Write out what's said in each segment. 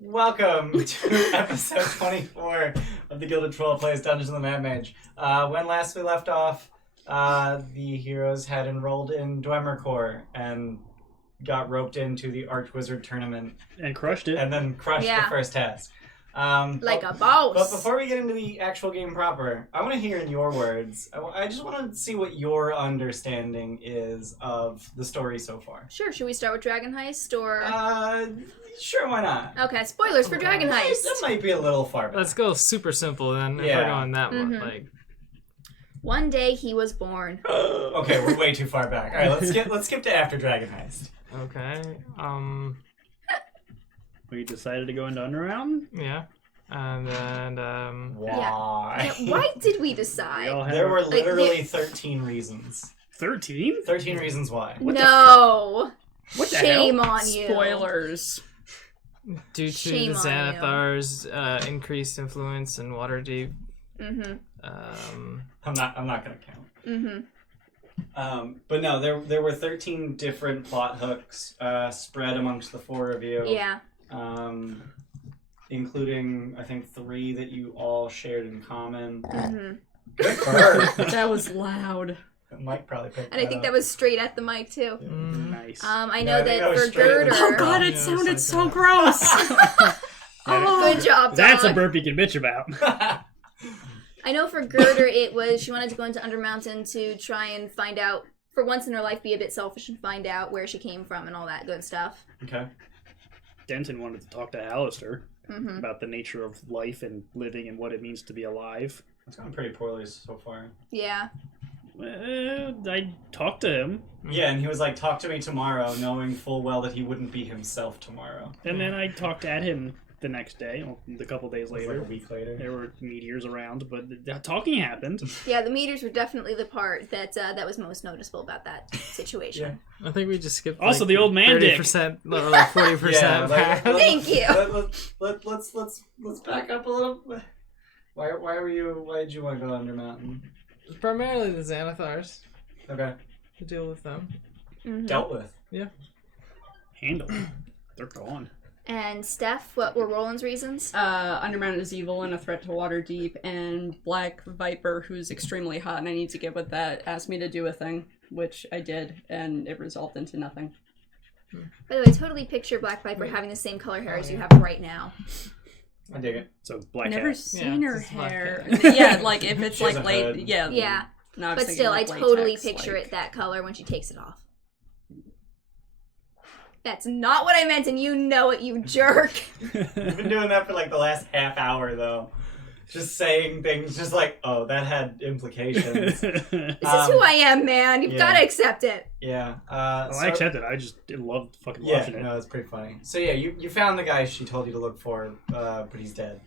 Welcome to episode 24 of the Gilded Troll Plays Dungeons and the Mad Mage. When last we left off, the heroes had enrolled in Dormitory and got roped into the Archwizard Tournament. And crushed it. And then crushed the first task. Like a boss. But before we get into the actual game proper, I want to hear in your words. I just want to see what your understanding is of the story so far. Sure, should we start with Dragon Heist, or... Sure, why not? Okay, spoilers for Dragon Heist. That might be a little far back. Let's go super simple then, if we're going that one. Like, one day he was born. Okay, we're way too far back. Alright, let's skip to after Dragon Heist. Okay, We decided to go into Underground? yeah. And then, Why? Yeah, why did we decide? There were literally 13 reasons. 13? 13 reasons why. No! What the Shame hell? on you. Spoilers. due to Shame the on Xanathar's increased influence in Waterdeep, Mm-hmm. I'm not gonna count. Mm-hmm. But no, there were 13 different plot hooks spread amongst the four of you. Yeah. Including, I think, 3 that you all shared in common. Mm-hmm. Good for her. That was loud. Mike probably picked And I think that was straight at the mic, too. Nice. I No, know I think that was for straight at the Girder... Oh god, Yeah, it it's sounded like so that. gross. Good job, That's a dog. burp you can bitch about. I know for Girder it was she wanted to go into Undermountain to try and find out, for once in her life, be a bit selfish and find out where she came from and all that good stuff. Okay. Denton wanted to talk to Alistair Mm-hmm. about the nature of life and living and what it means to be alive. It's gone pretty poorly so far. Yeah. I talked to him, Yeah, and he was like, talk to me tomorrow, knowing full well that he wouldn't be himself tomorrow. and then I talked at him the next day, well, a couple days It was later. like a week later. There were meteors around, but the talking happened. Yeah, the meters were definitely the part that that was most noticeable about that situation. I think we just skipped. Also, like, the old man dick. 30%, or like 40% Yeah, past. Thank you. Let's back up a little bit. Why did you want to go under mountain? Primarily the Xanathars, Okay. to deal with them. Mhm. Dealt with. Handle. They're gone. And Steph, what were Roland's reasons? Underground is evil and a threat to Waterdeep, and Black Viper, who's extremely hot, and I need to get with that, asked me to do a thing, which I did, and it resolved into nothing. By the way, totally picture Black Viper having the same color hair as you have right now. I dig it. So Black Never Hat. seen Yeah, her it's black hair. cat. Yeah, like if it's She has like a late, hood. yeah. Yeah, No, I was but thinking still, I like totally latex, picture like- it that color when she takes it off. That's not what I meant, and you know it, you jerk. You've been doing that for like the last half hour, though. Just saying things, just like, oh, that had implications. This is who I am, man. You've yeah. got to accept it. Yeah. I accept it. I just loved fucking Yeah, watching it. no, it's pretty funny. So yeah, you found the guy she told you to look for, but he's dead.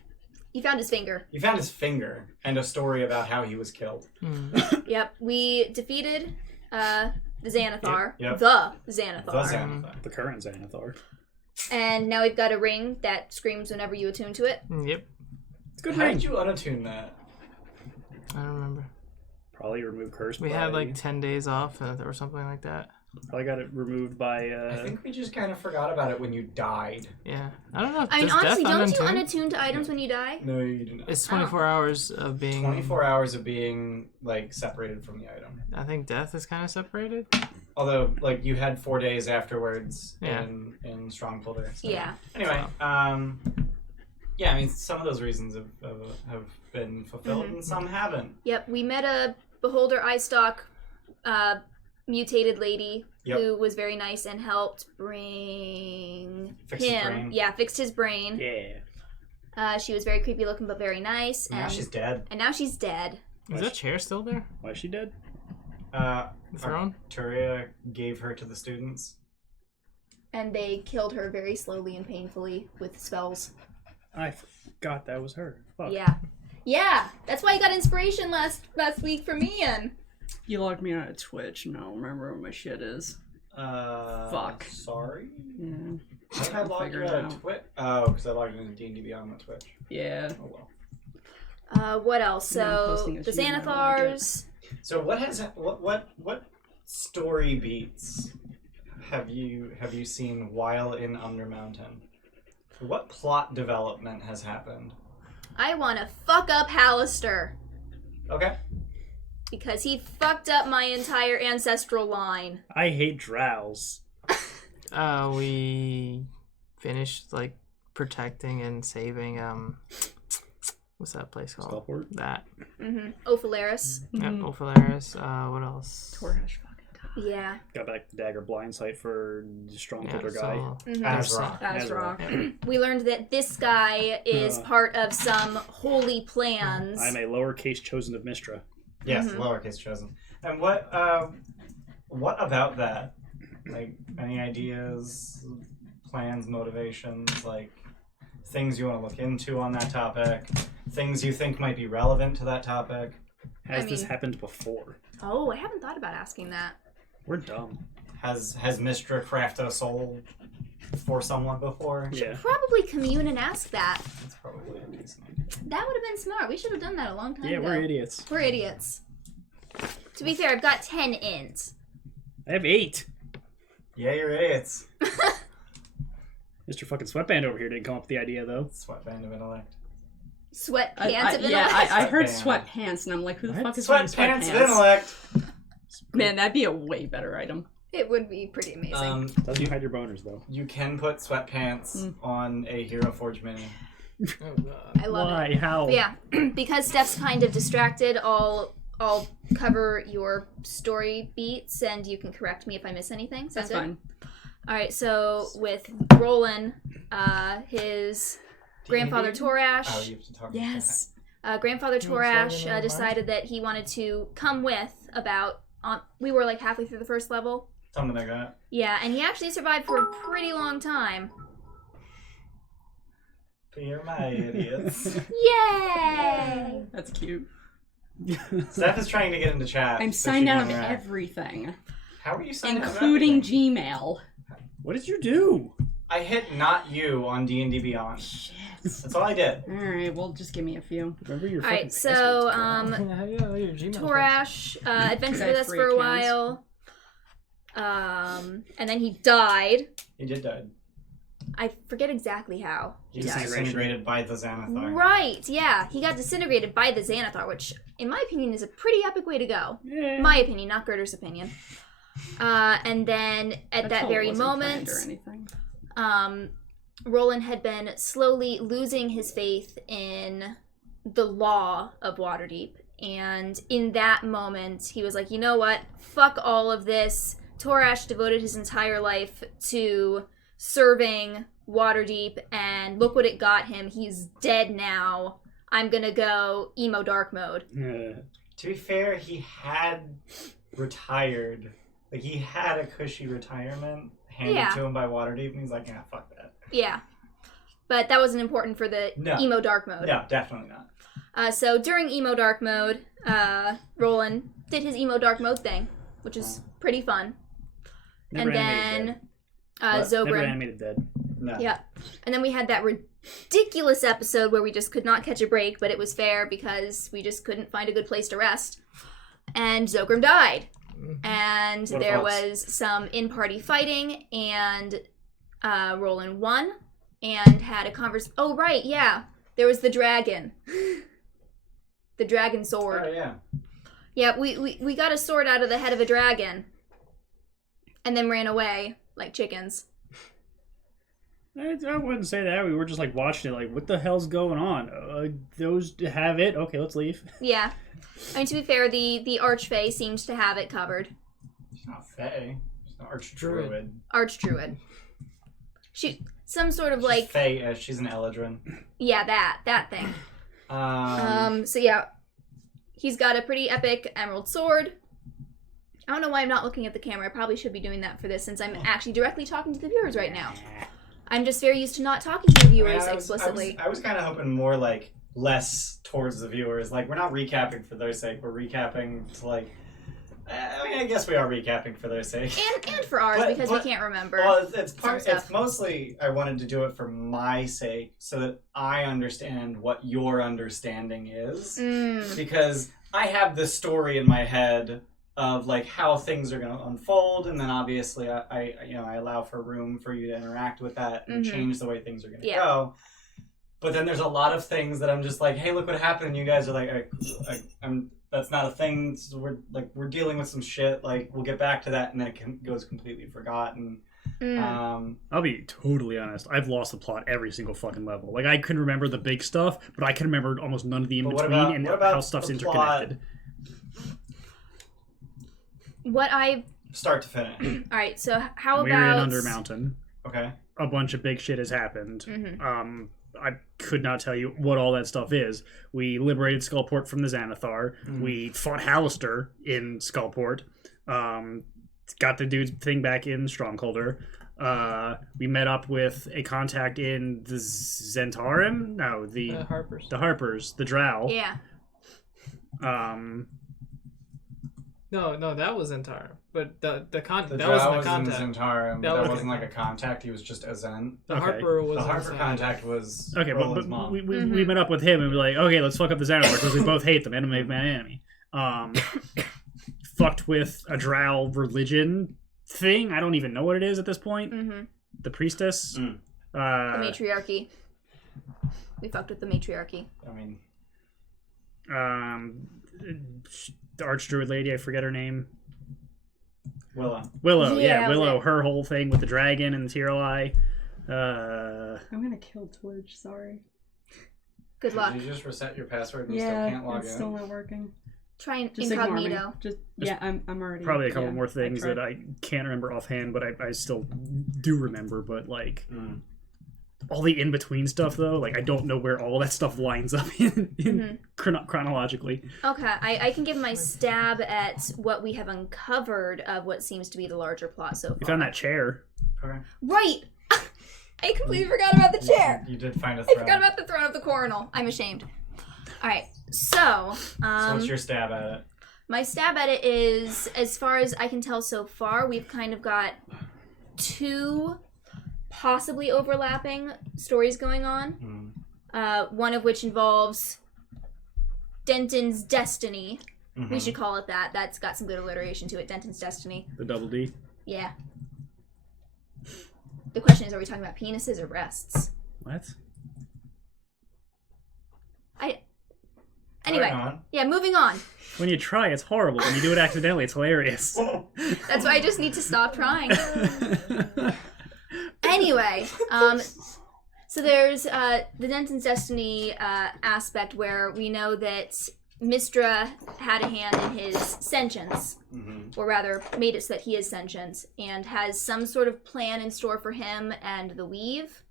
You found his finger. You found his finger and a story about how he was killed. Yep, we defeated the Xanathar. Yep. The Xanathar. The Xanathar. The current Xanathar. And now we've got a ring that screams whenever you attune to it. Yep. It's a good How ring. did you unattune that? I don't remember. Probably removed curse. We by, had like 10 days off or something like that. Probably got it removed by. I think we just kind of forgot about it when you died. Yeah. I don't know. I mean, does honestly, death don't you unattune? unattune to items when you die? No, you did not. It's 24 hours of being... 24 hours of being, like, separated from the item. I think death is kind of separated. Although, like, you had 4 days afterwards Yeah. in Strongholder. So. Yeah. Anyway, yeah, I mean, some of those reasons have been fulfilled and some haven't. Yep, we met a Beholder Eyestock mutated lady who was very nice and helped bring Fix his him. brain. Yeah, fixed his brain. Yeah. She was very creepy looking but very nice. And now she's dead. And now she's dead. Is that chair still there? Why is she dead? The throne? Turia gave her to the students. And they killed her very slowly and painfully with spells. I forgot that was her. Fuck. Yeah. Yeah, that's why I got inspiration last week from Ian. You logged me out of Twitch, and I don't remember what my shit is. Fuck. Sorry? Yeah. I think I logged Figure you it out out. of Twitch. Oh, because I logged into D&D Beyond my Twitch. Yeah. Oh well. What else? No, I'm So posting the as you, I don't like it. Xanathars. So what story beats have you seen while in Undermountain? What plot development has happened? I want to fuck up Hallister. Okay. Because he fucked up my entire ancestral line. I hate drows. We finished like protecting and saving what's that place called? Skullport? That. Mm-hmm. Ophalaris. Yep, Ophalaris. What else? Torash fucking died. Yeah. Got back the dagger blind sight for the strong Yeah, pillar so- guy. Mhm. Azra. Azra. We learned that this guy is part of some holy plans. I'm a lowercase chosen of Mistra. Yes, Mhm. lowercase chosen. And what about that? Like, any ideas, plans, motivations, like things you want to look into on that topic, things you think might be relevant to that topic? Has this mean- happened before? Oh, I haven't thought about asking that. We're dumb. Has Mistra crafted a soul for someone before? Yeah. Probably commune and ask that. That's probably a decent idea. That would have been smart. We should have done that a long time Yeah, ago. we're idiots. We're idiots. To be fair, I've got 10 int. I have 8. Yeah, you're idiots. Mr. fucking Sweatband over here didn't come up with the idea, though. Sweatband of intellect. Sweatpants of Yeah, intellect. I heard Sweatband. sweatpants, and I'm like, who the What? fuck is wearing Sweatpants of sweatpants? intellect. Man, that'd be a way better item. It would be pretty amazing. Doesn't you hide your boners, though? You can put sweatpants on a Hero Forge mini. Oh god. I love Why? it. How? But yeah, because Steph's kind of distracted, I'll cover your story beats, and you can correct me if I miss anything. Sounds That's good? fine. All right, so with Roland, his grandfather Oh, Torash, you have to talk Yes. grandfather You want to start Torash in the decided that he wanted to come with about. We were like halfway through the first level. Something like that. Yeah, and he actually survived for a pretty long time. But you're my idiots. Yay! That's cute. Steph is trying to get into chat. I'm so signed she out can of interact. everything, How are you signed out of including everything? Gmail. What did you do? I hit not you on D&D Beyond. Shit. That's all I did. All right, well, just give me a few. Remember your All fucking right, so passwords, How do you know your Gmail Torash adventured I with have us 3 for a accounts. while, and then he died. He did die. I forget exactly how. He was Disintegration. disintegrated by the Xanathar. Right, yeah, he got disintegrated by the Xanathar, which, in my opinion, is a pretty epic way to go. Yeah. My opinion, not Gerder's opinion. And then at that all very wasn't moment, planned or anything. Roland had been slowly losing his faith in the law of Waterdeep. And in that moment, he was like, you know what? Fuck all of this. Torash devoted his entire life to serving Waterdeep, and look what it got him. He's dead now. I'm gonna go emo dark mode. To be fair, he had retired. Like, he had a cushy retirement handed Yeah. to him by Waterdeep, and he's like, yeah, fuck that. Yeah. But that wasn't important for the No. emo dark mode. No, definitely not. So during emo dark mode, Roland did his emo dark mode thing, which is pretty fun. Never and animated then dead. Never Zogrim. animated dead. No. Yeah. And then we had that ridiculous episode where we just could not catch a break, but it was fair because we just couldn't find a good place to rest. And Zogrim died. And What there else? was some in-party fighting, and Roland won and had a conversation. Oh, right, yeah. There was the dragon. The dragon sword. Oh, yeah. Yeah, we got a sword out of the head of a dragon. And then ran away like chickens. I wouldn't say that. We were just like watching it, like, what the hell's going on? Those have it. Okay, let's leave. Yeah. I mean, to be fair, the Archfey seemed to have it covered. She's not Fae. She's an Archdruid. Archdruid. She, some sort of She's like, Fae, she's an Eladrin. yeah, that thing. So yeah, he's got a pretty epic emerald sword. I don't know why I'm not looking at the camera. I probably should be doing that for this since I'm actually directly talking to the viewers right now. I'm just very used to not talking to the viewers explicitly. I was kind of hoping more like less towards the viewers. Like, we're not recapping for their sake. We're recapping to like. I mean, I guess we are recapping for their sake. And for ours, But- because but- we can't remember. Well, it's part. some It's stuff. mostly I wanted to do it for my sake, so that I understand what your understanding is. Mm, Because I have this story in my head of like how things are going to unfold, and then obviously I allow for room for you to interact with that and change the way things are going to go. But then there's a lot of things that I'm just like, hey, look what happened, and you guys are like, that's not a thing. So we're dealing with some shit. Like, we'll get back to that, and then it goes completely forgotten. I'll be totally honest. I've lost the plot every single fucking level. Like, I can remember the big stuff, but I can remember almost none of the in-between and how stuff's interconnected. Start to finish. All right, so how We're about... in Under Mountain. Okay. A bunch of big shit has happened. I could not tell you what all that stuff is. We liberated Skullport from the Xanathar. We fought Hallister in Skullport. Got the dude's thing back in Strongholder. We met up with a contact in the Zentarum? No, the Harpers. The Harpers, the Drow. Yeah. No, that was Zentarum. But the Drow wasn't a was contact. in Zentarum. That wasn't like a contact. He was just a Zen. The Harper was The Harper contact was okay, Roland's but mom. we met up with him and we're like, okay, let's fuck up the Xanathar because we both hate them. Enemy of my enemy. Fucked with a Drow religion thing. I don't even know what it is at this point. The priestess. The matriarchy. We fucked with the matriarchy. I mean, the Archdruid lady, I forget her name. Willow. Yeah, Willow. Her whole thing with the dragon and the Teal Eye. I'm gonna kill Twitch. Sorry. Good luck. Did you just reset your password and you still can't log it's in? still not working. Try Just ignore me. incognito. I'm already. Probably a couple more things that I can't remember offhand, but I still do remember. But like all the in between stuff, though, like I don't know where all that stuff lines up in chronologically. Okay, I can give my stab at what we have uncovered of what seems to be the larger plot so far. You found that chair. Okay. Right! I completely forgot about the chair! You did find a throne. I forgot about the throne of the coronal. I'm ashamed. Alright, so... so what's your stab at it? My stab at it is, as far as I can tell so far, we've kind of got two possibly overlapping stories going on. One of which involves Denton's destiny. We should call it that. That's got some good alliteration to it. Denton's destiny. The double D. Yeah. The question is, are we talking about penises or breasts? What? Anyway, yeah, moving on. When you try, it's horrible. When you do it accidentally, it's hilarious. That's why I just need to stop trying. Anyway, so there's the Denton's Destiny aspect where we know that Mistra had a hand in his sentience, or rather made it so that he is sentient, and has some sort of plan in store for him and the Weave.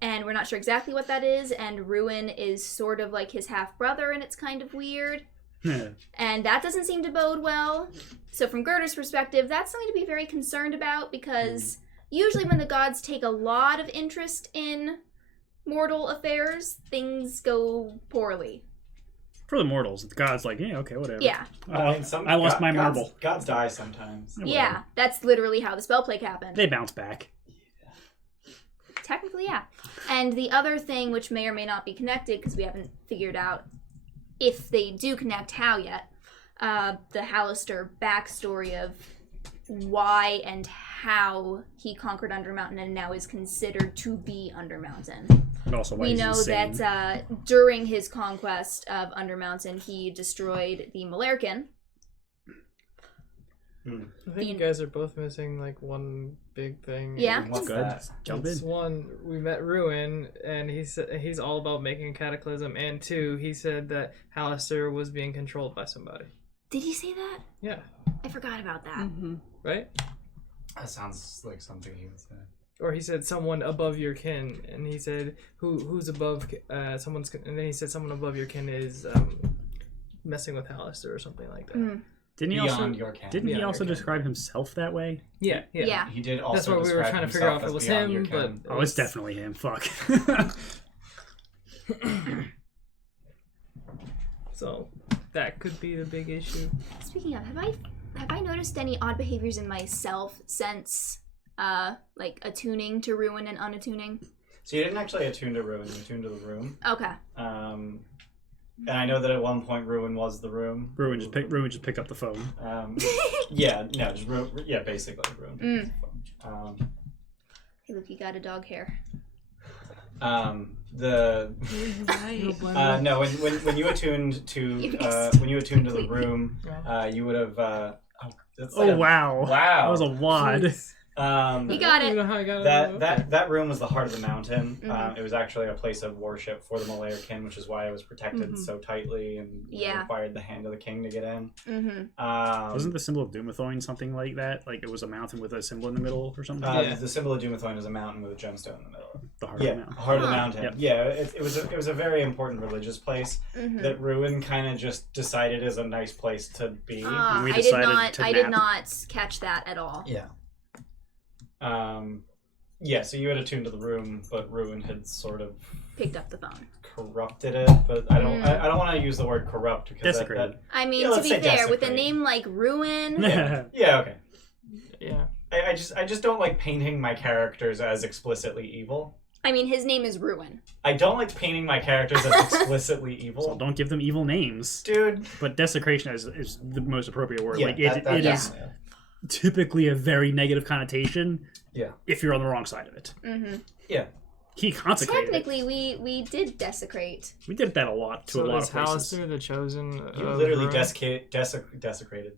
And we're not sure exactly what that is, and Ruin is sort of like his half-brother, and it's kind of weird. And that doesn't seem to bode well. So from Gerder's perspective, that's something to be very concerned about, because usually when the gods take a lot of interest in mortal affairs, things go poorly. For the mortals, the gods like, yeah, okay, whatever. Yeah. I lost my marble. Gods die sometimes. Yeah, that's literally how the spellplay happened. They bounce back. Technically, yeah. And the other thing, which may or may not be connected, because we haven't figured out if they do connect how yet, the Hallister backstory of why and how he conquered Undermountain and now is considered to be Undermountain. And also why we he's know insane. that during his conquest of Undermountain, he destroyed the Malerkin. I think you guys are both missing like one big thing. Yeah. What's Good. that? Jump It's in. one, we met Ruin, and he's all about making a cataclysm, and two, he said that Hallister was being controlled by somebody. Did he say that? Yeah. I forgot about that. Right? That sounds like something he would say. Or he said someone above your kin, and he said who's above someone's, and then he said someone above your kin is messing with Hallister or something like that. Didn't he Beyond also, your kin. didn't he Beyond also your kin. describe himself that way? Yeah. Yeah. He did also That's what we were describe trying to figure out if himself it was as beyond your him, kin. but Oh, it's definitely him. Fuck. So that could be the big issue. Speaking of, have I noticed any odd behaviors in myself since like attuning to Ruin and unattuning? So you didn't actually attune to Ruin, you attuned to the room. Okay. And I know that at one point Ruin was the room. Ruin just pick up the phone. Basically Ruin. Hey, look, you got a dog hair. When you attuned to the room, you would have. Wow! That was a wad. You got it. That room was the heart of the mountain. Mm-hmm. It was actually a place of worship for the Malayerkin, which is why it was protected so tightly and required the hand of the king to get in. Mm-hmm. Wasn't the symbol of Doom'Thoin something like that? Like it was a mountain with a symbol in the middle or something? The symbol of Doom'Thoin is a mountain with a gemstone in the middle. The heart of the mountain. Heart of the mountain. Yep. Yeah, it was a very important religious place that Ruin kind of just decided is a nice place to be. I did not catch that at all. Yeah. So you had attuned to the room, but Ruin had sort of picked up the phone, corrupted it. But I don't want to use the word corrupt because desecrated. I mean, to be fair, with a name like Ruin. Okay. Yeah. I just don't like painting my characters as explicitly evil. I mean, his name is Ruin. I don't like painting my characters as explicitly evil. So don't give them evil names, dude. But desecration is the most appropriate word. Yeah, like it is typically a very negative connotation. Yeah. If you're on the wrong side of it. Mm-hmm. Yeah. He consecrated. Technically, we did desecrate. We did that a lot to a lot of places. Halaster, the chosen. You literally desecrated. Desecrated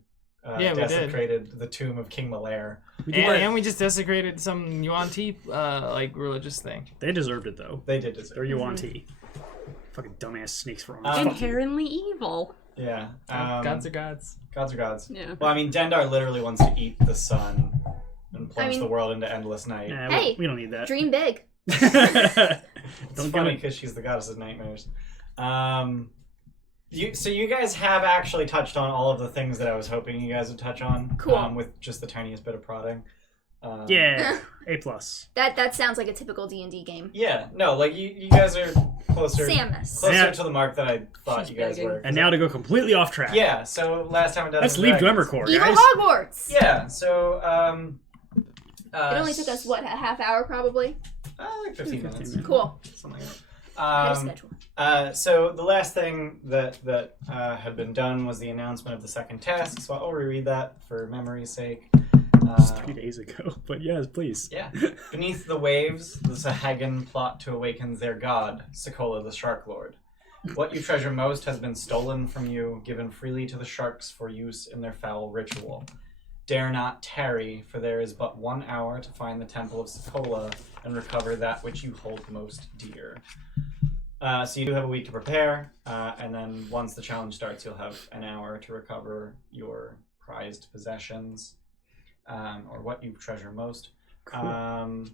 the tomb of King Malaire. And we just desecrated some Yuan Ti religious thing. They deserved it though. They did deserve it. They're Yuan Ti. Fucking dumbass snakes for inherently evil. Yeah. Gods are gods. Gods are gods. Yeah. Well, I mean, Dendar literally wants to eat the sun and plunge the world into endless night. Hey, we don't need that. Dream big. It's funny because she's the goddess of nightmares. So you guys have actually touched on all of the things that I was hoping you guys would touch on. Cool. With just the tiniest bit of prodding. A+. That sounds like a typical D&D game. Yeah. No, like you guys are closer to the mark that I thought you guys were. And now to go completely off track. Yeah. So last time I did. Let's leave Dormitory, Evil guys. Hogwarts. Yeah. So it only took us, what, a half hour probably? Like 15 minutes. Cool. Something like that. Ahead of schedule. So the last thing that had been done was the announcement of the second task. So I'll reread that for memory's sake. Just 3 days ago, but yes, please. Yeah. Beneath the waves, the Sahagan plot to awaken their god, Sokola the Shark Lord. What you treasure most has been stolen from you, given freely to the sharks for use in their foul ritual. Dare not tarry, for there is but 1 hour to find the temple of Sokola and recover that which you hold most dear. So you do have a week to prepare, and then once the challenge starts, you'll have an hour to recover your prized possessions, or what you treasure most. Cool.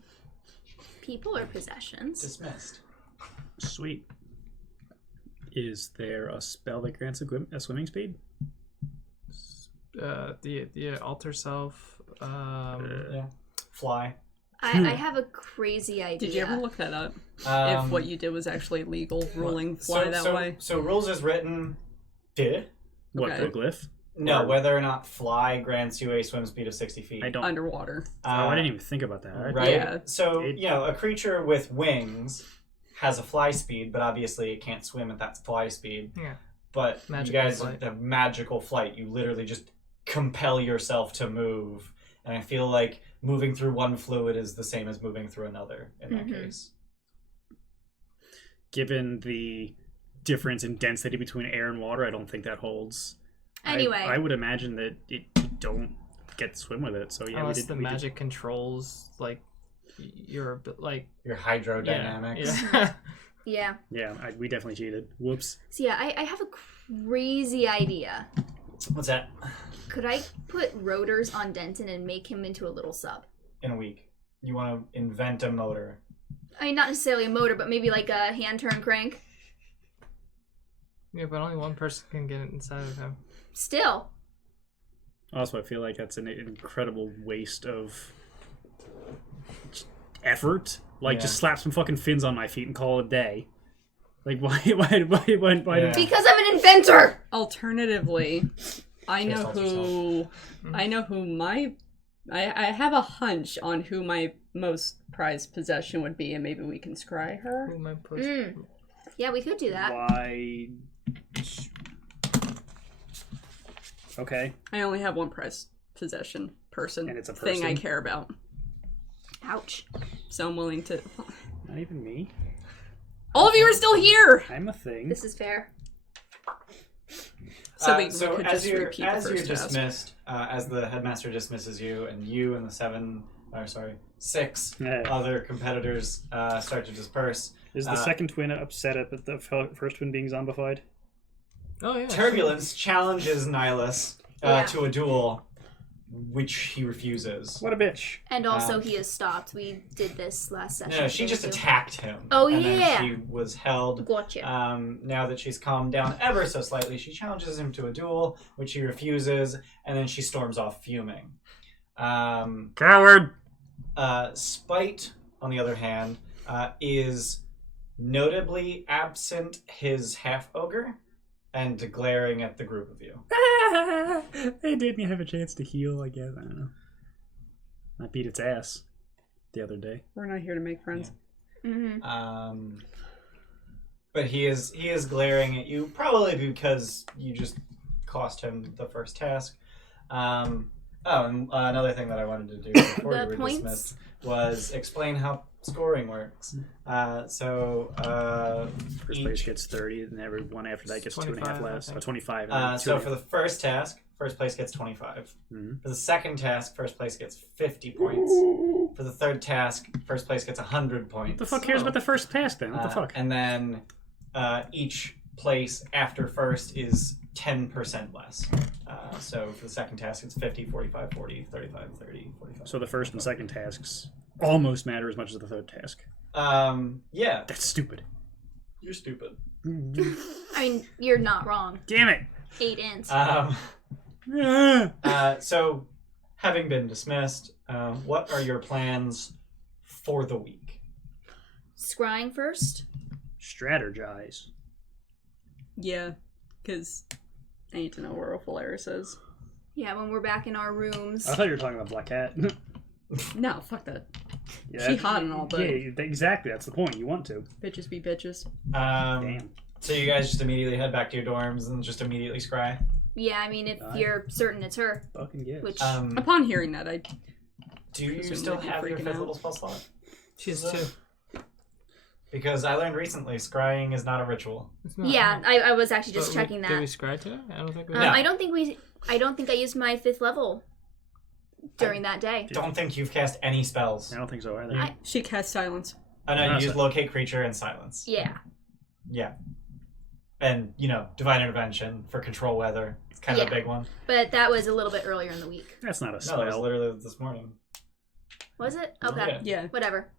People or possessions? Dismissed. Sweet. Is there a spell that grants a swimming speed? The alter self. Yeah. Fly. I have a crazy idea. Did you ever look that up? If what you did was actually legal, ruling fly way? So rules as written. What, the glyph? No, whether or not fly grants you a swim speed of 60 feet. I don't. Underwater. I didn't even think about that. Right? Yeah. So, a creature with wings has a fly speed, but obviously it can't swim at that fly speed. Yeah. But magical you guys flight. have magical flight. You literally just compel yourself to move. And I feel like moving through one fluid is the same as moving through another in that case. Given the difference in density between air and water, I don't think that holds. Anyway. I would imagine that you don't get to swim with it. So yeah, unless the magic controls your hydrodynamics. Yeah. We definitely cheated. Whoops. So yeah, I have a crazy idea. What's that? Could I put rotors on Denton and make him into a little sub? In a week. You want to invent a motor. I mean, not necessarily a motor, but maybe like a hand turn crank. Yeah, but only one person can get inside of him. Still. Also, I feel like that's an incredible waste of effort. Just slap some fucking fins on my feet and call it a day. Why? Yeah. Because I'm an inventor! Alternatively, I have a hunch on who my most prized possession would be, and maybe we can scry her. Yeah, we could do that. Why Okay. I only have one prize possession person. And it's a thing I person? care about. Ouch. So I'm willing to. Not even me. All of you are still here. I'm a thing. This is fair. So we So could as just you're repeat the as you're first task. dismissed, as the headmaster dismisses you, and you and the 6 Yeah. other competitors start to disperse. Is the second twin upset at the first twin being zombified? Oh yeah. Turbulence challenges Nihilus Yeah. to a duel, which he refuses. What a bitch. And also, he has stopped. We did this last session. No, she just too. attacked him. Oh, and yeah. Then she was held. Gotcha. Now that she's calmed down ever so slightly, she challenges him to a duel, which he refuses, and then she storms off fuming. Coward! Spite, on the other hand, is notably absent his half-ogre and glaring at the group of you. They didn't have a chance to heal, I guess. I don't know. I beat its ass the other day. We're not here to make friends. Mm-hmm. But he is glaring at you, probably because you just cost him the first task. And another thing that I wanted to do before The you were points? dismissed was explain how scoring works. First place gets 30, and everyone after that gets 2.5 25, less. I think. 25. And So for the first task, first place gets 25. Mhm. For the second task, first place gets 50 points. For the third task, first place gets 100 points. What the fuck cares about the first pass then? What the fuck? And then each place after first is 10% less. So for the second task, it's 50, 45, 40, 35, 30, 45. So the first and second tasks almost matter as much as the third task. Yeah. That's stupid. You're stupid. I mean, you're not wrong. Damn it! 8 int. So, having been dismissed, what are your plans for the week? Scrying first. Strategize. Yeah, because I need to know where Ophilaris is. Yeah, when we're back in our rooms. I thought you were talking about Black Cat. No, fuck that. Yeah, She hot and all, but Yeah, exactly. That's the point. You want to. bitches be bitches. Damn. So you guys just immediately head back to your dorms and just immediately scry? Yeah, I mean, if Aye. you're certain it's her. Fucking yes. Which- Upon hearing that, I Do you Presume still they'd be have your freaking 5th out. level spell slot? She's So- 2. Because I learned recently, scrying is not a ritual. It's not- Yeah, I was actually just But checking Did we that. scry today? I don't think we No. I don't think I used my 5th level during that day. Don't think you've cast any spells. I don't think so either. I- she cast silence. I know you Awesome. used locate creature and silence. Yeah. Yeah. And, divine intervention for control weather. It's kind of a Yeah. big one. But that was a little bit earlier in the week. That's not a No, it was spell. literally this morning. Was it? Okay. Yeah. Yeah. Whatever.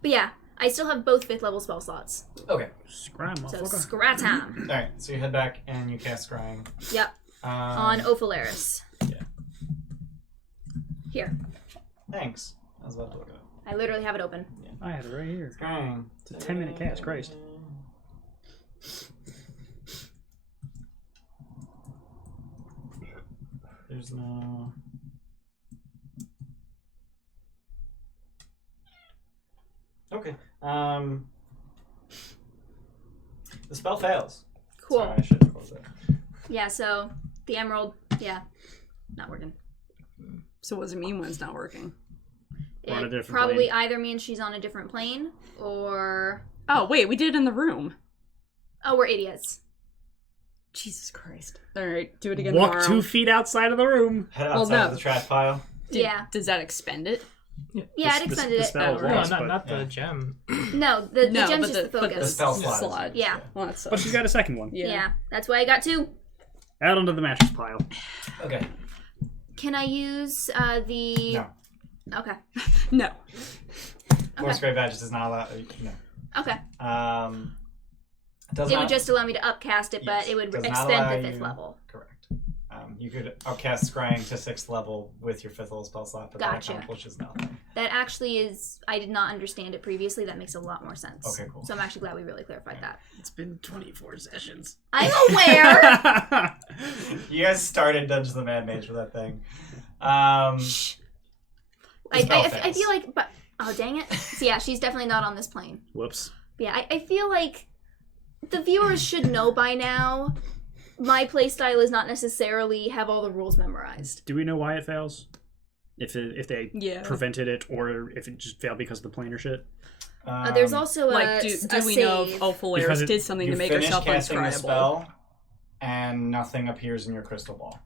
But yeah, I still have both 5th level spell slots. Okay. Scram, So motherfucker. scrat time. Alright, so you head back and you cast scrying. Yep. On Ophilaris. Yeah. Here. Thanks. I was about to look it up. I literally have it open. I have it right here. Scrying. It's a 10-minute cast, Christ. There's no... Okay. The spell fails. Cool. Sorry, I should have closed it. Yeah, so the emerald, yeah, not working. So what does it mean when it's not working? We're on a It different probably plane. either means she's on a different plane or... Oh, wait, we did it in the room. Oh, we're idiots. Jesus Christ. Alright, do it again Walk tomorrow. 2 feet outside of the room. Head Well, outside no. of the trash pile. Yeah. Does that expend it? Yeah, it expended the it. spell Oh, No, was, not, but- not yeah. the gem. No, the No, gem's but just the but focus. spell slide. slide. Yeah. Well, that sucks. But she's got a second one. Yeah. That's why I got 2. Out onto the mattress pile. Okay. Can I use the... No. Okay. No. Force Grave Badges does not allow... No. Okay. Does It not, would just allow me to upcast it, but Yes, it would does not expend allow the 5th you- level. Correct. You could upcast Scrying to 6th level with your 5th level spell slot, but Gotcha. that accomplishes nothing. That actually is... I did not understand it previously. That makes a lot more sense. Okay, cool. So I'm actually glad we really clarified that. It's been 24 sessions. I'm aware! You guys started Dungeons of the Mad Mage with that thing. Shh. The spell I fails. feel like... But, oh, dang it. So yeah, she's definitely not on this plane. Whoops. But yeah, I feel like the viewers should know by now my playstyle is not necessarily have all the rules memorized. Do we know why it fails? If they Yeah. prevented it, or if it just failed because of the plane or shit? There's also Like, a do we know if Because Ophilaris it- did something you to make finish herself casting the unscribable? spell, and nothing appears in your crystal ball.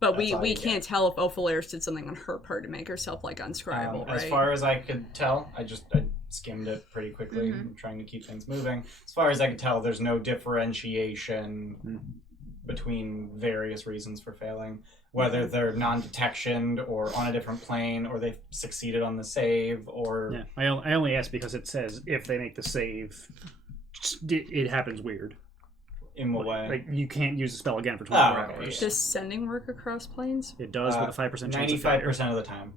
But That's all we you can't tell if Ophilaris did something on her part to make herself like unscribable, right? As far as I could tell, I skimmed it pretty quickly, trying to keep things moving. As far as I could tell, there's no differentiation between various reasons for failing. Whether they're non-detection, or on a different plane, or they've succeeded on the save, or... Yeah, I only ask because it says if they make the save, it happens weird. In what way? Like, you can't use the spell again for 24 okay, hours. Does sending work across planes? It does with a 5% chance of failure. 95% of the time.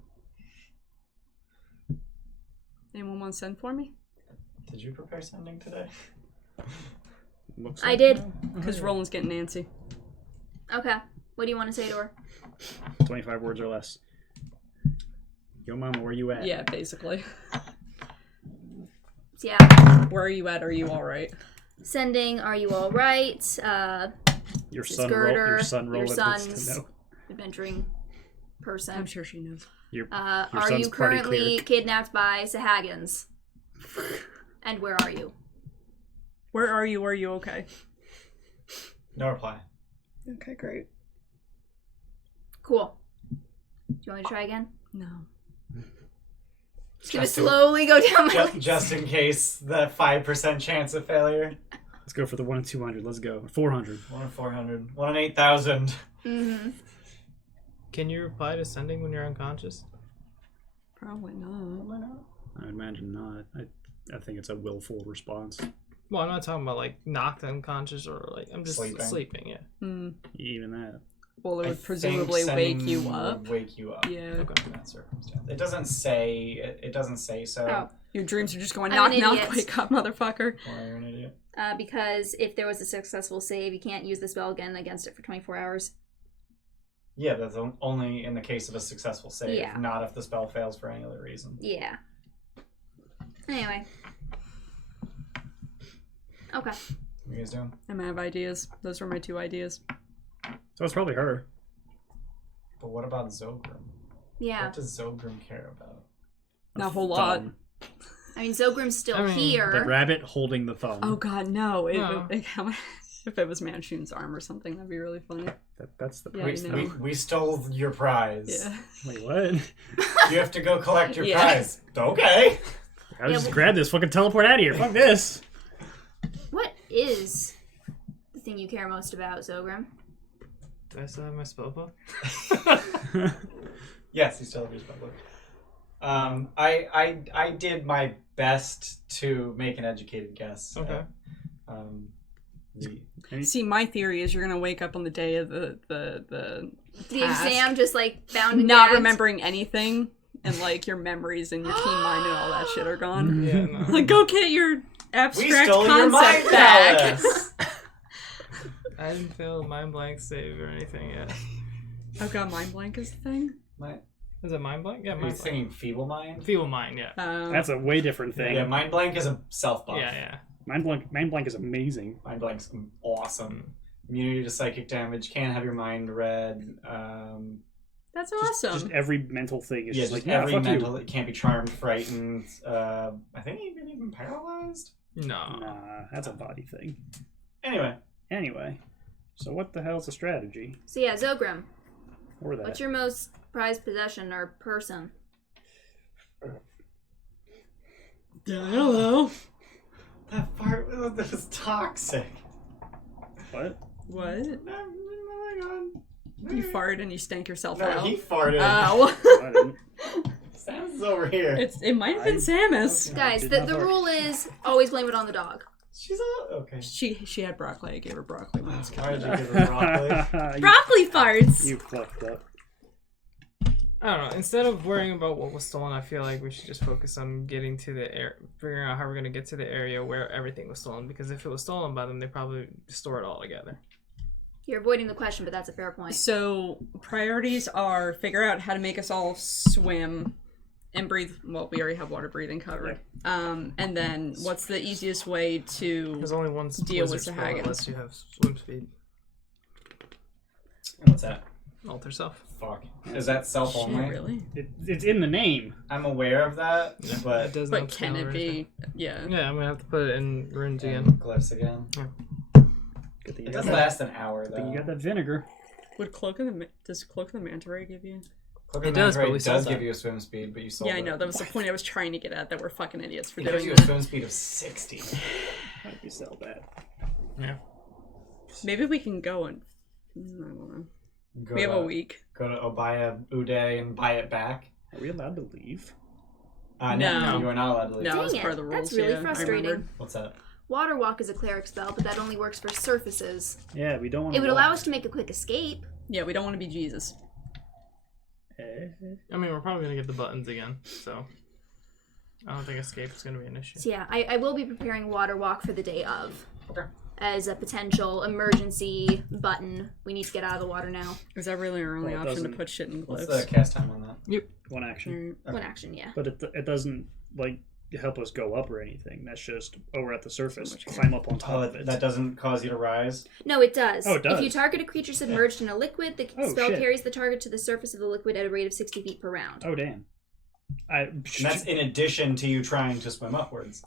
Anyone want to send for me? Did you prepare sending today? Looks I like did. no. Because Roland's getting antsy. Okay. What do you want to say to her? 25 words or less. Yo, mama, where you at? Yeah, basically. Yeah. Where are you at? Are you alright? Sending, are you alright? Your This son girder, roll. Your son roll. your that needs son's to know. adventuring person. I'm sure she knows. Your Are son's you party currently cleric. kidnapped by Sahagins? And where are you? Where are you? Are you okay? No reply. Okay, great. Cool. Do you want me to try again? No. Just gonna slowly go down my Just in case the 5% chance of failure. Let's go for the 1 in 200. Let's go. 400. 1 in 400. 1 in 8,000. Mm-hmm. Can you reply to sending when you're unconscious? Probably not. I imagine not. I think it's a willful response. Well, I'm not talking about like knocked unconscious or like I'm just sleeping. Yeah. Even that. Well, it I would presumably think wake sending you would up. Wake you up. Yeah. Okay. In that circumstance. It doesn't say. It doesn't say so. Oh. Your dreams are just going I'm knock an knock, idiot. wake up, motherfucker. Why you're an idiot? Because if there was a successful save, you can't use the spell again against it for 24 hours. Yeah, that's only in the case of a successful save, Yeah. not if the spell fails for any other reason. Yeah. Anyway. Okay. What are you guys doing? I'm out of ideas. Those were my 2 ideas. So it's probably her. But what about Zogrim? Yeah. What does Zogrim care about? Not a whole lot. Thumb. I mean, Zogrim's still I mean, here. The rabbit holding the thumb. Oh god, no. No. If it was Manshoon's arm or something, that'd be really funny. That's the Yeah, price. I know. though. We stole your prize. Yeah. Wait, what? You have to go collect your Yeah. prize. Okay. I was just grab this, fucking teleport out of here. Fuck this. What is the thing you care most about, Zogrim? Do I still have my spell book? Yes, you still have your spell book. I did my best to make an educated guess. Okay. See, my theory is you're gonna wake up on the day of the The task, exam just like bound and not gagged? remembering anything, and like your memories and your keen mind and all that shit are gone. Yeah, no. Like, go get your We abstract stole your mind concept back. palace. I didn't fail mind blank save or anything yet. Oh god, mind blank is the thing. Is it mind blank? Yeah, Are you mind blank. thinking feeble mind? Feeble mind, yeah. That's a way different thing. Yeah, mind blank is a self buff. Yeah. Mind blank is amazing. Mind blank's awesome. Immunity to psychic damage. Can't have your mind read. That's Just awesome. every mental thing is Yeah, just just like, every fuck mental. It can't be charmed, frightened. I think even paralyzed. you. No. Nah, that's a body thing. Anyway, So what the hell's the strategy? So yeah, Zogrim, Or that? what's your most prized possession or person? I don't know. that part was toxic. What? What? Oh my god. You farted and you stank yourself No, out. he farted. Oh. I didn't. Sam's over here. It might have been Samus. Guys, did the not the bark. rule is always blame it on the dog. She's all okay. She had broccoli. I gave her broccoli when I was Why did kid. you give her broccoli? Broccoli farts! You fucked up. I don't know. Instead of worrying about what was stolen, I feel like we should just focus on getting to the figuring out how we're gonna get to the area where everything was stolen. Because if it was stolen by them, they probably store it all together. You're avoiding the question, but that's a fair point. So, priorities are figure out how to make us all swim And breathe. Well, we already have water breathing covered. And then, what's the easiest way to There's only one deal with wizard spell Sahagin? unless you have swim speed. What's that? Alter self. Fuck. Is that self Shit, only? really? It's in the name. I'm aware of that, It but does But not can spell it or be? anything. Yeah. Yeah, I'm gonna have to put it in runes again. glyphs again. Good thing It you does got that. last an hour Good thing though. you got that vinegar. Does Cloak of the Manta Ray give you? Cloak It of does, but Mandrake we sold does give that. you a swim speed, but you sold Yeah, I it. know. That was the point I was trying to get at. That we're fucking idiots for It gives doing you a that. swim speed of 60. How did we sell that? Yeah. Maybe we can go and. I don't know. Go We have to, a week. Go to Obaya Uday and buy it back. Are we allowed to leave? No. You are not allowed to leave. No, Dang it's it, part of the rules. that's really yeah, I frustrating. remembered. What's that? Water Walk is a cleric spell, but that only works for surfaces. Yeah, we don't want It to would allow us to make a quick escape. Yeah, we don't want to be Jesus. I mean, we're probably gonna get the buttons again, so I don't think escape is gonna be an issue. So yeah, I will be preparing Water Walk for the day of. Okay. As a potential emergency button. We need to get out of the water now. Is that really our only Well, it option to doesn't- put shit in What's glyphs? the cast time on that? One action. Mm, One action, yeah. But it doesn't, like, help us go up or anything. That's just, we're at the surface. much Climb up on top Oh, of it. that doesn't cause you to rise? No, it does. Oh, it does. If you target a creature submerged in a liquid, the Oh, spell shit. carries the target to the surface of the liquid at a rate of 60 feet per round. Oh, damn. And that's in addition to you trying to swim upwards.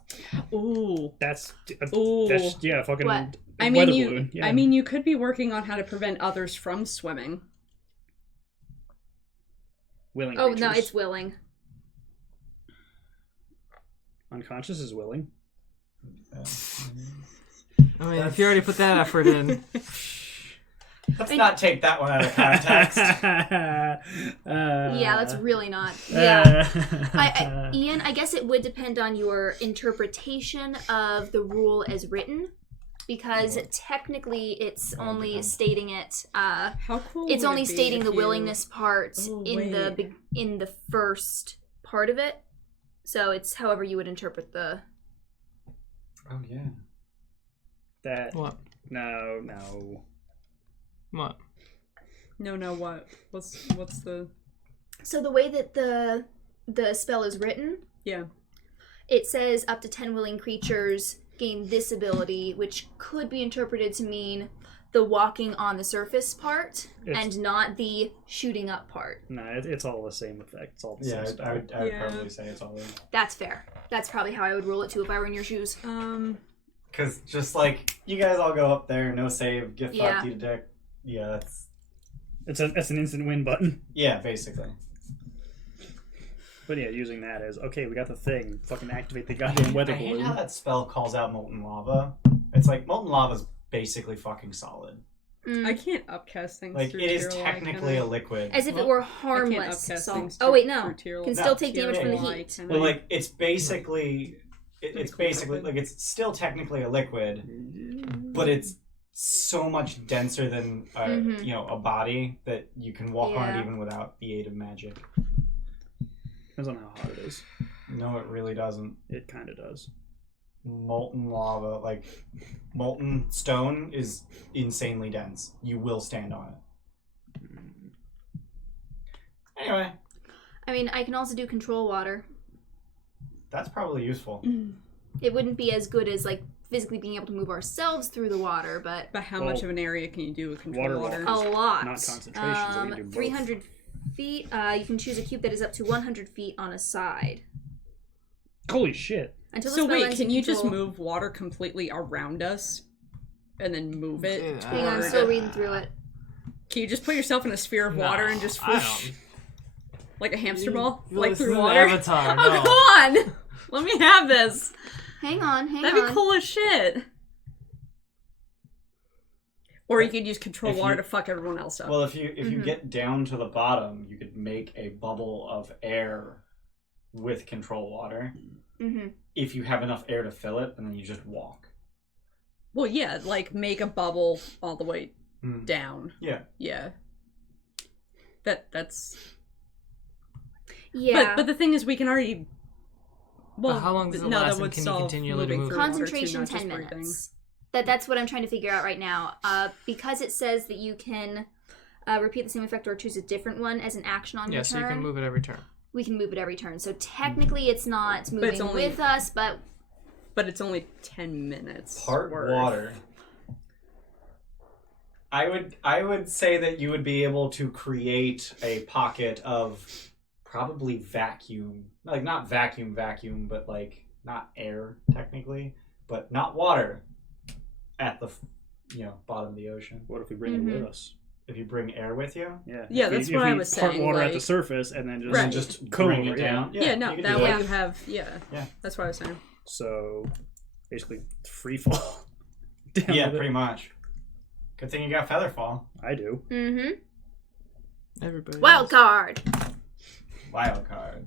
Ooh. That's Ooh. yeah, fucking What? I weather mean, balloon. Yeah. I mean, you could be working on how to prevent others from swimming. willing Oh, creatures. no, it's willing. Unconscious is willing. I mean, if you already put that effort in, Let's not take that one out of context. Yeah, that's really not. Yeah. Yeah. Ian, I guess it would depend on your interpretation of the rule as written, because technically it's only stating it. How cool It's would only it be stating if the you- willingness part Oh, in the first part of it. So it's however you would interpret the. Oh, yeah. That what? no. What? No, what? What's the... So the way that the spell is written, Yeah. it says up to 10 willing creatures gain this ability, which could be interpreted to mean the walking on the surface part and not the shooting up part. No, it's all the same effect. It's all the Yeah, same spell. I would Yeah. probably say it's all in. That's fair. That's probably how I would rule it too if I were in your shoes. Because just like, you guys all go up there, no save, get Yeah. fucked, eat a dick. Yeah, that's an instant win button. Yeah, basically. But yeah, using that as okay, we got the thing. Fucking activate the goddamn weather I hate balloon. how that spell calls out molten lava. It's like molten lava's basically fucking solid. I can't upcast things Like through it is Tier Light, technically can a liquid. As if it Well, were I can't harmless. upcast So, things oh wait, through no. Tier Can Light. still take damage from the Light, heat. can But I? like it's basically it's cool basically liquid. like it's still technically a liquid, but it's so much denser than a body that you can walk on it Yeah. even without the aid of magic. Depends on how hot it is. No, it really doesn't. It kind of does. Molten lava, like molten stone, is insanely dense. You will stand on it. Anyway, I mean, I can also do control water. that's probably useful. It wouldn't be as good as like physically being able to move ourselves through the water, but But how Well, much of an area can you do with control water water? walk. a lot. Not concentration, so we can do both. 300 feet. You can choose a cube that is up to 100 feet on a side. Holy shit! Until the So spell wait, ends, can you just control- move water completely around us? And then move it? Yeah. Hang on, I'm toward- still reading through it. Can you just put yourself in a sphere of water and just I whoosh, don't. like a hamster ball? You Like listen through to water? Avatar, Oh, no. come on! Let me have this. Hang on. That'd be cool as shit. Or you could use control If you- water to fuck everyone else up. Well, if you get down to the bottom, you could make a bubble of air with control water. Mm-hmm. If you have enough air to fill it, and then you just walk. Well, yeah, like make a bubble all the way Mm. down. Yeah. Yeah. That's. Yeah. But the thing is, we can already. Well, But how long does it no, last that and would can you solve continually moving move it? through water, too, Concentration not just 10 breathing. minutes. That's what I'm trying to figure out right now. Because it says that you can repeat the same effect or choose a different one as an action on Yeah, your so turn. you can move it every turn. we can move it every turn. So technically it's not moving it's only- with us, but But it's only 10 minutes. Part worth. water. I would say that you would be able to create a pocket of probably vacuum, like not vacuum, but like not air technically, but not water at the bottom of the ocean. What if we bring it with us? If you bring air with you, Yeah, Yeah, If we- that's if what I we was part saying, water at like- the surface and then just Right. and just comb bring over it down. Yeah, no, you can that do way that. you have, Yeah. That's what I was saying. So basically free fall. Down Yeah, with it. pretty much. Good thing you got Featherfall. I do. Everybody. wild else. card. Wild card.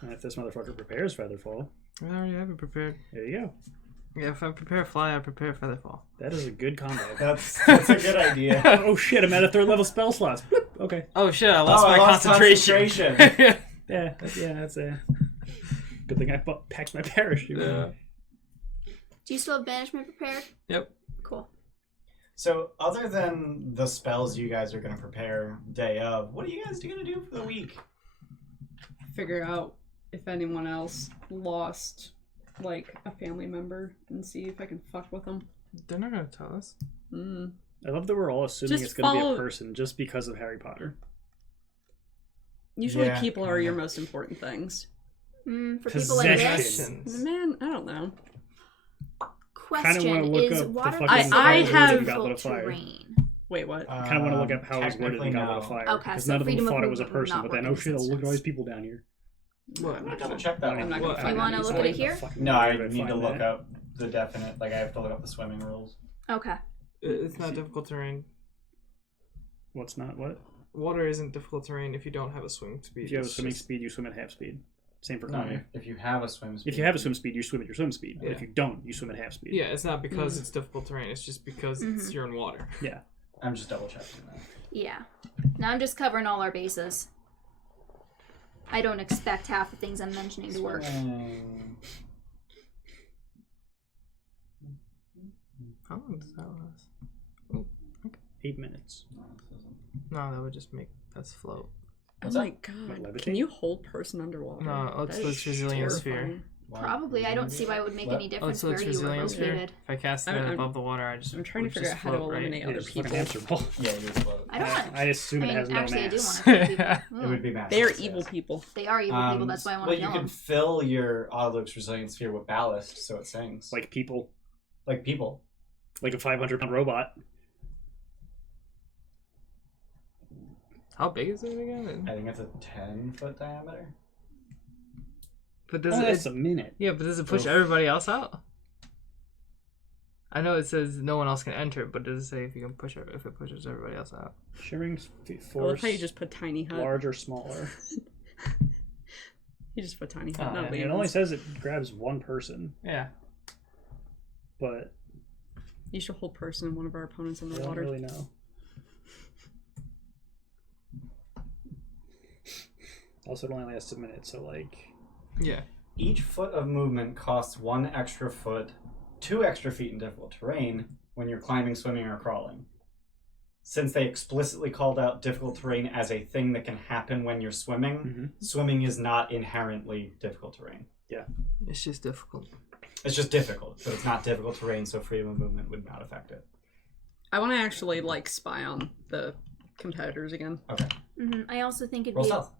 And if this motherfucker prepares Featherfall, I already have it prepared. there you go. Yeah, if I prepare Fly, I prepare Featherfall. That is a good combo. That's a good idea. Oh shit, I'm at a 3rd level spell slots. Bloop. Okay. Oh shit, I lost my lost concentration. Yeah, that's a good thing I packed my parachute. Yeah. Do you still have banishment prepared? Yep. Cool. So, other than the spells you guys are going to prepare day of, what are you guys going to do for the week? Figure out if anyone else lost, like, a family member and see if I can fuck with them. They're not gonna tell us. I love that we're all assuming Just it's going to be follow- a person just because of Harry Potter. Usually Yeah, people are your kinda. most important things. For people like this, Possessions. Man, I don't know. question wanna look is up the water fucking I have- difficult Goblet of Fire. terrain? Wait, what? I kind of want to look up how it was worded in technically Goblet of no. Fire. Okay, Because so none of them freedom of thought it was a movement would person, not but then, work oh in shit, this look at all these instance. people down here. What? I'm going to double check that I'm one. not What? gonna find You wanna that look easily. at it here? Fucking No, I where did need to find look that? up the definite, like I have to look up the swimming rules. Okay. It's not difficult terrain. What's not what? Water isn't difficult terrain if you don't have a swim speed. If you have a It's swimming just- speed, you swim at half speed. Same for No, climbing. if you have a swim speed. If you have a swim speed, you swim at your swim speed. But Yeah. if you don't, you swim at half speed. Yeah, it's not because it's difficult terrain. It's just because you're in water. Yeah. I'm just double checking that. Yeah. Now I'm just covering all our bases. I don't expect half the things I'm mentioning to work. How long does that last? 8 minutes. No, that would just make us float. What's Oh that? my god. levitate? Can you hold person underwater? No, let's That is Resilience Sphere. terrifying. Probably. I don't see why it would make What? any difference so where it's you were Resilience Sphere. located. If I cast it I'm- above the water, I just I'm trying to would figure just out how to float, right? eliminate Yeah, other just fucking people. hamster ball. Yeah, you float. I don't want. I assume I it mean, has no actually, I do mass. want to kill people. It would be massive. They are yes. evil people. They are evil people. That's why I want Well, to you kill can them. fill your Autolux Resilience Sphere with ballast so it sings. Like people. Like people. Like a 500-pound robot. How big is it again? I think it's a 10-foot diameter. But does Oh, it? that's a minute. Yeah, but does it push Oof. everybody else out? I know it says no one else can enter, but does it say if you can push if it pushes everybody else out? Shivering I love force. how you just put tiny hut. large or smaller. You just put tiny Oh, hut. Not It Leon's. only says it grabs one person, Yeah. but You should hold person and one of our opponents I don't underwater. really know. Also, it only lasts a minute, so like... Yeah. Each foot of movement costs 1 extra foot, 2 extra feet in difficult terrain when you're climbing, swimming, or crawling. Since they explicitly called out difficult terrain as a thing that can happen when you're swimming, swimming is not inherently difficult terrain. It's just difficult. It's just difficult, but it's not difficult terrain, so freedom of movement would not affect it. I want to actually like spy on the competitors again Okay. I also think it'd Roll be. stealth.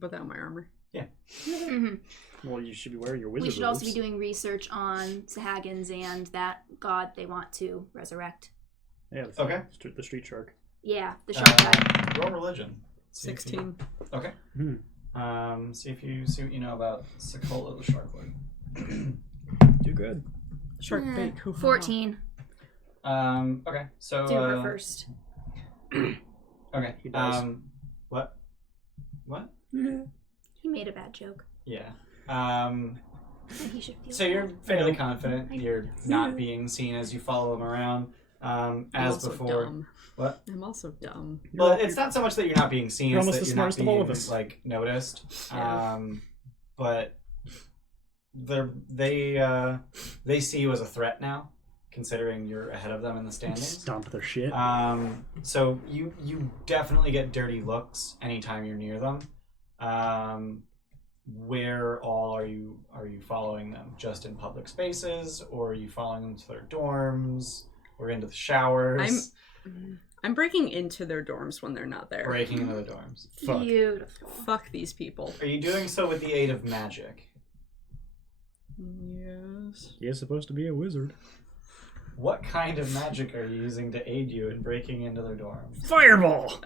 without my armor. Well, you should be wearing your wizard We should also be robes. doing research on Sahagins and that god they want to resurrect. Yeah, Okay. the street shark. Yeah, the shark guy. Roll religion. See if you- 16. Okay. See if you see what you know about Sokola the Shark Lord. Do good. Shark Eh, bait. hoo-ha. 14. Okay. So Do her first. Okay. He does. What? What? He made a bad joke. Yeah. And he should feel So you're bad. fairly confident you're not being seen as you follow him around. I'm As also before. dumb. What? I'm also dumb. Well, it's not so much that you're not being seen; You're it's almost that the you're not smartest of all being of us. like noticed. Yeah. But they see you as a threat now, considering you're ahead of them in the standings. Stomp their shit. So you definitely get dirty looks anytime you're near them. Where all are you following them? Just in public spaces, or are you following them to their dorms, or into the showers? I'm breaking into their dorms when they're not there. Breaking into the dorms. Fuck. Beautiful. Fuck these people. Are you doing so with the aid of magic? Yes. You're supposed to be a wizard. What kind of magic are you using to aid you in breaking into their dorms? Fireball!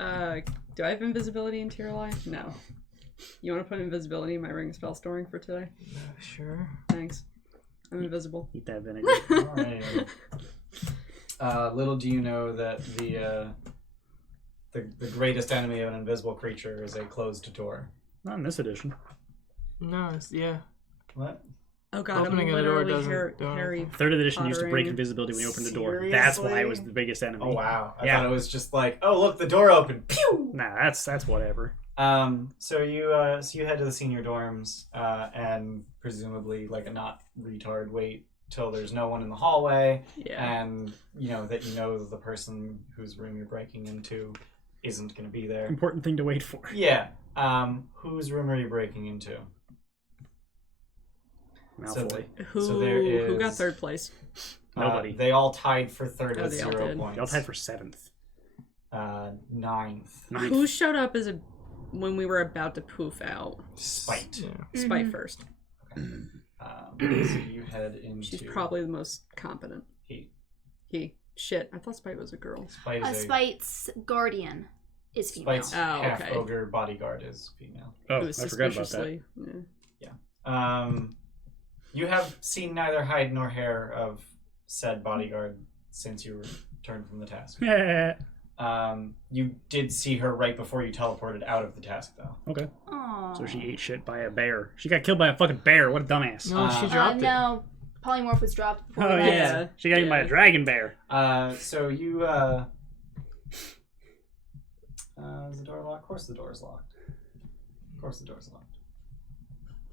Do I have invisibility in tier life? No. You want to put invisibility in my ring spell storing for today? Sure. Thanks. I'm invisible. Eat that vinegar. Alright. Little do you know that the greatest enemy of an invisible creature is a closed door. Not in this edition. No, yeah. What? Oh god, Opening I'm a door literally doesn't do Harry. anything. Third edition used to break Pottering. invisibility when you opened the door. Seriously? That's why it was the biggest enemy. Oh wow! I Yeah. thought it was just like, oh look, the door opened. Pew! Nah, that's whatever. So you head to the senior dorms, and presumably like a not retard wait till there's no one in the hallway, Yeah. and that the person whose room you're breaking into isn't going to be there. Important thing to wait for. Yeah. Whose room are you breaking into? Malfoy. Who there who got is- third place? Nobody. They all tied for third Oh, with they all 0 did. points. Y'all tied for 7th. Ninth. Ninth. Who showed up when we were about to poof out? Spite. Yeah. Spite first. So you head into. She's probably the most competent. He. Shit, I thought Spite was a girl. Spite is Spite's guardian is female. Spite's Oh, half okay. ogre bodyguard is female. Oh, It I was forgot about that. suspiciously. You have seen neither hide nor hair of said bodyguard since you returned from the task. Yeah. You did see her right before you teleported out of the task, though. Okay. Aww. So she ate shit by a bear. She got killed by a fucking bear. What a dumbass. No, she dropped it. No, polymorph was dropped before Oh, that. yeah. She got eaten by a dragon bear. So you, is the door locked? Of course the door is locked. Of course the door is locked.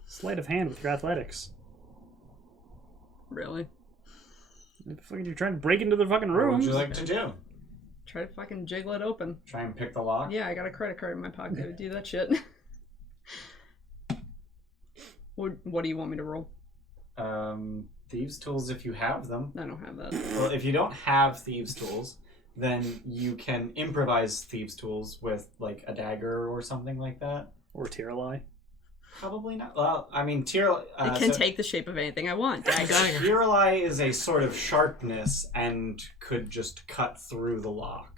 Sleight of hand with your athletics. Really? You're trying to break into the fucking What room. would you like to do? Try to fucking jiggle it open. Try and pick the lock? Yeah, I got a credit card in my pocket to do that shit. What do you want me to roll? Thieves' tools if you have them. I don't have that. Well, if you don't have thieves' tools, then you can improvise thieves' tools with, like, a dagger or something like that. Or Tiralai. Probably not. Well, I mean, Tiralai... It can take the shape of anything I want. Dagger. Tiralai is a sort of sharpness and could just cut through the lock.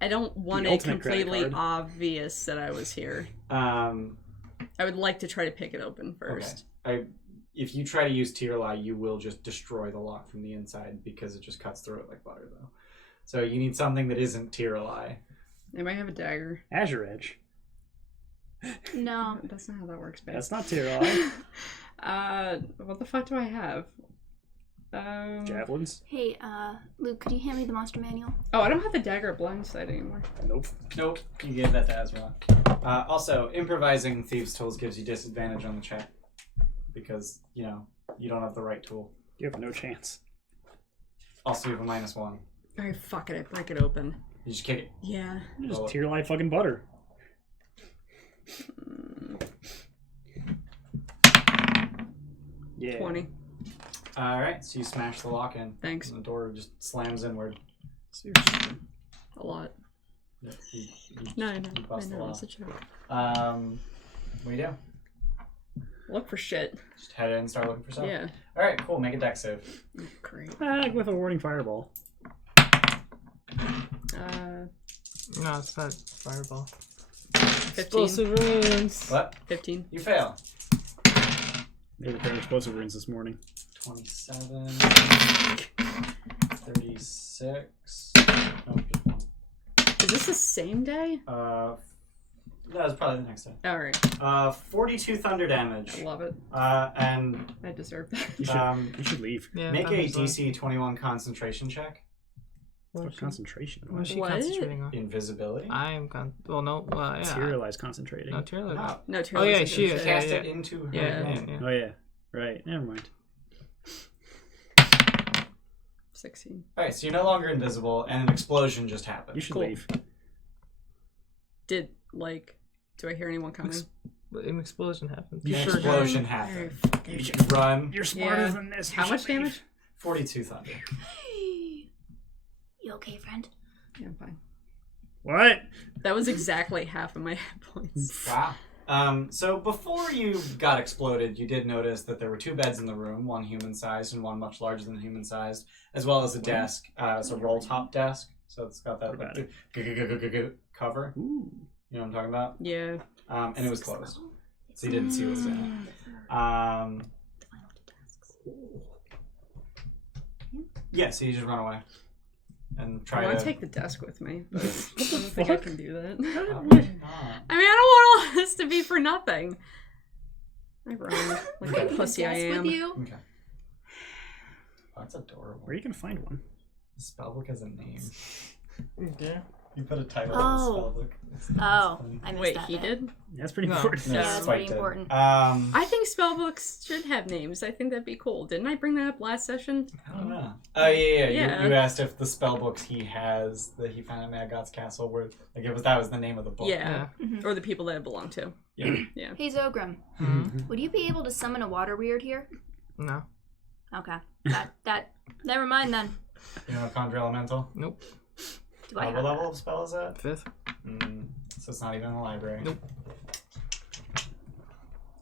I don't want The it ultimate credit completely card. obvious that I was here. I would like to try to pick it open first. Okay. If you try to use Tiralai, you will just destroy the lock from the inside because it just cuts through it like butter, though. So you need something that isn't Tiralai. They might have a dagger. Azure Edge. No. That's not how that works, babe. That's not Tiralai. What the fuck do I have? Javelins. Hey, Luke, could you hand me the monster manual? Oh, I don't have the dagger at blindside anymore. Nope. Nope, you gave that to Azra. Also, improvising thieves' tools gives you disadvantage on the check because, you don't have the right tool. You have no chance. Also, you have a -1. Alright, fuck it, I break it open. You just kick it. Yeah. Just Well- Tiralai fucking butter. Yeah. 20. Alright, so you smash the lock in. Thanks. And the door just slams inward. A lot. You No, I bust the know, lock. it's a joke. What do you do? Look for shit. Just head in and start looking for stuff? Yeah. Alright, cool. Make a dex save. Great. With a warning fireball. No, it's not fireball. 15. Explosive runes. What? 15. You fail. They were playing explosive runes this morning. 27. 36. No, just one. Is this the same day? That was probably the next day. Alright. 42 thunder damage. I love it. And I deserve that. You should leave. Yeah, make I'm a just like- DC 21 concentration check. What concentration? What is she What? concentrating on? Invisibility. Well, no. Yeah. Materialize concentrating. No, Tyrion. No. No, Oh, yeah, she is. Yeah. Cast yeah. it into her Yeah, name. yeah. Oh yeah. Right. Never mind. 16. Alright, so you're no longer invisible, and an explosion just happened. You should Cool. leave. Did, like, Do I hear anyone coming? An explosion happened. An Sure explosion does. happened. You should run. You're smarter Yeah. than this. You How should much leave. damage? 42 thunder. You okay, friend? Yeah, I'm fine. What? That was exactly half of my hit points. Wow. So before you got exploded, you did notice that there were 2 beds in the room, one human-sized and one much larger than human-sized, as well as a desk. It's a roll-top desk, so it's got that Forgot like, cover. Ooh. You know what I'm talking about? Yeah. And it was closed, so you didn't see what was in it. Yeah, so you just run away and I try want to to take the desk with me, but I don't think I can do that. Oh, I mean, I don't want all this to be for nothing. I run like Okay. a pussy I am. With you? Okay. Oh, that's adorable. Where are you gonna find one? The spellbook has a name. Yeah. You put a title Oh. on the spellbook. Oh, funny. I missed Wait, that he bit. did? That's pretty No. important. Yeah, that's Spike pretty did. important. I think spellbooks should have names. I think that'd be cool. Didn't I bring that up last session? I don't know. Oh yeah. Yeah. You asked if the spellbooks he has that he found at Mad God's castle were like that was the name of the book. Yeah. Mhm. Or the people that it belong to. Yeah. Yeah. Hey, Zogrim, would you be able to summon a water weird here? No. Okay. That. Never mind then. You know Conjure Elemental? Nope. Do I What have level that? of spell is that? 5th. So it's not even in the library. Nope.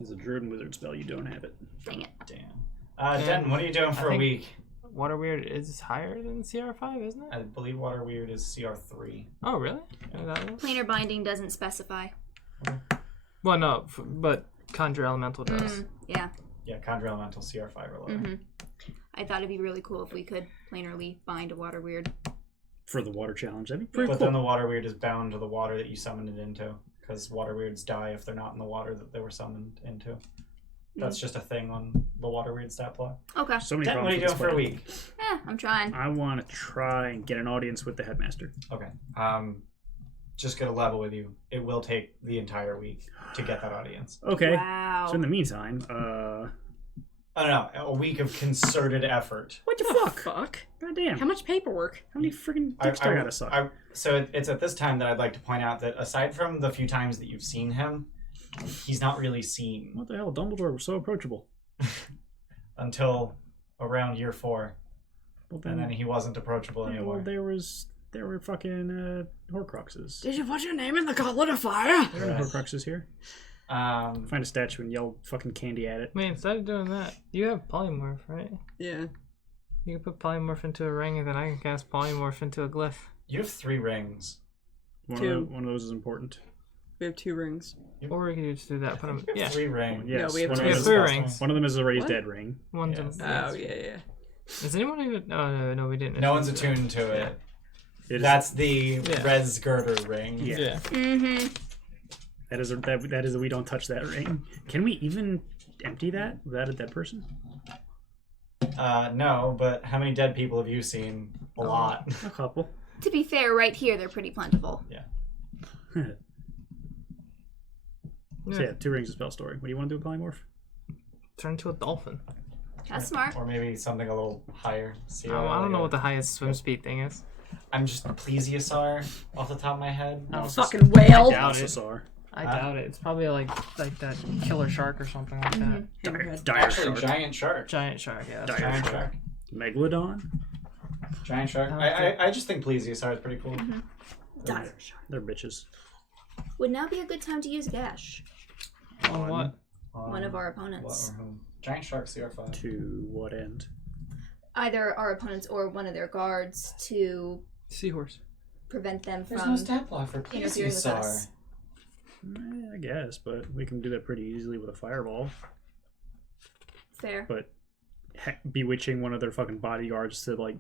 It's a druid and wizard spell. You don't have it. Dang it. Damn. Denton, what are you doing for a think- week? Water Weird is higher than CR5, isn't it? I believe Water Weird is CR3. Oh, really? Is that it? Planar binding doesn't specify. Well, no, but Conjure Elemental does. Yeah. Yeah, Conjure Elemental CR5 or lower. Mm-hmm. I thought it'd be really cool if we could planarly bind a water weird. For the water challenge, that'd be pretty But cool. then the Water Weird is bound to the water that you summoned it into, because Water Weirds die if they're not in the water that they were summoned into. That's just a thing on the Water Weird stat block. Okay. So many Denton, what are problems you with doing this for a plan. week? I'm trying. I want to try and get an audience with the headmaster. Okay. Just gonna level with you. It will take the entire week to get that audience. Okay. Wow. So in the meantime, I don't know, a week of concerted effort. what the fuck? Fuck. Goddamn. How much paperwork? How many freaking dicks do I gotta suck? So it's at this time that I'd like to point out that aside from the few times that you've seen him, he's not really seen What the hell? Dumbledore was so approachable. until around year 4, Well, and then he wasn't approachable well, anymore. there were fucking Horcruxes. Did you put your name in the goblet of fire? There are Horcruxes here. Um, Find a statue and yell fucking candy at it. Wait, instead of doing that, you have Polymorph, right? Yeah. You can put Polymorph into a ring, and then I can cast Polymorph into a glyph. you have 3 rings. Two. One of those is important. We have 2 rings. Or we could just do that. Put them. You have Yeah. 3 rings. Yes, we have one two. of We them have is- 3 rings. One of them is a raised What? dead ring. One's Yes. Oh, yeah. Does anyone even? Oh no, we didn't. No one's attuned to it. It is- That's the Yeah. res girder ring. Yeah. Mm-hmm. That is a we don't touch that ring. Can we even empty that without a dead person? No, but how many dead people have you seen? A lot. A couple. To be fair, right here they're pretty plentiful. So yeah, 2 rings of spell story. What do you want to do with polymorph? Turn into a dolphin. That's smart. Or maybe something a little higher. See, I don't know what the highest swim speed thing is. I'm just plesiosaur off the top of my head. Oh, fucking whale. doubt it. Alsasaur. I doubt it. It's probably like that killer shark or something like that. Hammerhead. Dire Actually, shark. giant shark. Giant shark, yeah. That's Dire right. Giant shark. Megalodon. Giant shark. Okay. I just think plesiosaur is pretty cool. Dire shark. They're bitches. Would now be a good time to use Gash, On what? one of our What opponents. or whom? Giant shark CR5. To what end? Either our opponents or one of their guards to Seahorse. prevent them There's from no stat block for interfering with plesiosaur. us. I guess, but we can do that pretty easily with a fireball. Fair. But bewitching one of their fucking bodyguards to like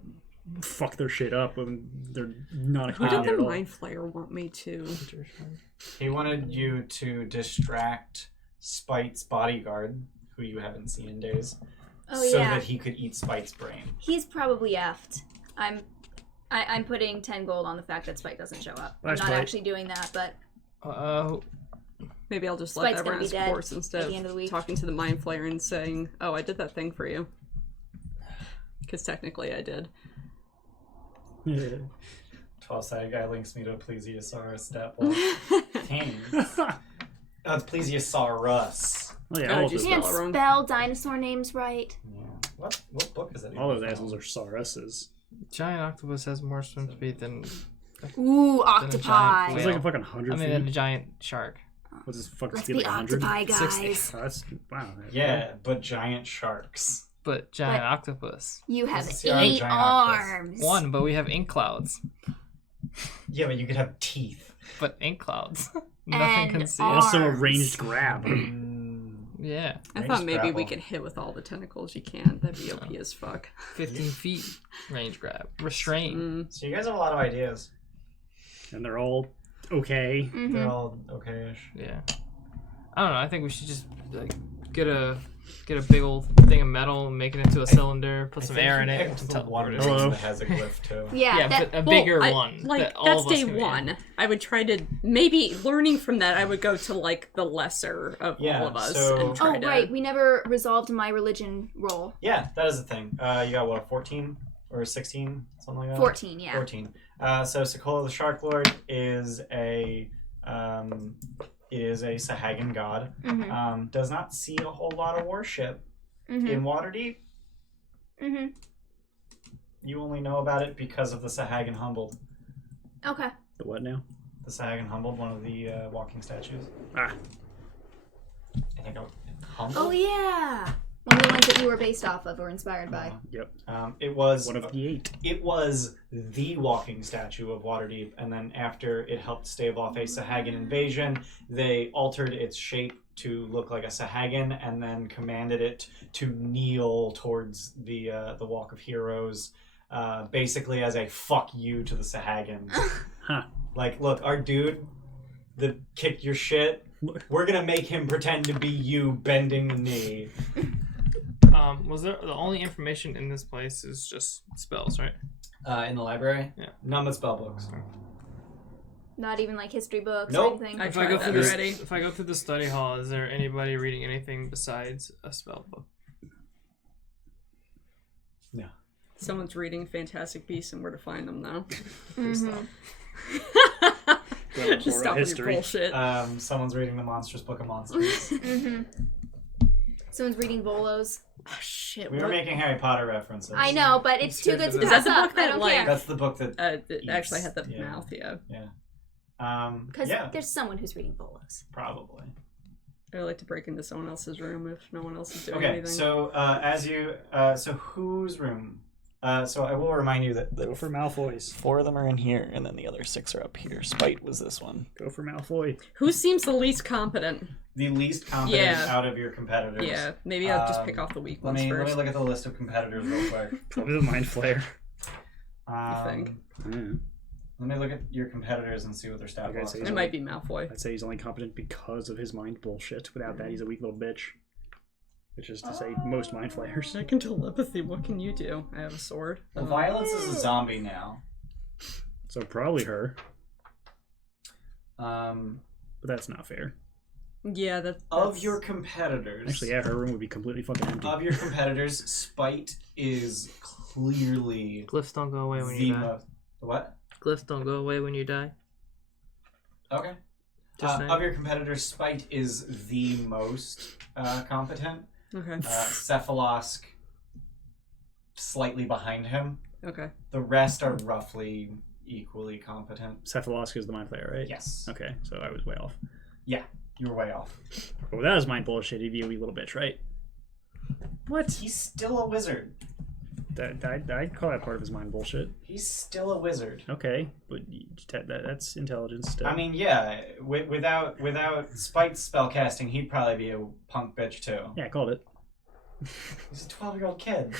fuck their shit up when they're not Who expecting did it at the all. Mind Flayer want me to? He wanted you to distract Spite's bodyguard, who you haven't seen in days, Oh so yeah, that he could eat Spite's brain. he's probably effed. I'm putting 10 gold on the fact that Spike doesn't show up. Bye, I'm not Spike. actually doing that, but Maybe I'll just Spite's let that gonna run be its dead course instead at the end of the week. talking to the Mind Flayer and saying, "Oh, I did that thing for you." Because technically, I did. 12-sided guy links me to a plesiosaur stat block. Thanks. Oh, it's Plesiosaurus. Oh yeah, Oh, all of just those, Can't spell it wrong. spell dinosaur names right. Yeah. What book is it? all those assholes are sauruses. Giant octopus has more swim speed than Ooh, giant octopi. It's whale. like a fucking 100 I mean, feet. than a giant shark. What's this fucking Let's speed be like 100? octopi, 60. guys. Oh, that's wow. Yeah, but giant sharks. But giant octopus. You have Let's see our 8 giant octopus. arms. One, but we have ink clouds. Yeah, but you could have teeth. But ink clouds. Nothing And can see. arms. Also a ranged grab. Yeah. I Range thought maybe we grapple. could hit with all the tentacles you can. That'd be OP as fuck. 15 feet range grab. Restrain. Mm. So you guys have a lot of ideas. And they're all okay. Mhm. They're all okay-ish. Yeah. I don't know. I think we should just like get a big old thing of metal and make it into a cylinder, put some air in it, and It's the teleport one it. Hello. that has a glyph too. Yeah, Yeah, that, but a bigger one. Like that all that's of us day can be in. one. I would try to maybe learning from that. I would go to like the lesser of Yeah, all of us so- and try oh to. right, we never resolved my religion roll. Yeah, that is the thing. You got what, 14 or 16, something like that. 14, yeah. 14. So Sokola the Shark Lord is a Sahagan god. Mhm. Does not see a whole lot of worship Mhm. in Waterdeep. Mhm. You only know about it because of the Sahagan Humbled. Okay. The what now? The Sahagan Humbled, one of the walking statues. Ah, I think Humbled. Oh yeah. One of the ones that you were based off of or inspired by. yep. It was One of the 8. It was the walking statue of Waterdeep, and then after it helped stave off a Sahagan invasion, they altered its shape to look like a Sahagan, and then commanded it to kneel towards the Walk of Heroes, basically as a fuck you to the Sahagans. Huh. Like, look, our dude that kicked your shit, we're gonna make him pretend to be you bending the knee. Was there the only information in this place is just spells, right? In the library? Yeah. None but spell books. Not even like history books Nope. or anything. I If I tried go that through already. if I go through the study hall, is there anybody reading anything besides a spell book? No. Someone's reading Fantastic Beasts and where to find them now. Mhm. Just stop with your history. bullshit. Someone's reading the Monstrous Book of Monsters. Mhm. Someone's reading Volos. Oh shit! We were what? making Harry Potter references. I know, but it's too good to Is pass that the up. book I that, don't like- care. That's the book that. It actually had the Yeah. mouth, yeah. Because Yeah, there's someone who's reading Volos. probably. I like to break into someone else's room if no one else is doing Okay, anything. so so whose room? So I will remind you that Go for Malfoy's. 4 of them are in here, and then the other 6 are up here. Spite was this one. Go for Malfoy. Who seems the least competent? The least competent Yeah. out of your competitors. Yeah, maybe I'll just pick off the weak Let ones me first. look at the list of competitors real quick. Probably the Mind Flayer. think. Let me look at your competitors and see what their stat Okay, blocks so are. he's It might be Malfoy. I'd say he's only competent because of his mind bullshit. Without that, he's a weak little bitch. Which is to say, most Mind Flayers. Second telepathy, what can you do? I have a sword. Well, Violence is a zombie now. So probably her. But But that's not fair. Yeah, of your competitors, Actually, yeah, her room would be completely fucking empty. of your competitors, Spite is clearly Glyphs don't go away when the you die. most. What? Glyphs don't go away when you die. Okay. Just saying. Of your competitors, Spite is the most competent. Okay. Cephalosk slightly behind him. Okay. The rest are roughly equally competent. Cephalosk is the Mind Flayer, right? Yes. Okay, so I was way off. Yeah, you were way off. But that was mind bullshit. He'd be a wee little bitch, right? What? He's still a wizard. I'd call that part of his mind bullshit. He's still a wizard. Okay, but that's intelligence still. I mean, yeah, without Spite's spellcasting, he'd probably be a punk bitch too. yeah, I called it. He's a 12-year-old kid.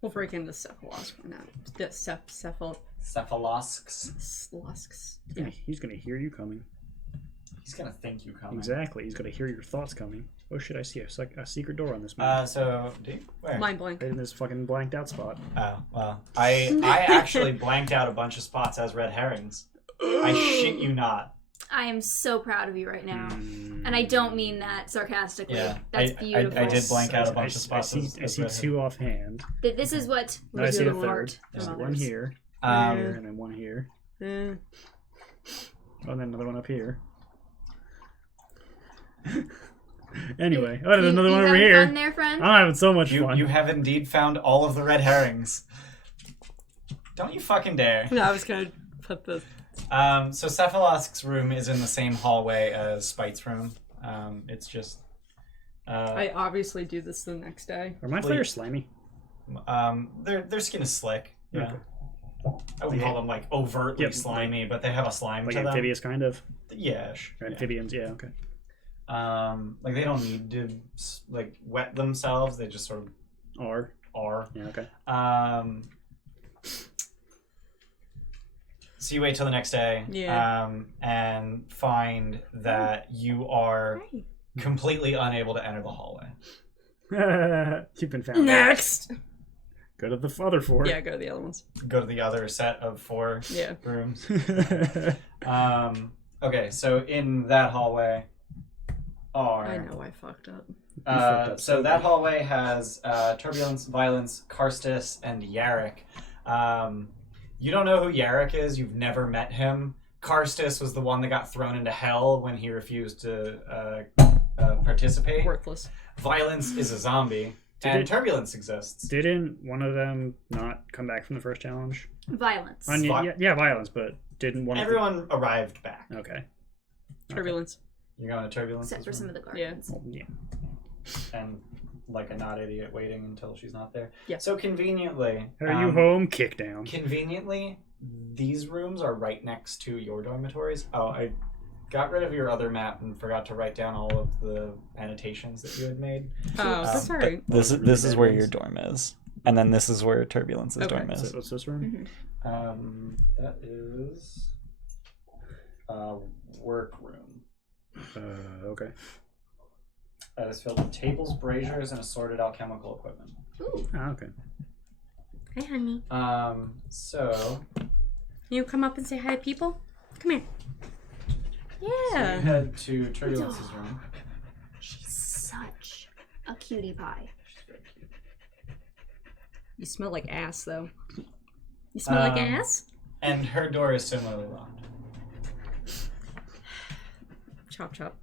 We'll break into Cephalosk for now. Cephalosks. Slusks. He's gonna hear you coming. He's gonna think you coming. Exactly. He's gonna hear your thoughts coming. Oh shit! I see a secret door on this map. So, where? Mind blank. Right in this fucking blanked out spot. Oh, well. I actually blanked out a bunch of spots as red herrings. I shit you not. I am so proud of you right now. And I don't mean that sarcastically. Yeah, That's beautiful. I did blank out a bunch of spots. I see two offhand. This is what No, I see we a do third. art There's from one others. here, Um, and then one here. Oh, and then another one up here. Anyway, oh, there's another one over having here. Fun there, friend? I'm having so much fun. You have indeed found all of the red herrings. Don't you fucking dare. No, I was gonna put the. So Cephalosk's room is in the same hallway as Spite's room. It's just. I obviously do this the next day. Are my flares slimy? Their skin is slick. Yeah. Okay. I wouldn't call them like overtly Yep. slimy, but they have a slime Like to them. amphibious, kind of? Yeah. Or amphibians, yeah, okay. Like they don't need to like wet themselves. They just sort of Or? are. Yeah, okay. So you wait till the next day, and find that you are completely unable to enter the hallway. You've been found. Next! Go to the other 4. Yeah, go to the other ones. Go to the other set of 4 Yeah. rooms. Okay, so in that hallway are... I know I fucked up. So that hallway has Turbulence, Violence, Karstis, and Yarrick. You don't know who Yarrick is. You've never met him. Karstis was the one that got thrown into hell when he refused to participate. Worthless. Violence is a zombie. And Turbulence exists. Didn't one of them not come back from the first challenge? Violence. Yeah, violence, but didn't one Everyone arrived back. Okay. Turbulence. You're going to Turbulence? Except for some of the guardians. Well, yeah. And like a not idiot waiting until she's not there. Yeah. So conveniently... Are you home? Kick down. Conveniently, these rooms are right next to your dormitories. Oh, I got rid of your other map and forgot to write down all of the annotations that you had made. Oh, that's alright. This is where your dorm is. And then this is where Turbulence's dorm is. So what's this room? That is... workroom. Okay. That is filled with tables, braziers, and assorted alchemical equipment. Ooh. Oh, okay. Hi, honey. So... You come up and say hi, people? Come here. So you Yeah. head to Turbulence's room. She's such a cutie pie. You smell like ass, though. You smell like ass? And her door is similarly locked. Chop, chop.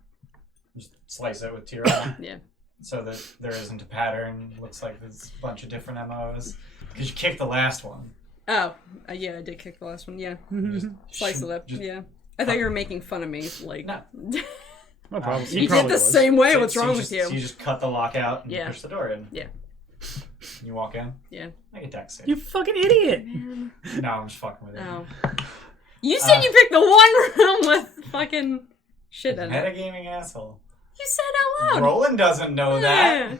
Just slice it with Tira Yeah. so that there isn't a pattern. Looks like there's a bunch of different MOs. Because you kicked the last one. Oh, yeah, I did kick the last one. Yeah. Just Slice the lip. just- Yeah. I thought you were making fun of me. Like, No. Well, probably. You you probably did the was. same way. So- What's so wrong with just, you? So you just cut the lock out and Yeah. push the door in. Yeah. You walk in. Yeah. Make a dex save. You fucking idiot! No, I'm just fucking with you. Oh. You said you picked the one room with fucking shit in it. Metagaming asshole. You said out loud. Roland doesn't know that.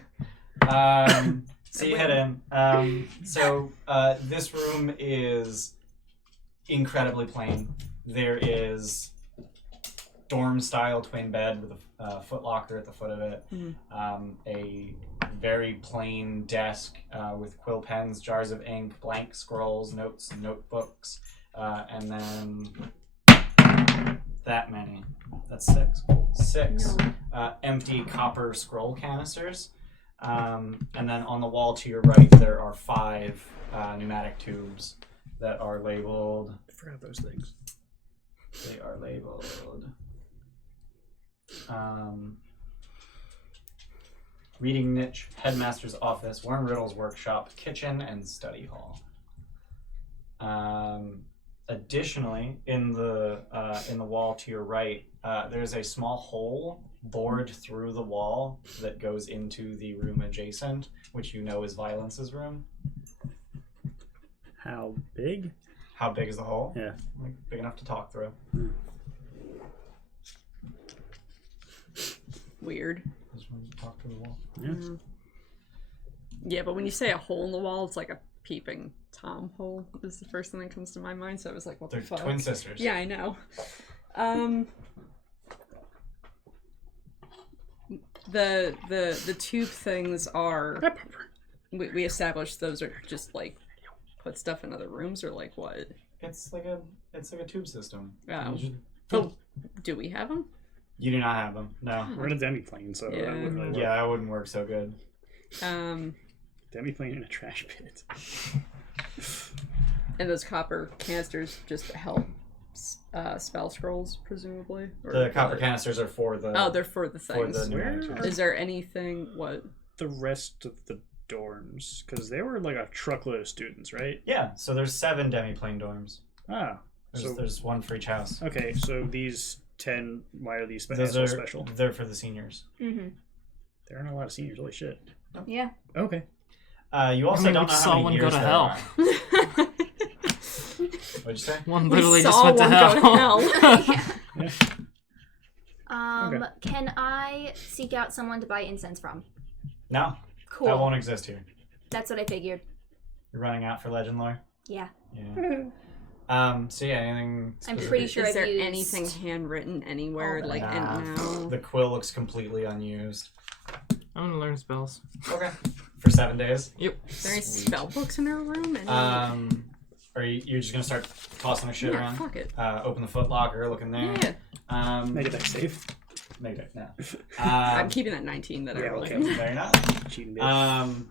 Yeah. So you head in. This room is incredibly plain. There is dorm-style twin bed with a foot locker at the foot of it. A very plain desk with quill pens, jars of ink, blank scrolls, notes, notebooks, and then that many. That's 6. 6 empty copper scroll canisters. And then on the wall to your right, there are 5 pneumatic tubes that are labeled. I forgot those things. They are labeled. Reading niche, headmaster's office, Worm Riddle's workshop, kitchen, and study hall. Additionally, in the wall to your right, there's a small hole bored through the wall that goes into the room adjacent, which you know is Violence's room. How big? How big is the hole? Yeah. Like, big enough to talk through. Weird. Just want to talk through the wall. Yeah. Yeah, but when you say a hole in the wall, it's like a peeping Tom hole is the first thing that comes to my mind. So I was like, what They're the fuck? twin sisters. Yeah, I know. The tube things are we established those are just like put stuff in other rooms or like what? It's like a tube system. Oh. You, Oh, do we have them? you do not have them. No. We're in a demi-plane, so Yeah. that wouldn't really work. Yeah, that wouldn't work so good. Demi-plane in a trash pit. And those copper canisters just help spell scrolls, presumably. Or The copper canisters are for the. Oh, they're for the for things. the pneumatic tubes. Is there anything? What? The rest of the dorms, because they were like a truckload of students, right? Yeah, so there's 7 demi-plane dorms. Ah, There's one for each house. okay. So these 10, why are these Those so are special? They're for the seniors. Mm-hmm. There aren't a lot of seniors. Holy shit. Yeah. Okay. You also I mean, don't we know how saw many one go years to there hell. are. What'd you say? One We literally just saw went to one hell. go to hell. Okay. Can I seek out someone to buy incense from? No, Cool. that won't exist here. That's what I figured. You're running out for legend lore. Yeah. Yeah. So yeah, anything? I'm specific? pretty sure Is I've there used anything handwritten anywhere? all Like, of and now? The quill looks completely unused. I'm gonna learn spells. Okay. For 7 days. Yep. Is there any Sweet. spell books in her room? Any... Are you're just gonna start tossing the shit yeah, around? fuck it. Open the foot locker, look in there. Yeah. Make it that safe. Make it no. I'm keeping that 19 that I yeah, rolled. okay. Very nice. Cheating bitch.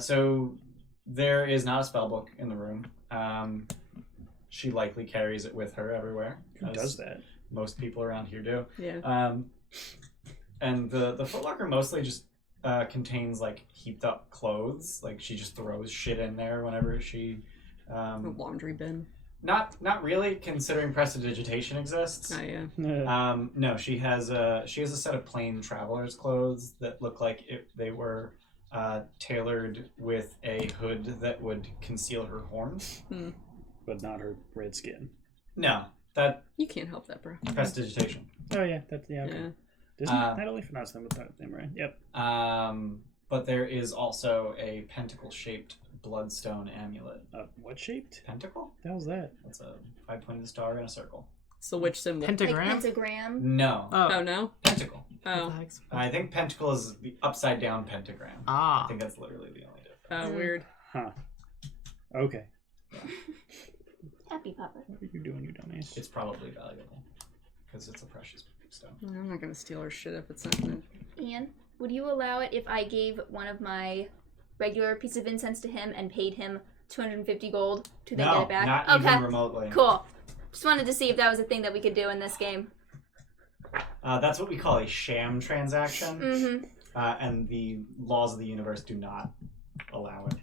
So there is not a spell book in the room. She likely carries it with her everywhere. Who as does that? Most people around here do. Yeah. And the footlocker mostly just contains like heaped up clothes. Like she just throws shit in there whenever she. A laundry bin. Not really, considering prestidigitation exists. Oh, yeah. No, she has a set of plain traveler's clothes that look like they were tailored with a hood that would conceal her horns. But not her red skin. No, that You can't help that, bro. prestidigitation. Oh yeah, that's yeah. Okay. Yeah. Isn't that only for not them with that name, right? Yep. But there is also a pentacle-shaped bloodstone amulet. What shaped? Pentacle? The hell's that? That's a 5-pointed star in a circle. So which symbol? like Pentagram? pentagram. No, Oh, no? pentacle. Oh. I think pentacle is the upside down pentagram. I Ah. think that's literally the only difference. Oh, weird. Huh. Okay. Happy pupper. What are you doing, you dumbass? It's probably valuable because it's a precious stone. I'm not gonna steal her shit if it's not gonna... Ian, would you allow it if I gave one of my regular piece of incense to him and paid him 250 gold to then get it back? Not Okay. even remotely. Cool. Just wanted to see if that was a thing that we could do in this game. That's what we call a sham transaction, Mm-hmm. and the laws of the universe do not allow it.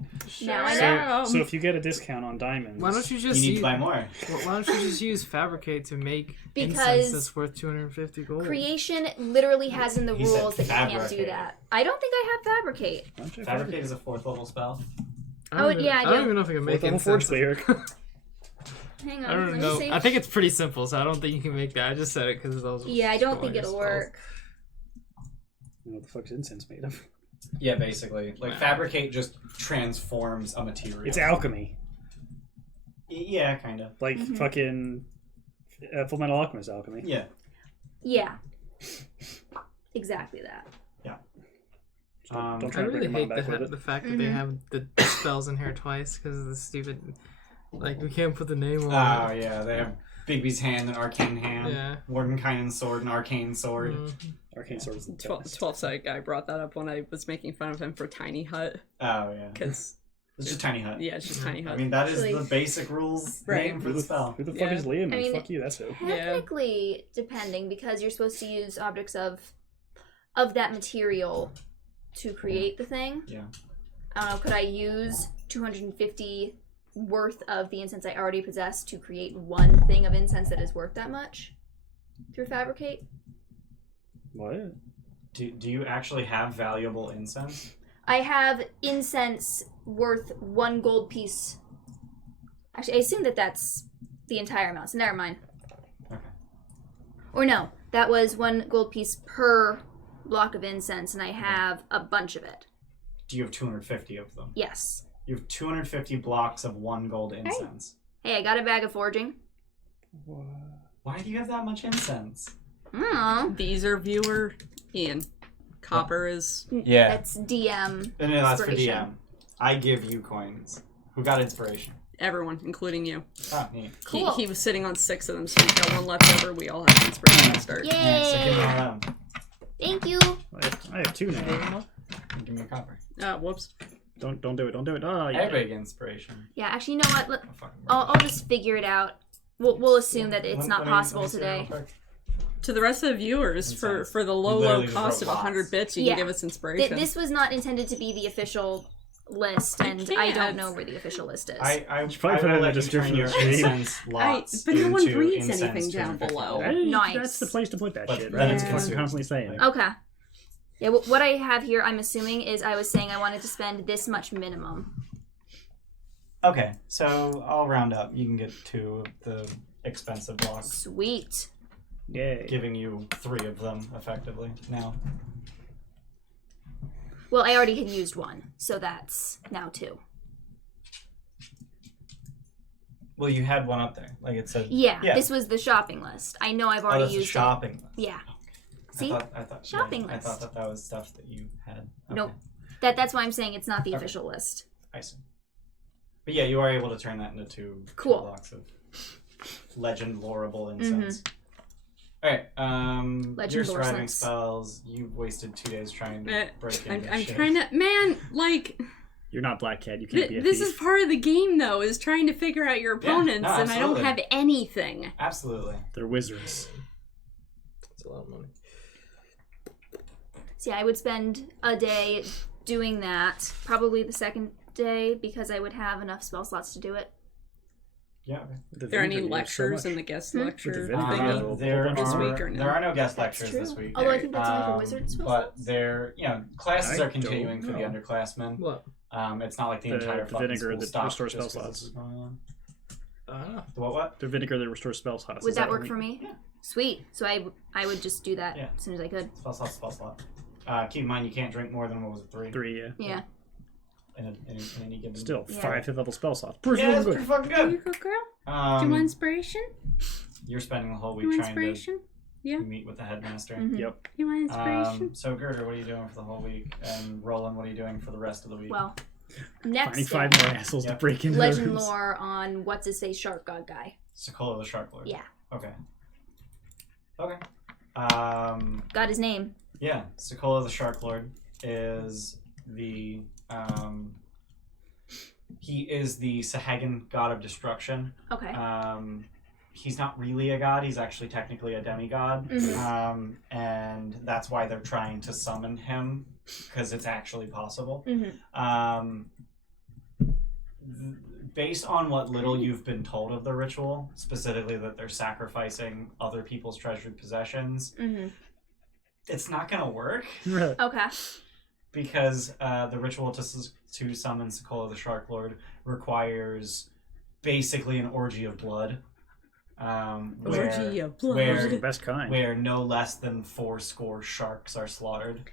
Now I know. So if you get a discount on diamonds, Why don't you You just need use, to buy more. why don't you just use fabricate to make Because incense that's worth 250 gold? Creation literally has in the He said rules that you can't do fabricate. that. I don't think I have fabricate. Why don't you Fabricate is a 4th level spell. Oh, yeah, I I don't do. even know if I can make Fourth level forge incense. clear. Hang on. I don't let me know. see. I think it's pretty simple, so I don't think you can make that. I just said it because those. Yeah, I don't think strong it'll spells. work. What the fuck's incense made of? Yeah, basically. Like, fabricate just transforms a material. It's alchemy. Yeah, kind of. Like fucking Full Metal Alchemist alchemy. Yeah. Yeah. Exactly that. Don't I try to really bring your mom hate back with it. the fact that they have the spells in here twice because of the stupid. Like, we can't put the name on Oh, it. yeah, they have Bigby's hand and Arcane hand. Yeah. Wardenkainen's sword and Arcane sword. Arcane sword is the 12-sided guy brought that up when I was making fun of him for Tiny Hut. Oh, yeah. Because, It's just Tiny Hut. yeah, it's just Tiny Hut. I mean, that is Actually- the basic rules Right. name for the spell. Who the fuck Yeah. is Liam? I mean, Fuck you, that's who. Technically, depending, because you're supposed to use objects of that material to create the thing. Yeah. I don't know, could I use 250 worth of the incense I already possess to create one thing of incense that is worth that much through fabricate? What? Do you actually have valuable incense? I have incense worth 1 gold piece. Actually, I assume that that's the entire amount, so never mind. Okay. Or no, that was 1 gold piece per block of incense, and I have a bunch of it. Do you have 250 of them? Yes. You have 250 blocks of 1 gold incense. Hey, I got a bag of forging. Why do you have that much incense? These are viewer Ian. Copper is... Yeah. That's DM. No, that's for inspiration. DM. I give you coins. Who got inspiration? Everyone, including you. Oh, neat. Cool. He was sitting on 6 of them, so he's got 1 left over. We all have inspiration to start. Alright, so give me all Yay! them. Thank you. I have 2 now. And give me a copper. Whoops. Don't do it. Don't do it. Oh, I yeah. have big inspiration. Yeah, actually, you know what? Oh, fucking I'll just figure it out. We'll assume that it's not possible today. To the rest of the viewers, for the low cost of 100 bits, you can give us inspiration. This was not intended to be the official list, and I don't know where the official list is. I should probably put it in the description of the stream. But no one reads anything down below. Nice. That's the place to put that shit, then right? it's That's what I'm consumed. constantly saying. Okay. Yeah, what I have here, I'm assuming, is I was saying I wanted to spend this much minimum. Okay, so I'll round up. You can get 2 of the expensive blocks, Sweet. Yay. giving you 3 of them effectively now. Well, I already had used 1, so that's now 2. Well, you had one up there, like it said. Yeah, this was the shopping list. I know I've already that's the used shopping list. it. Yeah. Okay. See? I thought Shopping I list. thought that was stuff that you had. Okay. Nope. That's why I'm saying it's not the Okay. official list. I see. But yeah, you are able to turn that into 2 Cool. blocks of legend loreable incense. Alright, your lore scribing sense. spells, you've wasted 2 days trying to break into I'm shit. trying to... Man, like... You're not Black Cat. You can't be a This thief. is part of the game, though, is trying to figure out your Yeah, opponents, no, and I don't absolutely. have anything. Absolutely. They're wizards. That's a lot of money. So yeah, I would spend a day doing that. Probably the second day, because I would have enough spell slots to do it. Yeah. Okay. The Are there any vinegar, you have so lectures much. in the guest Hmm? lecture With the vinegar. thingy? There This are, week or no? there are no guest That's lectures this week. Although I think that's only for wizards. But they're, classes I are continuing for the don't underclassmen. What? It's not like the The entire fucking vinegar school that stopped restores just spell 'cause this slots. is going on. Ah. The what? The vinegar that restores spell slots. Would Is that work only- for me? Yeah. Sweet. So I would just do that Yeah. as soon as I could. Spell slot. Keep in mind you can't drink more than, what was it, 3? 3, yeah. Yeah. In any given... Still, Yeah. 5 5th level spell slots. Pretty Yeah, that's fucking pretty good. fucking You good. go, girl? Do you want inspiration? You're spending the whole You week want trying inspiration? to meet with the headmaster. Mhm. Yep. You want inspiration? So Gerder, what are you doing for the whole week? And Roland, what are you doing for the rest of the week? Well, next Finding day, 5 more assholes to Yep. break into legend rooms. lore on what's his face shark god guy. Sokola the Shark Lord. Yeah. Okay. Got his name. Yeah, Sokola the Shark Lord is the he is the Sahagan god of destruction. Okay. He's not really a god, he's actually technically a demigod. Mhm. And that's why they're trying to summon him, because it's actually possible. Mhm. Based on what little you've been told of the ritual, specifically that they're sacrificing other people's treasured possessions, Mhm. it's not going to work. Okay. Because the ritual to summon Sokola the Shark Lord requires basically an orgy of blood. Orgy of blood. where- The best kind. Where no less than 4 sharks are slaughtered.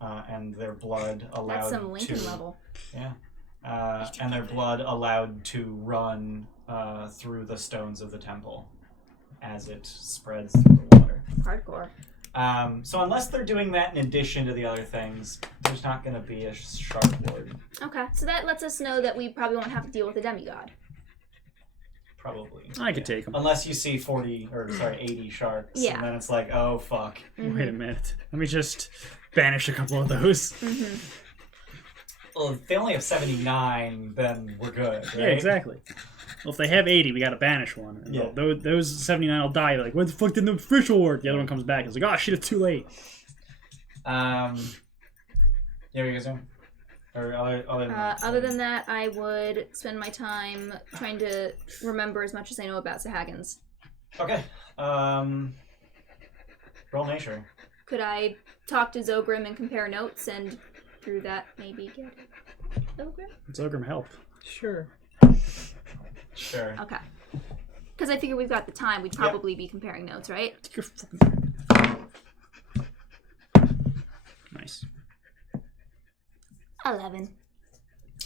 And their blood allowed That's some Lincoln to... level. Yeah. And their blood allowed to run through the stones of the temple as it spreads through the water. Hardcore. So unless they're doing that in addition to the other things, there's not going to be a shark lord. Okay. So that lets us know that we probably won't have to deal with a demigod. Probably. I could take them. Unless you see 80 sharks. Yeah. And then it's like, oh, fuck. Wait a minute. Let me just banish a couple of those. Mm-hmm. Well, if they only have 79, then we're good, right? Yeah, exactly. Well, if they have 80, we gotta banish one. And Yeah. Those 79 will die. They're like, what the fuck did the official work? The other one comes back. It's like, oh shit, it's too late. Yeah, what are you guys doing? Or Other than that, I would spend my time trying to remember as much as I know about Sahagins. Okay. Roll nature. Could I talk to Zogrim and compare notes and through that maybe get Zogrim? It's Ogrim help. Sure. Sure. Okay. Because I figure we've got the time, we'd probably be comparing notes, right? You're fucking... Nice. 11.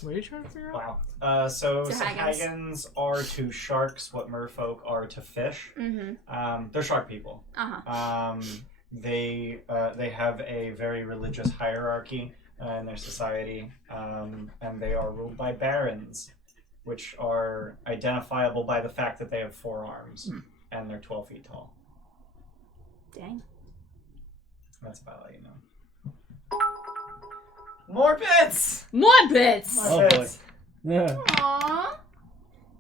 What are you trying to figure out? Wow. So Sahagins. Sahagins are to sharks what merfolk are to fish. Mm-hmm. They're shark people. Uh-huh. They have a very religious hierarchy in their society, and they are ruled by barons, which are identifiable by the fact that they have 4 arms and they're 12 feet tall. Dang. That's about all you know. More bits! More bits! More Oh, boy. bits. Yeah. Aww.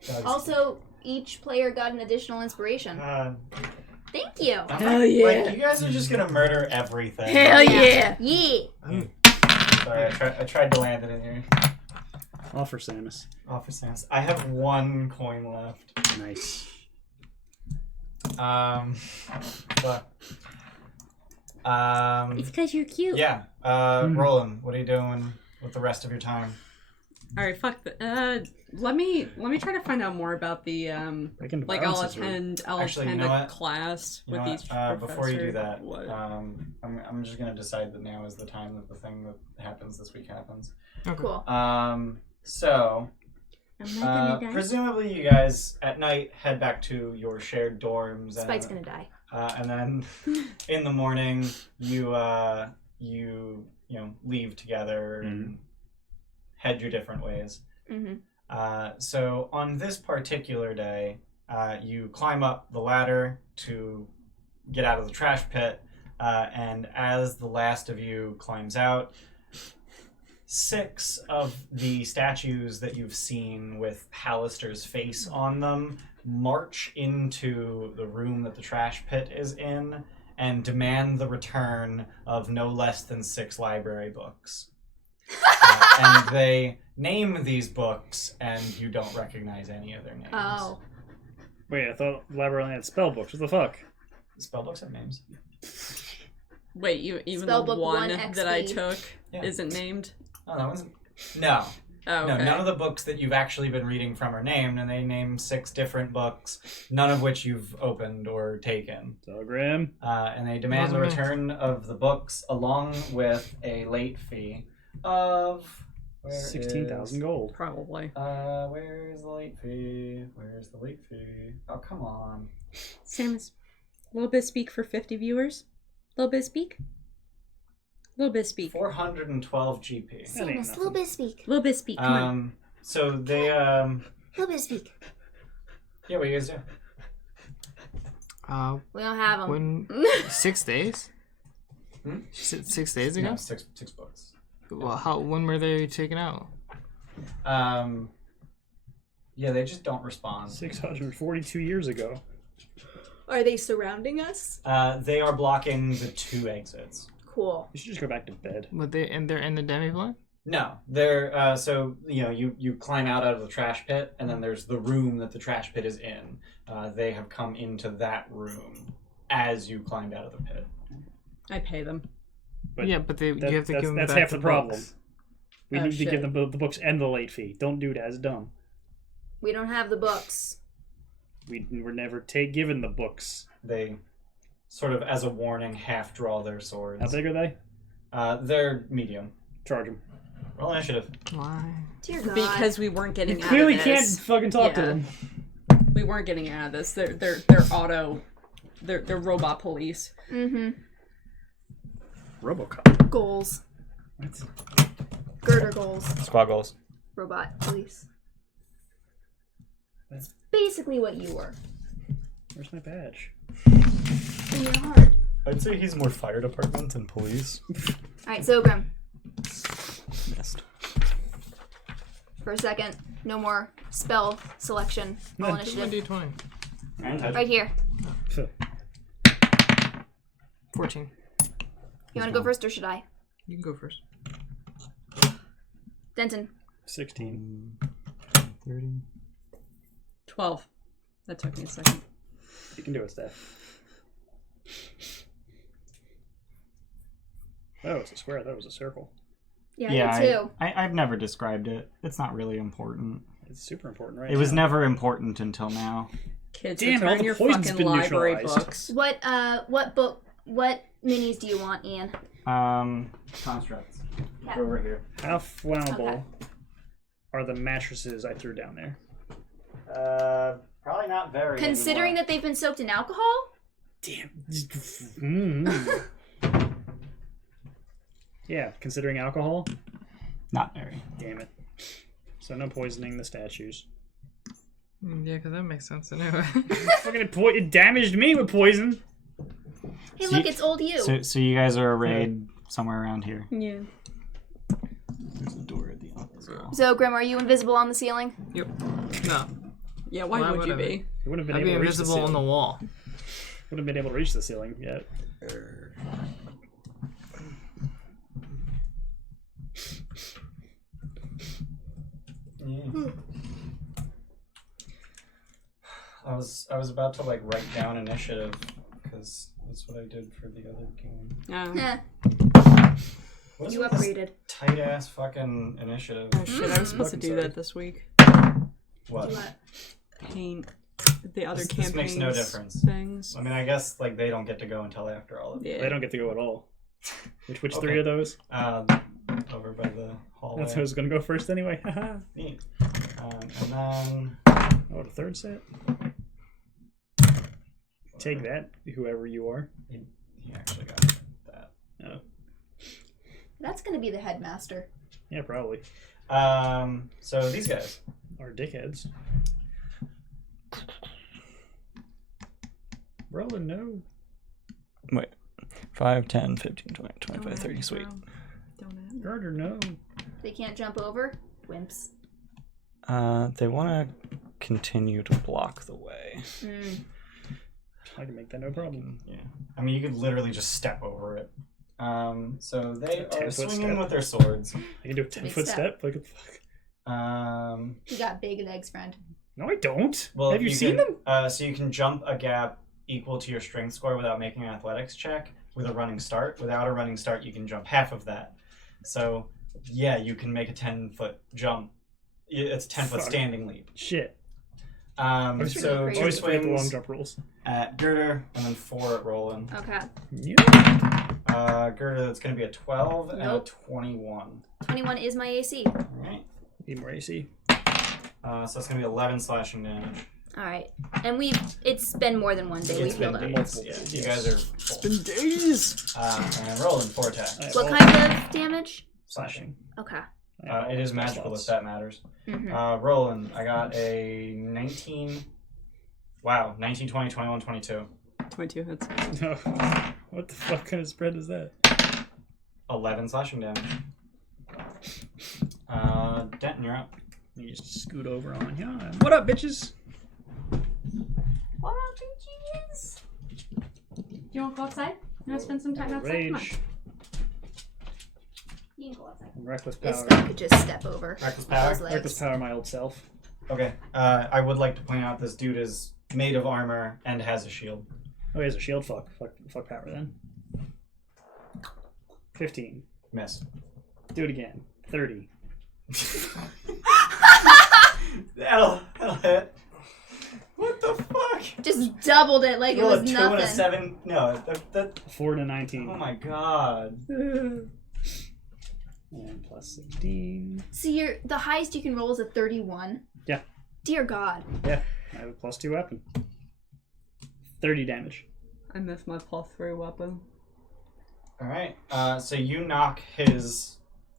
Dogs. Also, each player got an additional inspiration. Thank you. Hell yeah. Like, you guys are just gonna murder everything. Hell yeah! Yeah. Sorry, I tried to land it in here. Offer Samus. Offer Sans. I have 1 coin left. Nice. But, It's because you're cute. yeah. Roland, what are you doing with the rest of your time? All right, fuck. Let me try to find out more about the like I'll attend Actually, you know a what? class You with know these what? Before you do professor- that, What? I'm just gonna decide that now is the time that the thing that happens this week happens. Okay. Cool. So I'm not gonna die. presumably you guys at night head back to your shared dorms. Spike's gonna die. And then in the morning you leave together and head your different ways. Mm-hmm. So on this particular day, you climb up the ladder to get out of the trash pit, and as the last of you climbs out, 6 of the statues that you've seen with Hallister's face on them march into the room that the trash pit is in and demand the return of no less than 6 library books. And they name these books, and you don't recognize any of their names. Oh. Wait, I thought library only had spell books. What the fuck? Spellbooks have names. Wait, even the Spellbook one 1 that I XP. took Yeah. isn't named? Oh, that wasn't. No. Oh, No, okay. none of the books that you've actually been reading from are named, and they name 6 different books, none of which you've opened or taken. Telegram. And they demand the Wasn't it? return of the books along with a late fee of 16,000 gold. Probably. Where's the late fee? Where's the late fee? Oh, come on. Samus, a little bit speak for 50 viewers. A little bit speak. A little bit speak. 412 GP. That ain't Samus, nothing. little bit speak. A little bit speak. Come on. So they Little bit speak. yeah, what you guys do? We don't have them. When 6 days? Hmm? 6 days ago? No, six books. Well, when were they taken out? Yeah, they just don't respond. 642 years ago. Are they surrounding us? They are blocking the 2 exits. Cool. You should just go back to bed. But they're in the demi-plane? No, they're so you climb out of the trash pit, and then there's the room that the trash pit is in. They have come into that room as you climbed out of the pit. I pay them. But yeah, but you have to give them that's back half the problem. books. We Oh, need to shit. give them the books and the late fee. Don't do it as dumb. We don't have the books. We were never given the books. They sort of, as a warning, half draw their swords. How big are they? They're medium. Charge them. Roll initiative. Why? Dear God. Because we weren't getting You out clearly of can't this. fucking talk to Yeah. them. We weren't getting out of this. They're They're robot police. Mm-hmm. RoboCop. Goals. What? Girder goals. Squad goals. Robot police. What? Basically what you were. Where's my badge? In your heart. I'd say he's more fire department than police. Alright, Zogrim. Missed. For a second. No more spell selection. Roll Come Give me a initiative. D20. Right here. 14. You want to go first or should I? You can go first. Denton. 16. 30. 12. That took me a second. You can do it, Steph. Oh, it's a square. That was a circle. Yeah, me too. I've never described it. It's not really important. It's super important, right? It was now. never important until now. Kids, Damn, all return the your poison's fucking been library neutralized. books. What minis do you want, Ian? Constructs. Yeah. Over here. How flammable Okay. are the mattresses I threw down there? Probably not very. Considering that they've been soaked in alcohol? Damn. Yeah, considering alcohol. Not very. Damn it. So no poisoning the statues. Yeah, because that makes sense anyway. Fucking it damaged me with poison. Hey, look, it's old you. So you guys are arrayed somewhere around here. Yeah. So, Grim, are you invisible on the ceiling? Yep. No. Yeah, why would you be? You wouldn't have been I'd be able to reach the invisible on ceiling. the wall. Wouldn't have been able to reach the ceiling yet. Yeah. I was about to like write down initiative because that's what I did for the other game. Eh, What is you with this upgraded. tight ass fucking initiative? Oh shit, I was supposed to do Sorry. that this week. What? Do what? Paint the other This campaigns. makes no difference. Things. I mean, I guess like they don't get to go until after all of it. Yeah. They don't get to go at all. Which Okay. three are those? Over by the hallway. That's who's gonna go first anyway. Haha. Neat. And then Oh, the third set. Take that, whoever you are. he actually got that. Oh, That's gonna be the headmaster. yeah, probably. So these guys. Or dickheads. Rolling no. Wait. 5, 10, 15, 20, 25, 30. Sweet. Don't have it. Murder no. They can't jump over? Wimps. They want to continue to block the way. I can make that no problem. Yeah. I mean, you could literally just step over it. So they A are 10-foot swinging step. with their swords. I can do a 10-foot step. step. Like, fuck. You got big legs, friend. No, I don't. Well, Have you seen can, them? So you can jump a gap equal to your strength score without making an athletics check with a running start. Without a running start, you can jump half of that. So, yeah, you can make a 10-foot jump. It's a 10-foot Fuck. standing leap. Shit. So pretty two Always forget the long swings jump rules. at Girder and then 4 at Roland. Okay. Yeah. Girder, that's going to be a 12 and a Nope. 21. 21 is my AC. Alright. Need more AC. So that's going to be 11 slashing damage. Alright. And it's been more than one day It's we've been healed up. days. Yeah, you guys are full. Been days. And Roland, 4 attacks. What kind of damage? Slashing. Okay. It is magical if that matters. Mm-hmm. Roland, I got a 19. Wow, 19, 20, 21, 22. 22 hits. No. What the fuck kind of spread is that? 11 slashing damage. Denton, you're up. You just scoot over on here. What up, bitches? What up, bitches? Do you want to go outside? You want to spend some time outside? Come on. Rage. You can go outside. Reckless This power. guy could just step over Reckless power? those legs. Reckless power, my old self. Okay. I would like to point out this dude is made of armor and has a shield. Oh, he has a shield. Fuck power then. 15. Miss. Do it again. 30. That'll hit. What the fuck? Just doubled it like it Roll was a 2 and a nothing. 7. No, that 4 to 19. oh my god. And plus 16. So the highest you can roll is a 31. Yeah. Dear God. Yeah. I have a plus 2 weapon. 30 damage. I missed my +3 weapon. Alright. So you knock his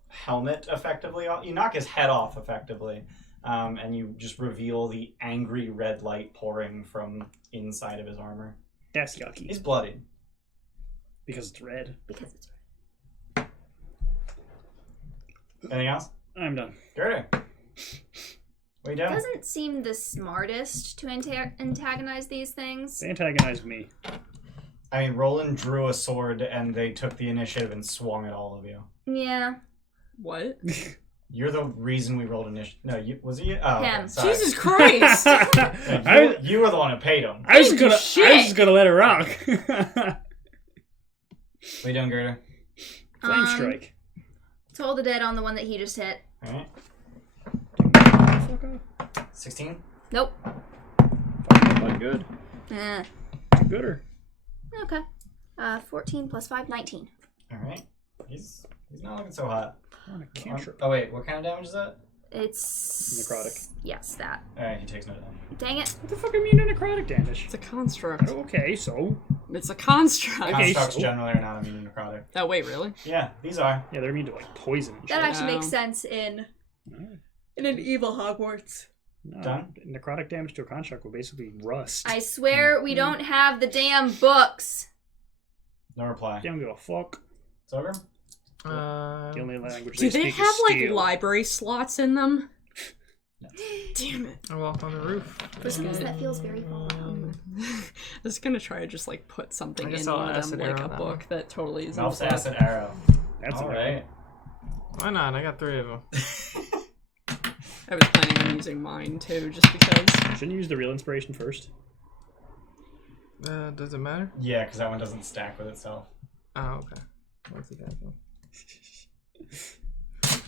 helmet effectively off. You knock his head off effectively. And you just reveal the angry red light pouring from inside of his armor. That's yucky. He's bloodied. Because it's red. Because it's Anything else? I'm done. Girder. What are you doing? doesn't seem the smartest to antagonize these things. They antagonized me. I mean, Roland drew a sword and they took the initiative and swung at all of you. Yeah. What? You're the reason we rolled initiative. No, was it you? Oh, okay, Him. sorry. Jesus Christ! No, you were the one who paid him. I was Didn't do just shit. gonna let it rock. What are you doing, Gerda? Flame strike. Toll the dead on the one that he just hit. Alright. Fuck off. 16? Nope. Fucking good. Gooder. Okay. 14 plus 5, 19. Alright. He's not looking so hot. On a cantrip. Oh wait, what kind of damage is that? It's... Necrotic. Yes, that. Alright, he takes no damage. Dang it. What the fuck immune to necrotic damage? It's a construct. Okay, so It's a construct. Okay, Constructs so- generally are not immune to necrotic. Oh, wait, really? Yeah, these are. yeah, they're immune to like poison and shit. That actually Oh. makes sense in Alright. an evil Hogwarts. No, Done. necrotic damage to a construct will basically rust. I swear we don't have the damn books. No reply. Don't give a fuck. It's over? The only language Do they speak have is like steel. library slots in them? No. Damn it. I walk on the roof. For space that feels very fallout. I was gonna try to just like put something I guess in I'll one of them, acid like arrow a that book that totally is. Melf's acid arrow. That's All annoying. right. Why not? I got 3 of them. I was planning on using mine too, just because. Shouldn't you use the real inspiration first? Does it matter? Yeah, because that one doesn't stack with itself. Oh, okay. What's it that then?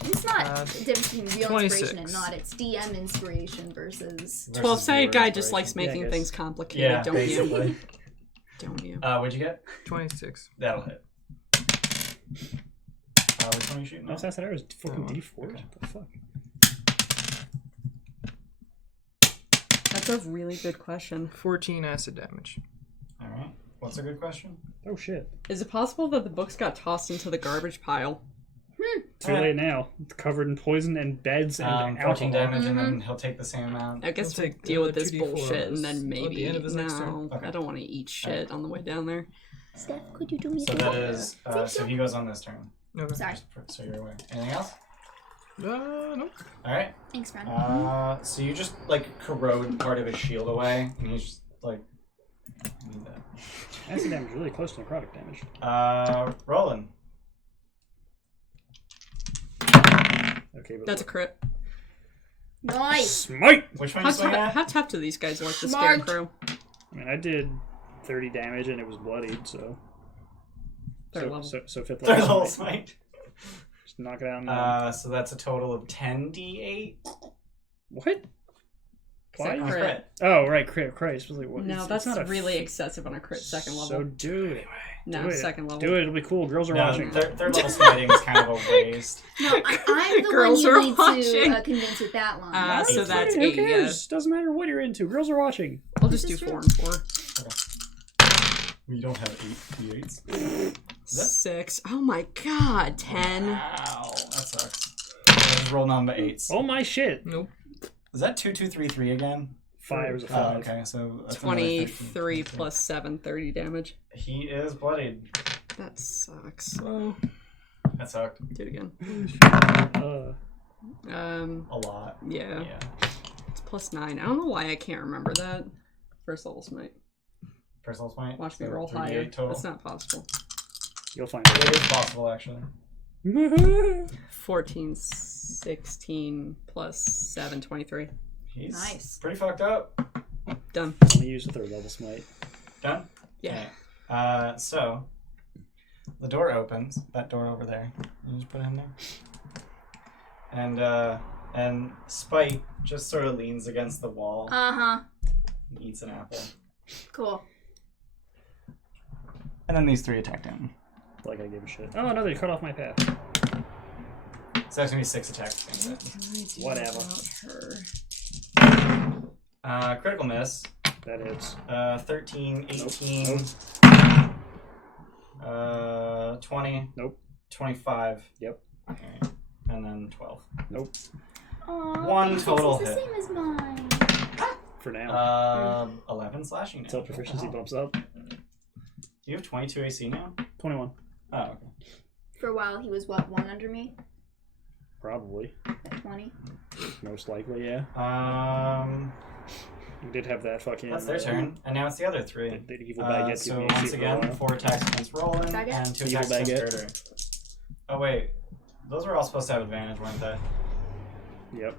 It's not the difference between real 26. inspiration and not. It's DM inspiration versus. 12-sided guy just inspiration. likes making I guess. things complicated, Yeah, don't you? basically. Don't you? What'd you get? 26. That'll hit. Which one are you shooting? No, that's arrow is fucking Oh, D4. okay. What the fuck? That's a really good question. 14 acid damage. All right. What's a good question? Oh shit. Is it possible that the books got tossed into the garbage pile? Too late now. It's covered in poison and beds and 14 alcohol. damage, and then he'll take the same amount. I guess I'll we'll take, deal with 2d4 this bullshit and then at the maybe. end of his next turn. No, Okay. I don't want to eat shit on the way down there. Steph, could you do me a So favor? that is. So he goes on this turn. Okay. Sorry. So you're aware. Anything else? No. All right. Thanks, friend. So you just like corrode part of his shield away, and he's just like. Need that. Acid damage is really close to necrotic damage. Roland. Okay, but That's a crit. Nice. smite! Which one How, you swing at? how tough do these guys look, the Smart. scarecrow? I mean, I did 30 damage and it was bloodied, so. Third level. So fifth Third level level. smite. Just knock it out. And So that's a total of 10d8. what? Why? Crit. Crit. Oh, right, crit. Christ. I was like, what? No, It's that's not a really excessive on a crit second level. So do it. no, do it. second level. Do it. It'll be cool. Girls are No, watching. third level smiting is kind of a waste. No, I'm the Girls one are you need watching. to convince with that line. So It's that's fine, who 8, cares? Doesn't matter what you're into. Girls are watching. I'll just do This is 4 true. and 4. We don't have 8 d8s. that- 6. Oh my god, 10. Wow, that sucks. Just roll number 8s. Oh my shit. Nope. Is that 2, 2, 3, 3 again? 5 was a Oh, 5. okay, so that's another 13. 23 plus 7, 30 damage. He is bloodied. That sucks. Well, That sucked Do it again. a lot. Yeah. Yeah. It's plus 9. I don't know why I can't remember that. First level smite. First level smite. Watch me so roll 3d8 higher. Total. That's not possible. You'll find It it. is possible, actually. 14, 16 plus 7, 23. He's Nice. pretty fucked up. Done. Only use the third level smite. Done? Yeah. Okay. So, the door opens. That door over there. You just put it in there. And Spite just sort of leans against the wall Uh-huh. and eats an apple. Cool. And then these 3 attack him. Like I give a shit. Oh no, they cut off my path. So that's gonna be 6 attacks against it. Whatever. Critical miss. That hits. 13, 18, Nope. 20, Nope. 25. Yep. Okay. And then 12. Nope. Aww, One this total is the hit. same as mine. For now. 11 slashing damage. Until proficiency Wow. bumps up. Do you have 22 AC now? 21. Oh, okay. For a while, he was, what, 1 under me? Probably. At 20? Most likely, yeah. You did have that fucking. That's their turn. And now it's the other 3. The evil baguette. So giving me once AC for a again, while. 4 attacks against Roland Baguette? and 2 Evil attacks against baguette. Herder. Oh wait, those were all supposed to have advantage, weren't they? Yep.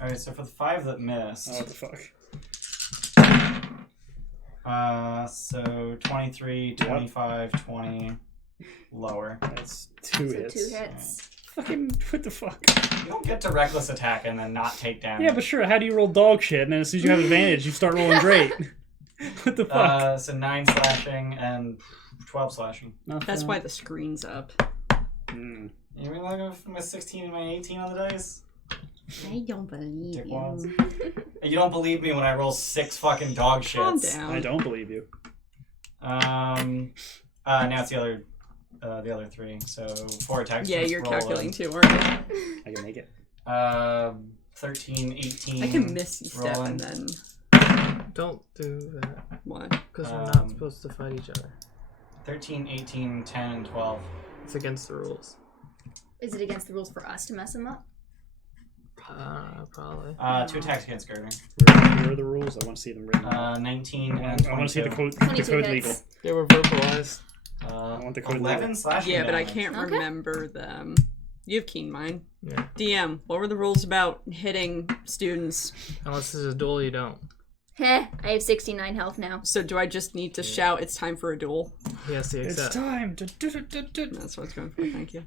Alright, so for the 5 that missed, Oh, what the fuck? so 23, 25, 20, lower. That's 2 So hits. 2 hits. Fucking, what the fuck? You don't get to reckless attack and then not take damage. Yeah, but sure, how do you roll dog shit and then as soon as you have advantage, you start rolling great? What the fuck? So 9 slashing and 12 slashing. That's why the screen's up. Mm. You mean like my 16 and my 18 on the dice? I don't believe Dick you. wads. You don't believe me when I roll 6 fucking dog shits. Calm down. I don't believe you. Now it's the other 3. So 4 attacks. Yeah, against you're Roland. calculating too, aren't you? I can make it. 13, 18. I can misty step Roland. and then don't do that. what? Because we're Um, not supposed to fight each other. 13, 18, 10, and 12. It's against the rules. Is it against the rules for us to mess him up? Probably. 2 attacks against Gertie. Here are the rules. I want to see them written. 19 and I 22. want to see the code. The 22 code hits. legal. They were verbalized. I want the code 11 slashing Yeah, but I damage. can't Okay. remember them. You have keen mind. Yeah. DM, what were the rules about hitting students? Unless it's a duel, you don't. Heh, I have 69 health now. So do I just need to shout, it's time for a duel? He has to It's accept. time. That's what I was going for, thank you.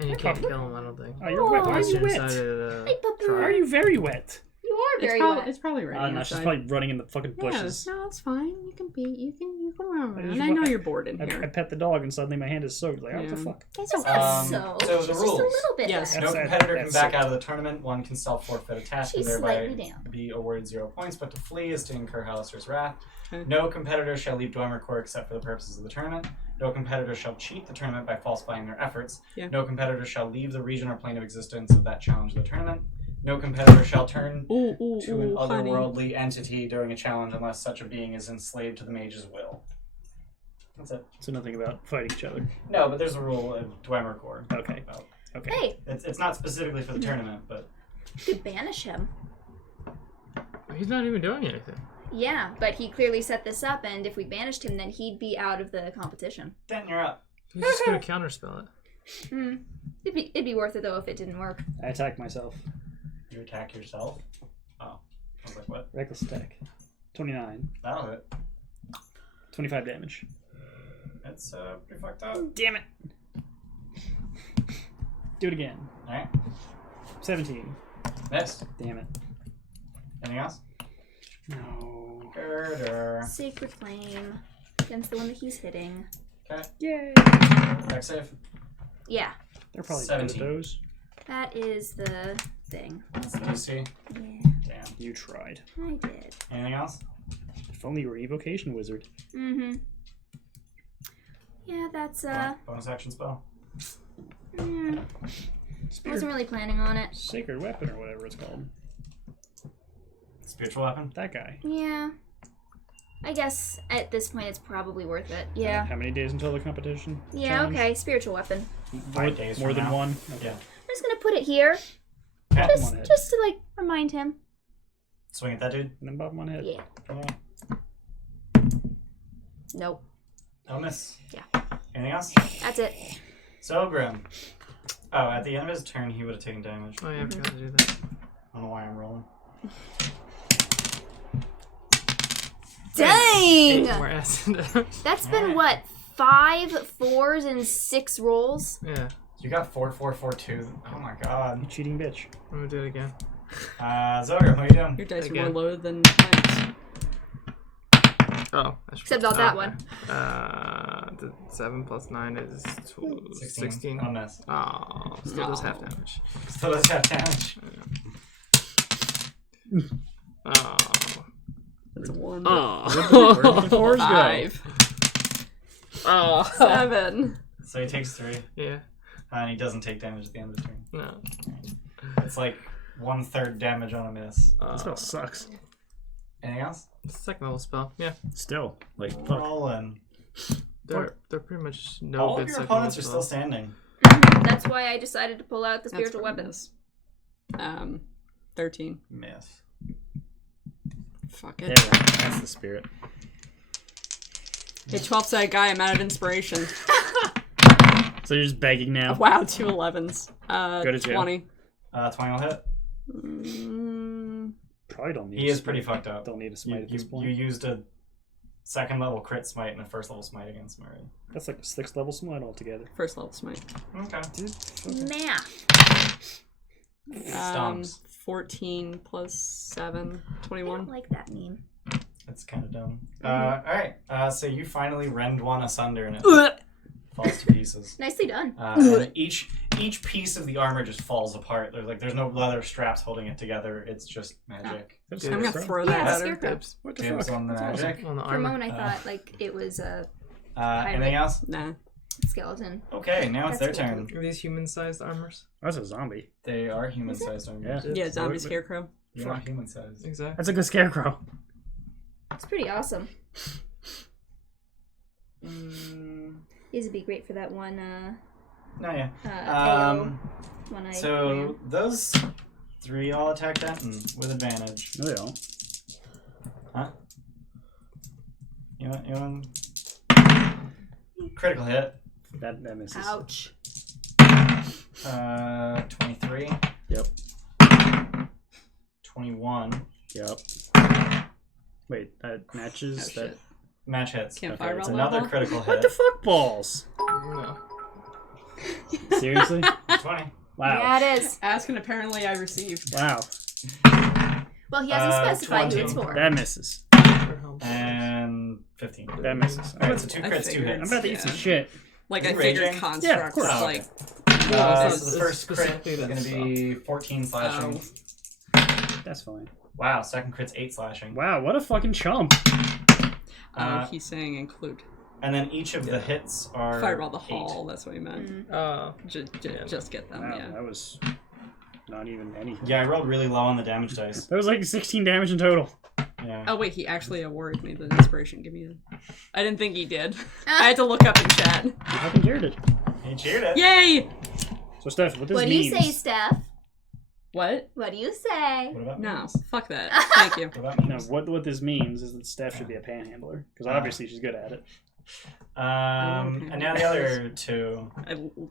And you can't kill him, I don't think. Oh, you're wet. Why are Unless you you're wet? inside of Hey, the puppy. Why are tribe. you very wet? You are very wet. It's probably right. No, she's probably running in the fucking bushes. No, it's fine. You can run I around. just I know wa- you're bored in I here. pet the dog and suddenly my hand is soaked. Like, oh, what the Yeah. fuck? It's not So so. the She's just rules. a little bit Yes. wet. No That's- competitor can that's back sick. out of the tournament. One can self-forfeit attack She's and thereby slightly damp. be awarded 0 points, but to flee is to incur Halaster's wrath. Okay. No competitor shall leave Dormitory except for the purposes of the tournament. No competitor shall cheat the tournament by falsifying their efforts. Yeah. No competitor shall leave the region or plane of existence of that challenge of the tournament. No competitor shall turn Ooh, to an honey. otherworldly entity during a challenge unless such a being is enslaved to the mage's will. That's it. So nothing about fighting each other. No, but there's a rule of Dormitory. Okay. Okay. Hey, It's not specifically for the tournament, but you could banish him. He's not even doing anything. Yeah, but he clearly set this up, and if we banished him, then he'd be out of the competition. Denton, you're up. He's just gonna counterspell it. Hmm. It'd be worth it, though, if it didn't work. I attack myself. You attack yourself? Oh. I was like, what? Reckless attack. 29. That'll hit. 25 damage. It's pretty fucked up. Damn it. Do it again. Alright. 17. Miss. Damn it. Anything else? No. Girder. Sacred Flame against the one that he's hitting. Okay. Yay. Dex save. Yeah, They're probably 17. better at those. that is the thing. That's the DC. Yeah, Damn. You tried. I did. Anything else? If only you were an evocation wizard. Mm-hmm. Yeah, that's, Bonus action spell. I wasn't really planning on it. Sacred weapon or whatever it's called. Spiritual weapon. That guy. Yeah. I guess at this point it's probably worth it. Yeah. How many days until the competition? Yeah, challenge? okay. Spiritual weapon. 5 days More from than now. one? Okay. Yeah. I'm just gonna put it here. Okay. Bop him on the head. Just to, like, remind him. Swing at that dude. And then bop him on the head. Yeah. Yeah. Nope. I'll miss. Yeah. Anything else? That's it. So Grim. Oh, at the end of his turn, he would have taken damage. Oh yeah, I forgot to do that. I don't know why I'm rolling. Dang! More acid damage. That's been, Alright. what, 5 4s and 6 rolls? Yeah, You got 4, 4, 4, 2. Oh my god. You cheating bitch. I'm gonna do it again. Zogrim, what are you doing? Your dice are Again. more low than mine. Oh, I should Except put- not that oh, one. The 7 plus 9 is 16. I'll miss. Oh, still does half No. damage. Still does have damage. Oh. That's a 1. Where did the fours go? 5. Oh. 7. So he takes 3, Yeah. and he doesn't take damage at the end of the turn. No. It's like 1/3 damage on a miss. That spell sucks. Anything else? It's a second level spell. Yeah. Still. Like, fuck. Rolling. They're pretty much no All good of your second opponents are level still spells. standing. That's why I decided to pull out the spiritual weapons. 13. Miss. Fuck There it. we go. That's the spirit. Hey, 12-sided guy, I'm out of inspiration. So you're just begging now? Wow, 2 11s. Go to jail. 20. 20 will hit. Probably don't need He a is pretty smite. fucked up. Don't need a smite at this You point. used a 2nd level crit smite and a 1st level smite against him already. That's like a 6th level smite altogether. First level smite. Okay. Math. Stomps. 14 plus 7. I 21. don't like that meme. That's kind of dumb. Alright. So you finally rend one asunder and it falls to pieces. Nicely done. And each piece of the armor just falls apart. There's no leather straps holding it together. It's just magic. That's Yeah. I'm gonna right. throw Yeah, that at her. scarecrow. Dibs. What the Dibs fuck? on the That's magic. On the For a armor. moment, I thought like it was a Anything else? Nah. skeleton. Okay, now it's their That's cool. turn. Are these human-sized armors? That's a zombie. They are human-sized armors. Yeah. Yeah, zombie scarecrow. You're not human-sized. Exactly. That's a good scarecrow. It's pretty awesome. These would be great for that one. No, yeah. AO one I So ran. those 3 all attack Denton with advantage. No, they don't. Huh? You want? Critical hit. That misses. Ouch. 23. Yep. 21. Yep. Wait, that matches Oh, that. shit. Match hits. Can't Okay, fire it's roll Another that? critical hit. What the fuck balls? No. Seriously? 20. Wow. Yeah, it is. Ask and apparently I received. Wow. Well, he hasn't specified who 20. it's for. That misses. And 15. That misses. Alright, so 2 I crits, 2 figured. I'm hits. about to eat some shit. Like You I figured raging? constructs Yeah, of course. Oh, like So it's the first crit specifically is that going to be 14 slashing. That's fine. Wow, second crit's 8 slashing. Wow, what a fucking chump. he's saying include. And then each of the hits are Fireball the 8. hall, that's what he meant. Just get them, Wow, yeah. that was not even anything. Yeah, I rolled really low on the damage dice. That was like 16 damage in total. Yeah. Oh wait, he actually awarded me the inspiration. Give me the... I didn't think he did. I had to look up in chat. You fucking cheered it. He cheered it. Yay! So, Steph, what this What do means... you say, Steph? What? What do you say? What about No, memes? fuck that. Thank you. What about No, memes? what this means is that Steph should be a panhandler. Because obviously she's good at it. And now the other 2.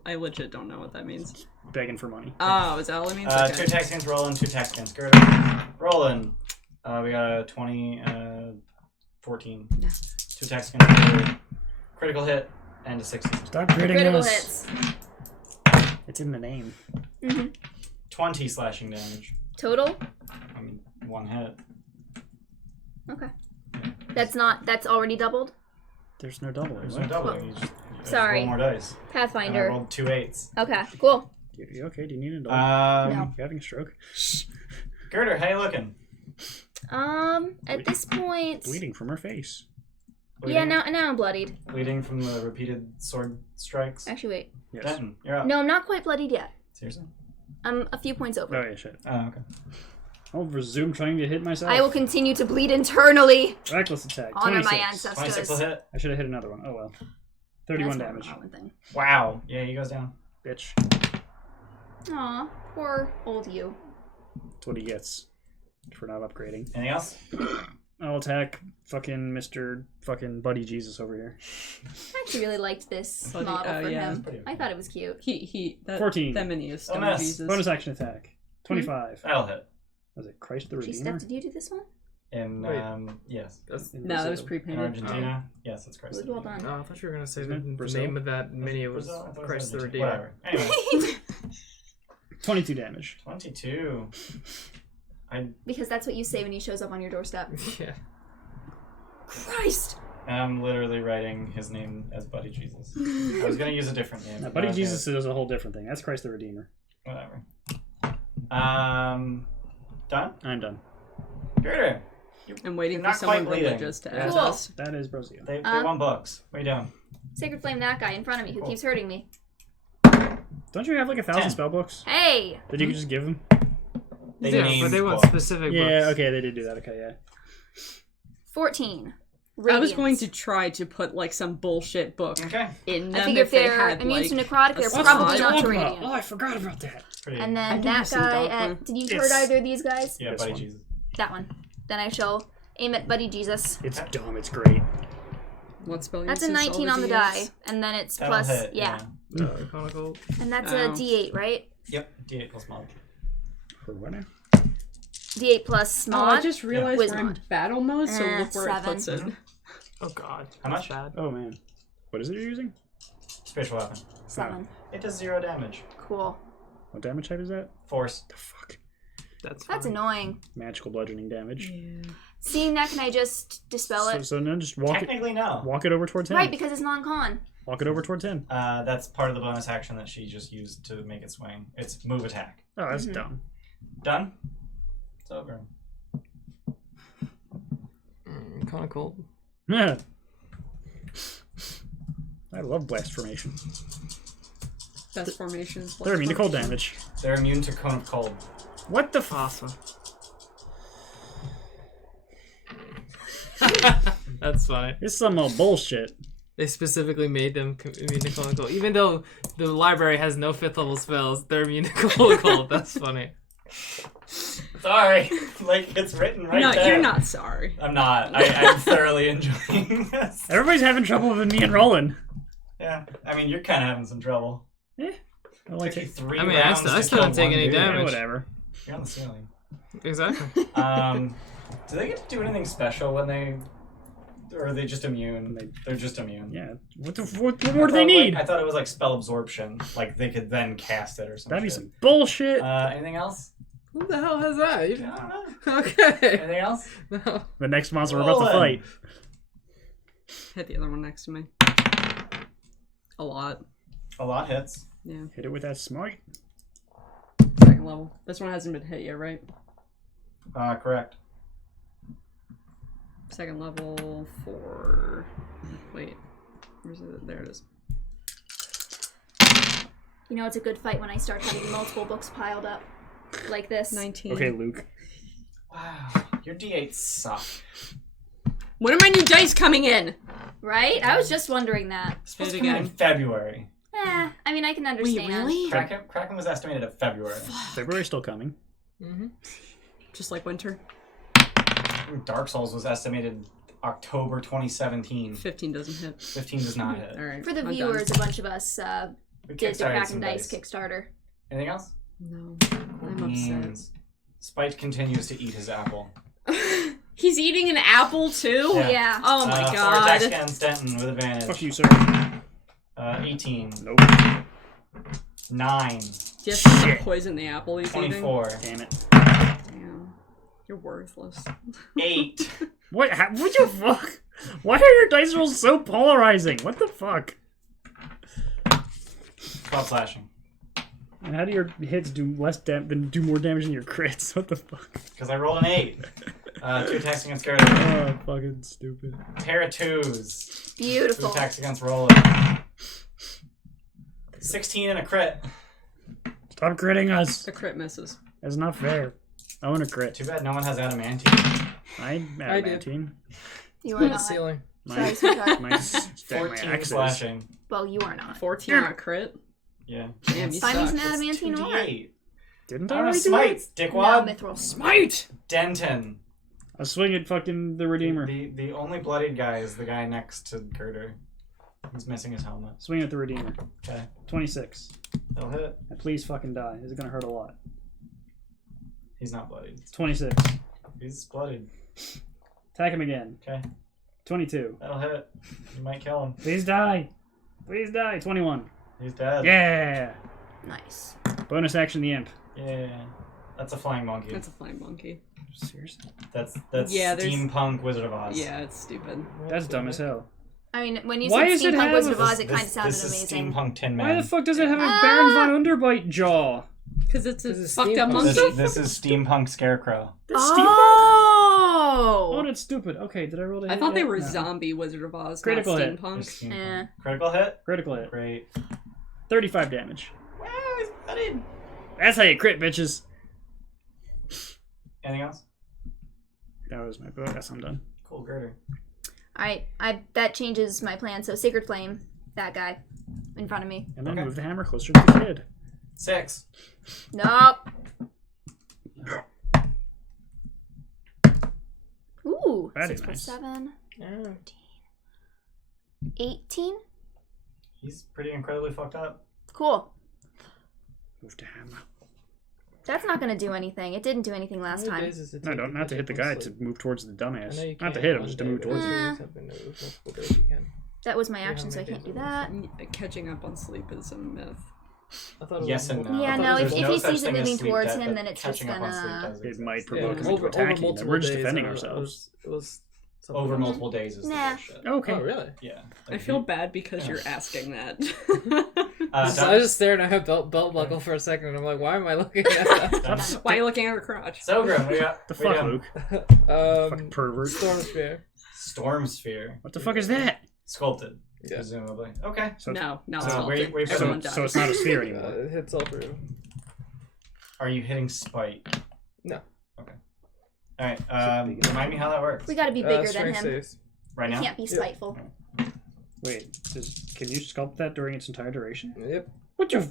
I legit don't know what that means. Begging for money. Oh, is that all it means? 2 Okay. attacks against Roland, 2 attacks against Gerda. Roland. We got a 20, 14. Yeah. 2 attacks against Gerda. Critical hit, and a 16. Stop gritting Critical us. hits. It's in the name. 20 slashing damage. Total? I mean, 1 hit. Okay. That's already doubled? There's no double, There's is no there? doubling. You just Sorry. roll more dice. And I Pathfinder. rolled 2 8s. Okay, cool. You okay? Do you need a double? No. You having a stroke? Gerda, how you looking? At this point... Bleeding from her face. Yeah, now I'm bloodied. Bleeding from the repeated sword strikes. Actually, wait. Yes. Denton, you're up. No, I'm not quite bloodied yet. Seriously? I'm a few points over. Oh, yeah, shit. Oh, okay. I'll resume trying to hit myself. I will continue to bleed internally. Reckless attack. Honor 26. my ancestors. 26 will hit. I should have hit another one. Oh, well. 31 That's damage. not one thing. Wow. Yeah, he goes down. Bitch. Aw, poor old you. That's what he gets for not upgrading. Anything else? I'll attack fucking Mr. fucking Buddy Jesus over here. I actually really liked this Buddy- model oh, for yeah. him. Pretty okay. I thought it was cute. That 14. That mini is Oh, Stone miss. Jesus. Bonus action attack. 25. That'll hit. Was it Christ the She Redeemer? Steph, did you do this one? In, Wait. yes. That's, In No, that Brazil. was In pre-painted. Argentina. Yes, that's Christ. Well done. oh, I thought you were gonna say Isn't the it Brazil? name of that mini was Brazil? I thought it was Christ the Argentina. Redeemer. Whatever. Anyway. 22 damage. 22. Because that's what you say when he shows up on your doorstep. Yeah. Christ! I'm literally writing his name as Buddy Jesus. I was going to use a different name. Now, but Buddy okay, Jesus is a whole different thing. That's Christ the Redeemer. Whatever. Done? I'm done. Gerda. I'm waiting You're for not someone quite bleeding. religious to Yeah. ask Cool. us. That is Brozio. They want books. What are you doing? Sacred Flame that guy in front of me who keeps hurting me. Don't you have like 1,000 10. spell books Hey! that you could just give him? They yeah, named but they want books. specific Yeah, books. okay, they did do that. Okay, yeah. 14. I was going Radiance. to try to put like some bullshit book Okay. in them I figure if they they're had immune like to necrotic, they're a probably slot. not to Oh, radiant. I forgot about that. Pretty. And I then think that I've seen guy Dogma. at... Did you It's- hurt either of these guys? Yeah, This Buddy one. Jesus. That one. Then I shall aim at Buddy Jesus. It's dumb. It's great. What spell That's a uses all 19 on the DAs? die. And then it's That'll plus... hit, yeah. Conical. And that's Oh. a D8, right? Yep. D8 plus mod. For what now? D8 plus Oh, mod. I just realized Whiz we're in mod. battle mode, so look where it 7. puts it. Oh god. How much? Bad. Oh, man. What is it you're using? Spiritual weapon. 7. It does 0 damage. Cool. What damage type is that? Force. The fuck? That's That's fine. annoying. Magical bludgeoning damage. Seeing that, can I just dispel So, it? so then just walk it, Technically, no. walk it over towards him. Right, because it's non-con. Walk it over towards him. That's part of the bonus action that she just used to make it swing. It's move attack. Oh, that's Mhm. dumb. Done? It's over. Conical. Yeah. I love blast formation. Best formations. They're immune to cold damage. They're immune to Cone of Cold. What the fuck? Awesome. That's funny. It's some bullshit. They specifically made them immune to cold and cold. Even though the library has no 5th level spells, they're immune to cold and cold. That's funny. Sorry. Like, it's written right No, there. you're not sorry. I'm not. I'm thoroughly enjoying this. Everybody's having trouble with me and Roland. Yeah. I mean, you're kind of having some trouble. Yeah. I like Took you it. 3 I mean, I rounds still to don't kill take one any dude. damage. Yeah, whatever. You're on the ceiling. Exactly. Do they get to do anything special when they... Or are they just immune? They're just immune. Yeah. What more do they need? I thought it was like spell absorption. Like they could then cast it or something. That'd be some bullshit. Anything else? Who the hell has that? I don't know. Okay. Anything else? No. The next monster we're about to Roland. fight. Hit the other one next to me. A lot. A lot hits. Yeah. Hit it with that smite. 2nd level. This one hasn't been hit yet, right? Correct. 2nd level for... Wait. Where's it? There it is. You know, it's a good fight when I start having multiple books piled up like this. 19. Okay, Luke. Wow. Your D8s suck. When are my new dice coming in? Right? I was just wondering that. It's supposed Hit to it come in again. February. I mean, I can understand. really? Kraken was estimated at February. February's still coming. Mm-hmm. Just like winter. Dark Souls was estimated October 2017. 15 doesn't hit. 15 does not hit. Alright. For the I'm viewers, done. a bunch of us We did the kickstarted Kraken some Dice Kickstarter. Anything else? No. I'm upset. Spite continues to eat his apple. He's eating an apple too? Yeah. Yeah. Oh my 4 god. attacks against Stenton with advantage. Fuck you, sir. 18. Nope. 9. Do you have to poison the apple he's eating? 24. Damn it. Damn. You're worthless. 8. What the fuck? Why are your dice rolls so polarizing? What the fuck? 12 slashing. And how do your hits do do more damage than your crits? What the fuck? Because I rolled an 8. 2 attacks against Gerda. Oh, fucking stupid. Pair of 2s. 2 Beautiful. attacks against Roland. 16 and a crit. Stop critting us. The crit misses. That's not fair. I want a crit. Too bad no one has adamantine. I'm I did. adamantine. You are The not. ceiling. Sorry, sweetheart. My 14 axes. slashing. Well, you are not. 14 on a crit? Yeah. Damn, you Find me suck. some adamantine ore. 2d8. Didn't I I don't have already do smite, that? dickwad. No, Mithril. Smite! Denton. I'll swing at fucking the Redeemer. The only bloodied guy is the guy next to Girder. He's missing his helmet. Swing at the Redeemer. Okay. 26. That'll hit. And please fucking die. This is gonna hurt a lot. He's not bloodied. 26. He's bloodied. Attack him again. Okay. 22. That'll hit. You might kill him. Please die. Please die. 21. He's dead. Yeah. Nice. Bonus action, the imp. Yeah. That's a flying monkey. That's a flying monkey. Seriously? That's Yeah, there's- steampunk Wizard of Oz. Yeah, it's stupid. That's dumb as hell. I mean, when you Why said does it Steampunk have Wizard of a- Oz, it kind of This sounded is amazing. steampunk Tin Man. Why the fuck does it have a Baron von Underbite jaw? Because it's a This is fucked up steampunk. monkey. This is steampunk Scarecrow. That's steampunk? Oh, Oh! that's stupid. Okay, did I roll that? I thought they were No. zombie Wizard of Oz, Critical not hit. steampunk. It's steampunk. Eh. Critical hit? Critical hit. Great. 35 damage. Wow, he's bloodied. That's how you crit, bitches. Anything else? That was my book. Guess I'm done. Cool, Girder. Alright, that changes my plan. So Sacred Flame, that guy in front of me. And then Okay. move the hammer closer to the kid. 6. Nope. Ooh, That 6 is plus nice. 7, Yeah. 18. He's pretty incredibly fucked up. Cool. Move the hammer. That's not gonna do anything. It didn't do anything last How many time. days does it No, take don't, not to hit the push guy, up to sleep? move towards the I know you dumbass. Not can't to hit him, one just to day, move but towards if him. him. you have been multiple days, you can. That was my Yeah, action, so I how many can't do days that. Catching up on sleep is a myth. I thought it Yes was and more- no. Yeah, I thought no, it if was There's he no sees such it thing as moving sleep towards debt, him, but then it's just catching up on sleep gonna- does It exist. might yeah, provoke him over into attacking multiple them. We're just days, defending I don't know, ourselves. It was something Over like- multiple days is the Nah. bullshit. Okay. Oh, really? Yeah. I feel bad because you're asking that. So I was just staring at her belt buckle for a second, and I'm like, why am I looking at that? Why are you looking at her crotch? So grim. We got The we fuck, got Luke? Fucking pervert. Storm Spear. Storm Sphere. What the fuck is that? Sculpted, Yeah. presumably. Okay. So, No, not So sculpted. wait for Everyone so dies. it's not a sphere anymore. It hits all through. Are you hitting spite? No. Okay. All right. Remind me how that works. We gotta be bigger than Strength him. saves. Right We now. can't be spiteful. Wait, can you sculpt that during its entire duration? Yep. What your?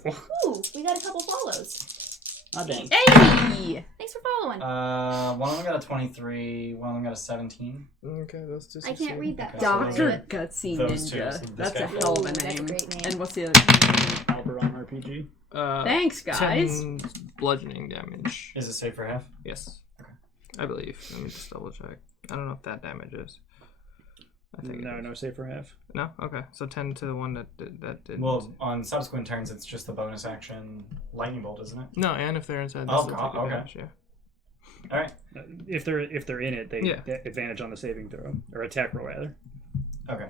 Ooh, we got a couple follows. Ah, dang. Hey! Thanks for following. One of them got a 23. One of them got a 17. Okay, those two. I can't read that. Okay. Dr. Gutsy Those two, Ninja. so this That's guy. a hell of a Ooh, that's a name. great name. And what's the other? Alberon RPG. Thanks, guys. 10 bludgeoning damage. Is it safe for half? Yes. I believe. Let me just double check. I don't know if that damage is. I think No save for half. No? Okay. So 10 to the one that did. Well, on subsequent turns, it's just the bonus action lightning bolt, isn't it? No, and if they're inside, Oh, this will God, take okay. advantage, yeah. All right. If they're in it, they Yeah. get advantage on the saving throw or attack roll rather. Okay.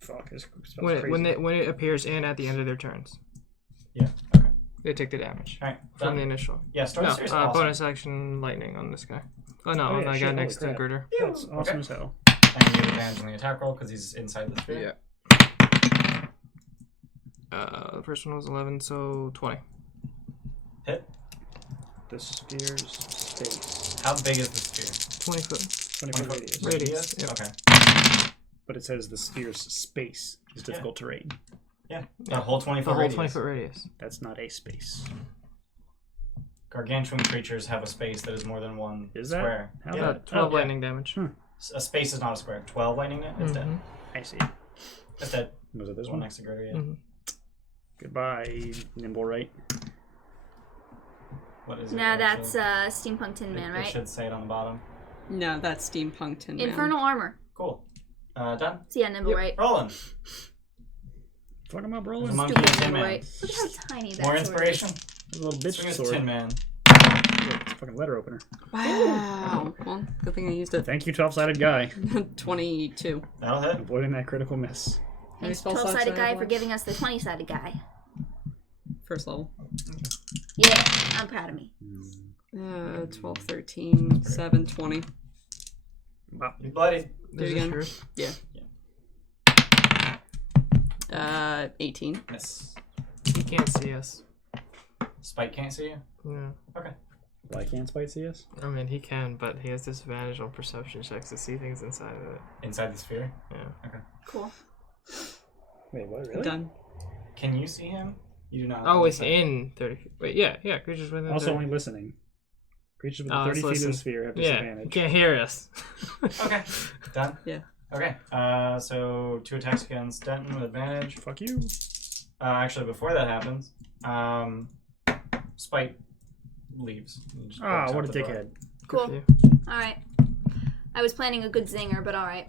Fuck, it's When crazy. it appears and at the end of their turns, Yeah. Okay. they take the damage All right. from the Done. initial. Yeah. Story No, series. Awesome. bonus action lightning on this guy. Oh no, Oh, on yeah, the shit, guy holy next to crap. Girder. That's awesome Okay. as hell. And you get advantage on the attack roll because he's inside the sphere. The first one was 11, so 20. Hit. The sphere's space. How big is the sphere? 20 foot. 20 foot radius. Radius, yep. Okay. But it says the sphere's space is difficult terrain. Yeah. The whole 20 The foot whole radius. 20 foot radius. That's not a space. Gargantuan creatures have a space that is more than one Is that? square. How Yeah. about- 12 Oh, yeah. lightning damage. A space is not a square. 12 lightning net is dead. Mhm. I see. It's dead. Was it this One one? next to Gertie. Yeah. Mhm. Goodbye, nimble right. What is it? Now that's actually? Steampunk Tin Man, It right? should say it on the bottom. No, that's Steampunk Tin Man. Infernal armor. Cool. Done. So yeah, nimble Yep. right. Rolling. Fuck him up, There's a rolling. monkey Stupid and Tin nimble Man. right. Look how tiny that More sword inspiration. is. A little bitch Swing his sword. Tin Man. It's a fucking letter opener. Wow. Well, good thing I used it. Thank you, 12-sided guy. 22. That'll hit. Avoiding that critical miss. Thanks, spell slots 12-sided I guy have for left? giving us the 20-sided guy. First level. Yeah, I'm proud of me. 12, 13, 7, 20. You bloody. This you is go. yours. Yeah. 18. Miss. He can't see us. Spike can't see you? Yeah. Okay. Why can't Spite see us? I mean, he can, but he has disadvantage on perception checks to see things inside of it. Inside the sphere? Yeah. Cool. Wait, what? Really? Done. Can you see him? You do not. Oh, it's Okay. in 30 feet. Wait, yeah, creatures within Also 30. only listening. Creatures within Oh, 30 let's feet of the listen. sphere have Yeah, disadvantage. he can't hear us. Okay. Done? Yeah. Okay. So 2 attacks against Denton with advantage. Fuck you. Actually, before that happens, Spite leaves. He just Ah, walks what a out the door. dickhead. Cool. Good Alright. I was planning a good zinger, but alright.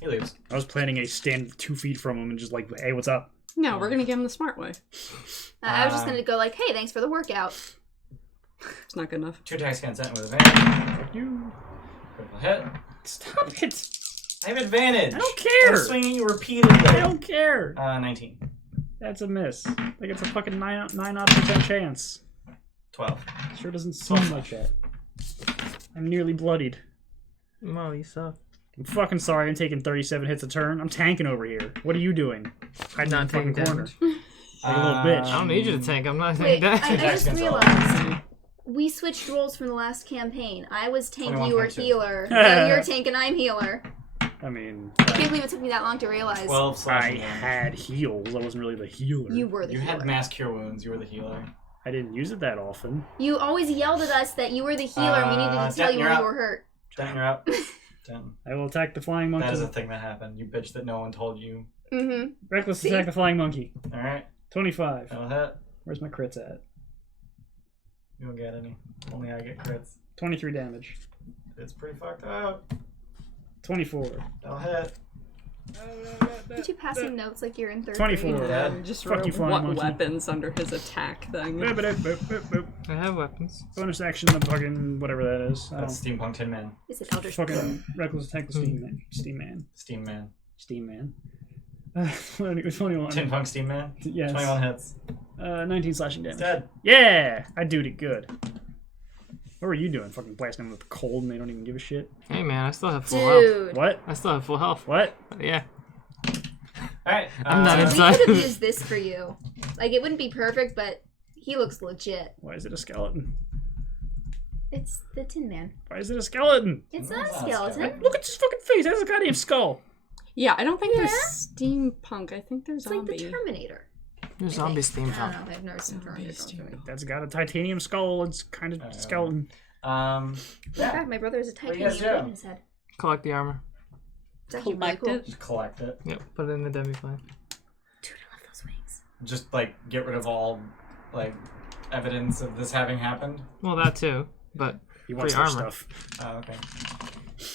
He leaves. I was planning a stand 2 feet from him and just like, hey, what's up? No, we're gonna give him the smart way. I was just gonna go like, hey, thanks for the workout. It's not good enough. 2 attacks against Denton with advantage. Fuck you. Critical hit. Stop it. I have advantage. I don't care. I'm swinging you repeatedly. I don't care. 19. That's a miss. Like it's a fucking 9% chance. 12. Sure doesn't seem like that. I'm nearly bloodied. Mo, you suck. I'm fucking sorry. I'm taking 37 hits a turn. I'm tanking over here. What are you doing? Hiding Not in the fucking taking corner. damage. Like a little bitch. I don't need you to tank. I'm not Wait, taking I damage. just against all. realized we switched roles from the last campaign. I was tank, you were 21.2. healer. Now you're tank and I'm healer. I mean, I can't believe it took me that long to realize. 12 I slashing damage. had heals. I wasn't really the healer. You were the You healer. had mass cure wounds. You were the healer. I didn't use it that often. You always yelled at us that you were the healer and we needed to tell Denton, you you're when up. you were hurt. Denton, you're up. Denton. I will attack the flying monkey. That is a thing that happened. You bitch that no one told you. Mm-hmm. Reckless See? attack the flying monkey. Alright. 25. That'll hit. Where's my crits at? You don't get any. Only I get crits. 23 damage. It's pretty fucked up. 24. That'll hit. Did you pass him notes like you're in third 24. grade? Yeah. Just Fuck wrote you, flying what monkey. weapons under his attack thing. Boop, boop, boop, boop, boop. I have weapons. Bonus action, the fucking whatever that is. I That's don't Steampunk Tin Man. Is it Eldritch? fucking reckless attack the Steam Man. Steam Man. Steam Man. Steam Man. 21. Tin Punk Steam Man. Yes. 21 hits. 19 slashing It's damage. dead. Yeah! I do it good. What were you doing? Fucking blasting them with cold and they don't even give a shit? Hey man, I still have full health. Dude. What? I still have full health. What? Yeah. Alright. I'm not We inside. could have used this for you. Like, it wouldn't be perfect, but he looks legit. Why is it a skeleton? It's the Tin Man. Why is it a skeleton? It's No, not a it's not a skeleton. skeleton. Look at his fucking face. That's a goddamn skull. Yeah, I don't think Yeah. there's steampunk. I think there's It's like zombie. the Terminator. There's zombie I don't steampunk. know. I've never seen Terminator. That's got a titanium skull. It's kind of skeleton. In Yeah. fact, my brother has a What do you titanium guys head do? in his head. Collect the armor. It's actually really Collect cool. it. Just collect it. Yep. Put it in the demi-plane. Dude, I love those wings. Just like get rid of all like evidence of this having happened. Well, that too. But He wants free their armor. stuff. Oh, okay.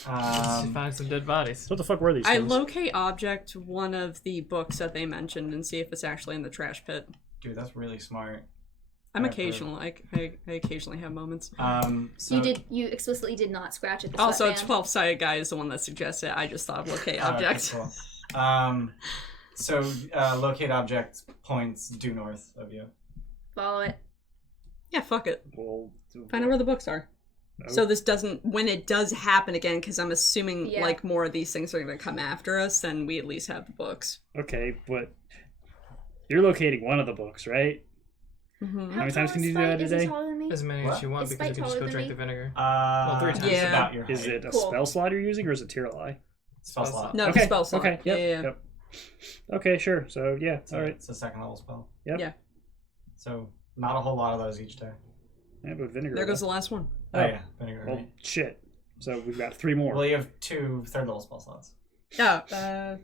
Let's find some dead bodies. So what the fuck were these I things? locate object one of the books that they mentioned and see if it's actually in the trash pit. Dude, that's really smart. I'm Right, occasional. I occasionally have moments. So You explicitly did not scratch at the Also, sweatband. 12-sided guy is the one that suggested it. I just thought of locate Oh, okay, object. cool. So locate object points due north of you. Follow it. Yeah, fuck it. Well, Find out where the books are. no. So this doesn't, when it does happen again, because I'm assuming Yeah. like more of these things are going to come after us, then we at least have the books. Okay, but you're locating one of the books, right? Mm-hmm. How many times can you do that a Is he day? taller than me? As many What? as you want Is because you Spike can just go taller drink the than vinegar. 3 times. It's Yeah. about your height. Is it a Cool. spell slot you're using, or is it tier lie? Spell slot? No, Okay, spell slot. okay, yep, yeah. yep. Okay, sure. So yeah, So all right. It's a second level spell. Yep. Yeah. So not a whole lot of those each day. Yeah, but vinegar. There goes the last one. Oh, yeah, vinegar. Well, Right? shit. So we've got 3 more. Well, you have 2 third level spell slots. Oh,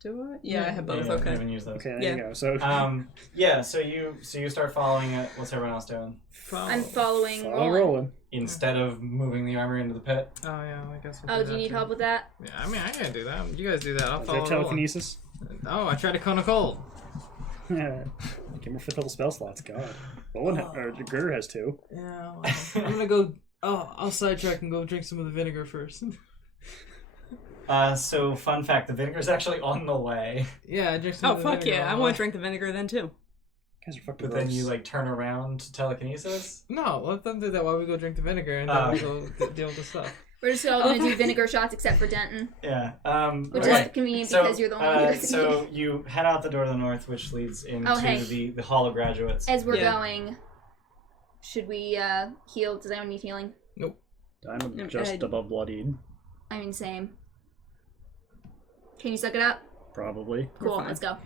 do I? Yeah, I have both. Yeah, you haven't Okay. even used those. Okay, there Yeah. you go. So Yeah. So you start following it. What's everyone else doing? I'm following follow Roland. rolling. Instead of moving the armor into the pit. Oh yeah, I guess. We'll Oh, do do you that need too. help with that? Yeah, I mean I can do that. You guys do that. I'll Do you follow. have Roland. telekinesis? Oh, I tried to cone a cold. Yeah. Get more 5th level spell slots. God. Roland or Girder has 2. Yeah, well, I'm gonna go. Oh, I'll sidetrack and go drink some of the vinegar first. So fun fact: the vinegar is actually on the way. Yeah, I drink some. Oh, of the fuck vinegar yeah. I on want the to drink the vinegar then too. You guys are fucking But then gross. you like turn around to telekinesis. No, let them do that while we go drink the vinegar and then we go deal with the stuff. We're just all gonna do vinegar shots except for Denton, Yeah. which okay. is convenient So, because you're the only one who doesn't so eat. you head out the door to the north, which leads into hey. the Hall of Graduates. As we're Yeah. going, should we heal? Does anyone need healing? I'm just above bloodied. I mean, same. Can you suck it up? Probably. We're Cool, fine. let's go.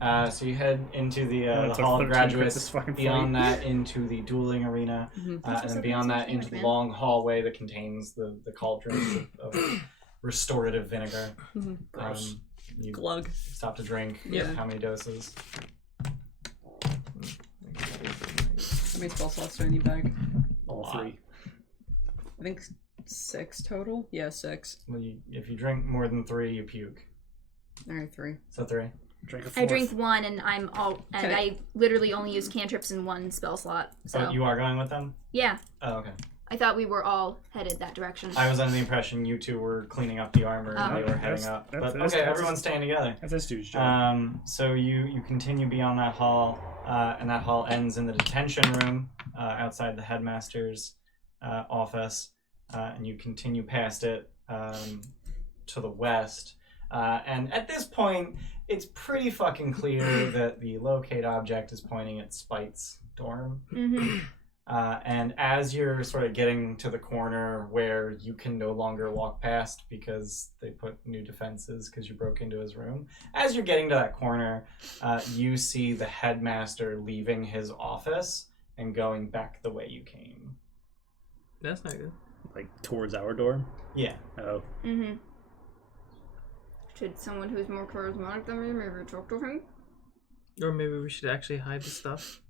Alright. So you head into the It took Hall of 13 crit this Graduates. fucking Beyond fight. that, into the dueling arena, Mhm. and then beyond that, into the long hallway that contains the cauldrons of restorative vinegar. Mhm. You Glug. stop to drink. Yeah. How many doses? How many spell slots do I need back? All lot. 3. I think 6 total. Yeah, 6. Well, if you drink more than 3, you puke. All right, 3. So 3. Drink a I 4th. drink 1 and Okay. I literally only use cantrips in 1 spell slot. So Oh, you are going with them? yeah, Oh, okay. I thought we were all headed that direction. I was under the impression you two were cleaning up the armor and Oh. they were heading That's- up. that's- But that's- okay, that's- everyone's staying together. That's this dude's job. So you continue beyond that hall, and that hall ends in the detention room outside the headmaster's office, and you continue past it to the west. And at this point, it's pretty fucking clear that the locate object is pointing at Spite's dorm. Mm-hmm. And as you're sort of getting to the corner where you can no longer walk past because they put new defenses because you broke into his room, as you're getting to that corner, you see the headmaster leaving his office and going back the way you came. That's not good. Like towards our door. Yeah. Oh. Mm-hmm. Should someone who's more charismatic than me maybe talk to him? Or maybe we should actually hide the stuff.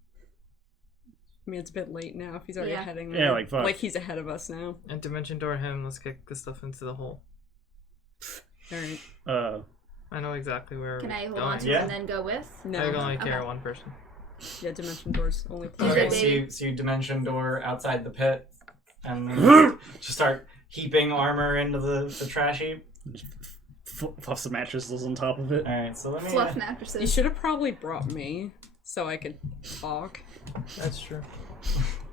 I mean, it's a bit late now if he's already Yeah. heading Yeah, there. like, fuck. Like, he's ahead of us now. And dimension door him. Let's kick the stuff into the hole. Alright. I know exactly where. Can we're I hold going. on to Yeah. it and then go with? No. I can only Okay. carry one person. Yeah, dimension doors only. Okay, Okay. so you dimension door outside the pit, and then just start heaping armor into the trash heap. Fluff some mattresses on top of it. All right, so let me. Fluff You mattresses. should have probably brought me so I could talk. That's true.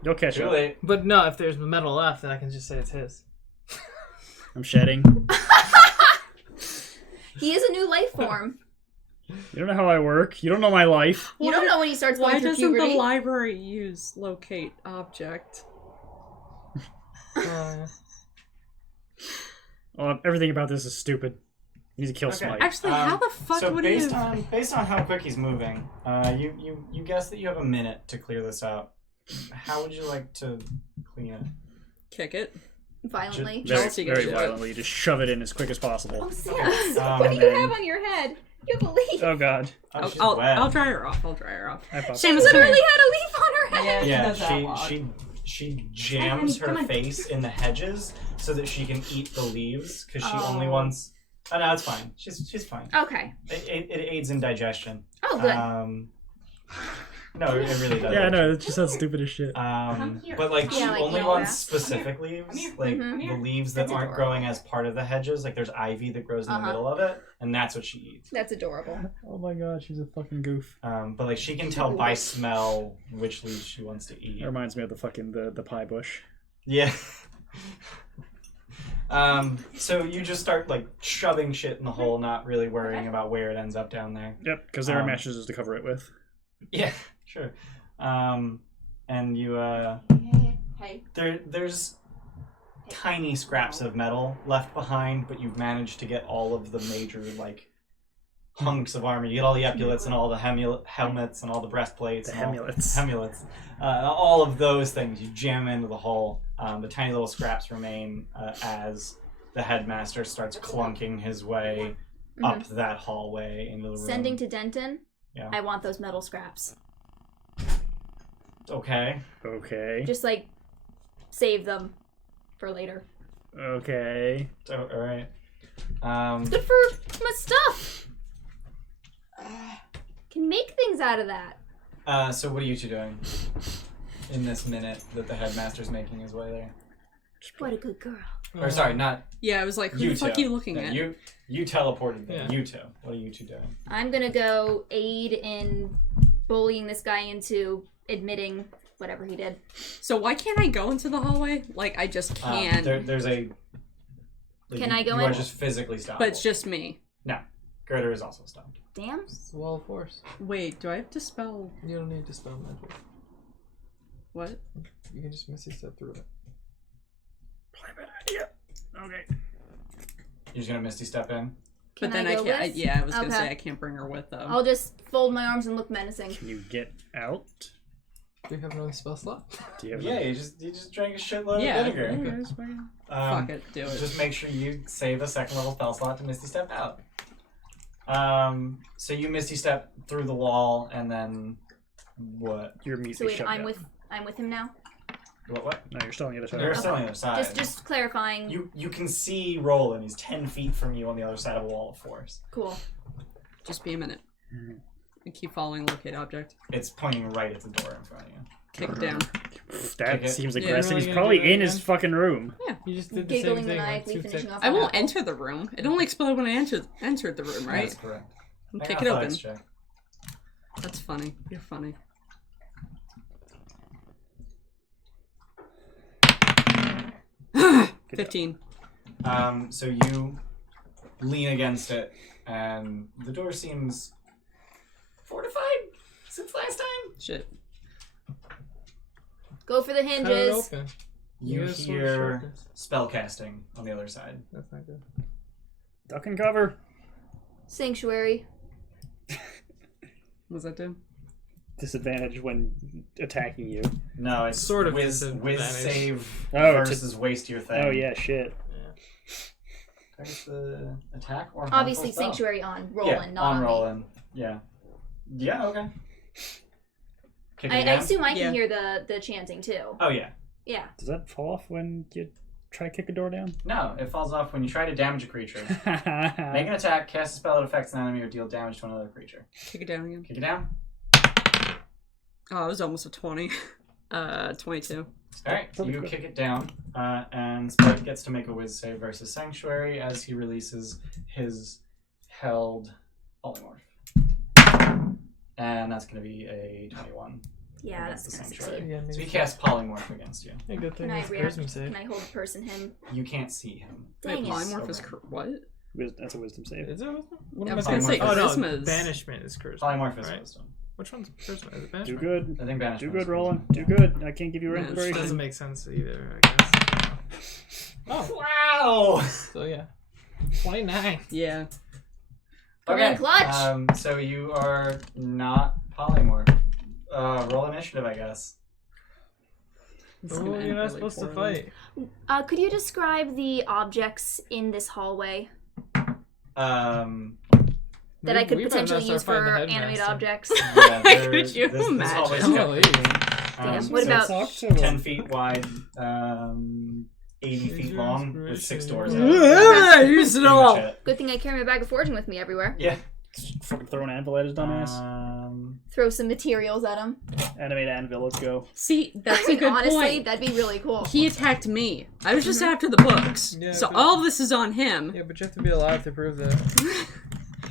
You'll catch Too up. late. But no, if there's metal left, then I can just say it's his. I'm shedding. He is a new life form. You don't know how I work. You don't know my life. You don't know when he starts going Why through doesn't puberty. the library use locate object? Yeah. Everything about this is stupid. He's a kill Okay. smite. Actually, how the fuck So would based he have... on based on how quick he's moving, you guess that you have a minute to clear this out. How would you like to clean it? Kick it. Violently. Very, Chelsea gets very shit. violently. Just shove it in as quick as possible. Oh, Sam, Um, what do you then- have on your head? You have a leaf. Oh god. Oh, she's I'll wet. dry her off. I'll dry her off. I popped. Seamus, Literally come here. had a leaf on her head. Yeah, Yeah, does that a lot. she jams Come her on. face in the hedges so that she can eat the leaves because she only Oh. wants. Oh no, it's fine. She's fine. Okay. It aids in digestion. Oh, good. No, it really does. Yeah, no, it just sounds stupid as shit. But like she Yeah, like only yellow wants grass. specific leaves, like Mhm. the leaves that That's aren't adorable. growing as part of the hedges. Like there's ivy that grows in the Uh-huh. middle of it, and that's what she eats. That's adorable. Oh my god, she's a fucking goof. But like she can tell by smell which leaves she wants to eat. That reminds me of the fucking the pie bush. Yeah. So you just start like shoving shit in the hole, not really worrying about where it ends up down there. Yep, because there are mattresses to cover it with. Yeah, sure. And you Hey. there's tiny scraps of metal left behind, but you've managed to get all of the major like hunks of armor. You get all the epaulets and all the helmets and all the breastplates. The and all- hemulets. Hemulets. All of those things you jam into the hole. The tiny little scraps remain as the headmaster starts clunking his way up that hallway into the room. Sending to Denton. Yeah. I want those metal scraps. Okay. Okay. Just like save them for later. Okay. So, all right. Good for my stuff. Can make things out of that. So what are you two doing in this minute that the headmaster's making his way there? What a good girl. Or sorry, not Yeah, I was like, who you the fuck two. are you looking No, at? You teleported there. Yeah. You two. What are you two doing? I'm gonna go aid in bullying this guy into admitting whatever he did. So why can't I go into the hallway? Like, I just can't. There's a. Like, Can I go You are in? just physically stopped. But it's just me. No, Gerder is also stopped. Damn. It's a wall of force. Wait, do I have to spell... You don't need to spell magic. What? You can just misty step through it. Probably a bad idea. Okay. You're just gonna Misty step in. Can But then I I go can't... with? yeah, I was gonna Okay. say I can't bring her with, though. I'll just fold my arms and look menacing. Can you get out? Do you have another spell slot? Do you have Yeah, you just drank a shitload Yeah. of vinegar. Okay, that's fine. Fuck it, do it. Just make sure you save a second level spell slot to Misty Step out. So you Misty Step through the wall, and then what? You're immediately So wait, shoved I'm out. with him now. What? No, you're still on the other side. You're still on the other side. Just clarifying. You can see Roland. He's 10 feet from you on the other side of a wall of force. Cool. Just be a minute. Mhm. And keep following locate object. It's pointing right at the door in front of you. Kick down. That Kick it. seems Yeah, aggressive. really He's gonna probably do that in his again? fucking room. You just did the Giggling same thing. maniacally, like, two finishing ticks. off I an won't apple. enter the room. It only exploded when I entered the room, right? That's correct. And Make kick an it open. athletics check. That's funny. You're funny. Good 15. So you lean against it, and the door seems fortified since last time. Shit. Go for the Cut it hinges. open. You got a sword of hear sharpness. spell casting on the other side. That's not good. Duck and cover. Sanctuary. What does that do? Disadvantage when attacking you. No, it's Sort of whiz disadvantage. save Oh, versus waste your thing. Oh yeah, shit. Targets the attack or Obviously, harmful spell? sanctuary on Roland, Yeah, not on on me. Roland. Yeah. Yeah. Okay. Kick it I again? assume I can Yeah. hear the chanting too. Oh yeah. Yeah. Does that fall off when you try to kick a door down? No, it falls off when you try to damage a creature. Make an attack, cast a spell that affects an enemy, or deal damage to another creature. Kick it down again. Kick it down. Oh, it was almost a 20. 22. Alright, Pretty you good. kick it down, and Spike gets to make a whiz save versus Sanctuary as he releases his held polymorph. And that's going to be a 21. Yeah, against that's the gonna Sanctuary. succeed. Yeah, So he casts polymorph against you. A good thing Can I it's react? charisma save. Can I hold person him? You can't see him. Dang Wait, it. polymorph is... So what? That's a wisdom save. Is it wisdom? What I am was I gonna say saying? Oh no, charisma is... banishment is charisma. Polymorph is right? wisdom. Which one's charisma? Is it Do banishment? good. I think banishment. Do is good, wisdom. Roland. Do good. I can't give you Yeah, Which inspiration. doesn't make sense either, I guess. Oh, Wow! so yeah. 29. Yeah. Coming in clutch. So you are not polymorph. Roll initiative, I guess. Oh, you're not supposed to fight. Could you describe the objects in this hallway that I could We better potentially not start use fighting for the animated headmaster. objects? Yeah, Could you this imagine? hallway's Holy. What about- Talk to him. 10 feet wide, 80 feet long, with 6 doors. Use it all. Good thing I carry my bag of forging with me everywhere. Yeah. Just fucking throw an anvil at his dumbass. Throw some materials at him. Animate anvil, let's go. See, that's a good Honestly, point. that'd be really cool. He attacked me. I was just after the books. Yeah, So but- all of this is on him. Yeah, but you have to be alive to prove that.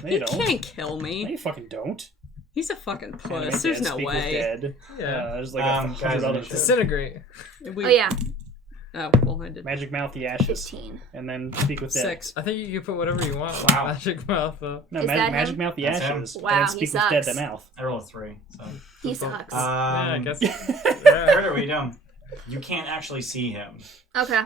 No, He you don't. can't kill No, me. you fucking don't. He's a fucking Animate puss. There's dead, no speak with way. dead. Yeah. There's like Guys, 100 other initiative. Disintegrate. We- Oh yeah, Oh, well, I did. Magic mouth the ashes. 15. And then speak with dead. 6. I think you can put whatever you want on Wow. Magic Mouth, though. No, Is that magic him? mouth the That's him. ashes. Wow, and then he speak with dead sucks. the mouth. I rolled a 3, so. He sucks. Yeah, I guess. Gerda, what are you doing? You can't actually see him. Okay.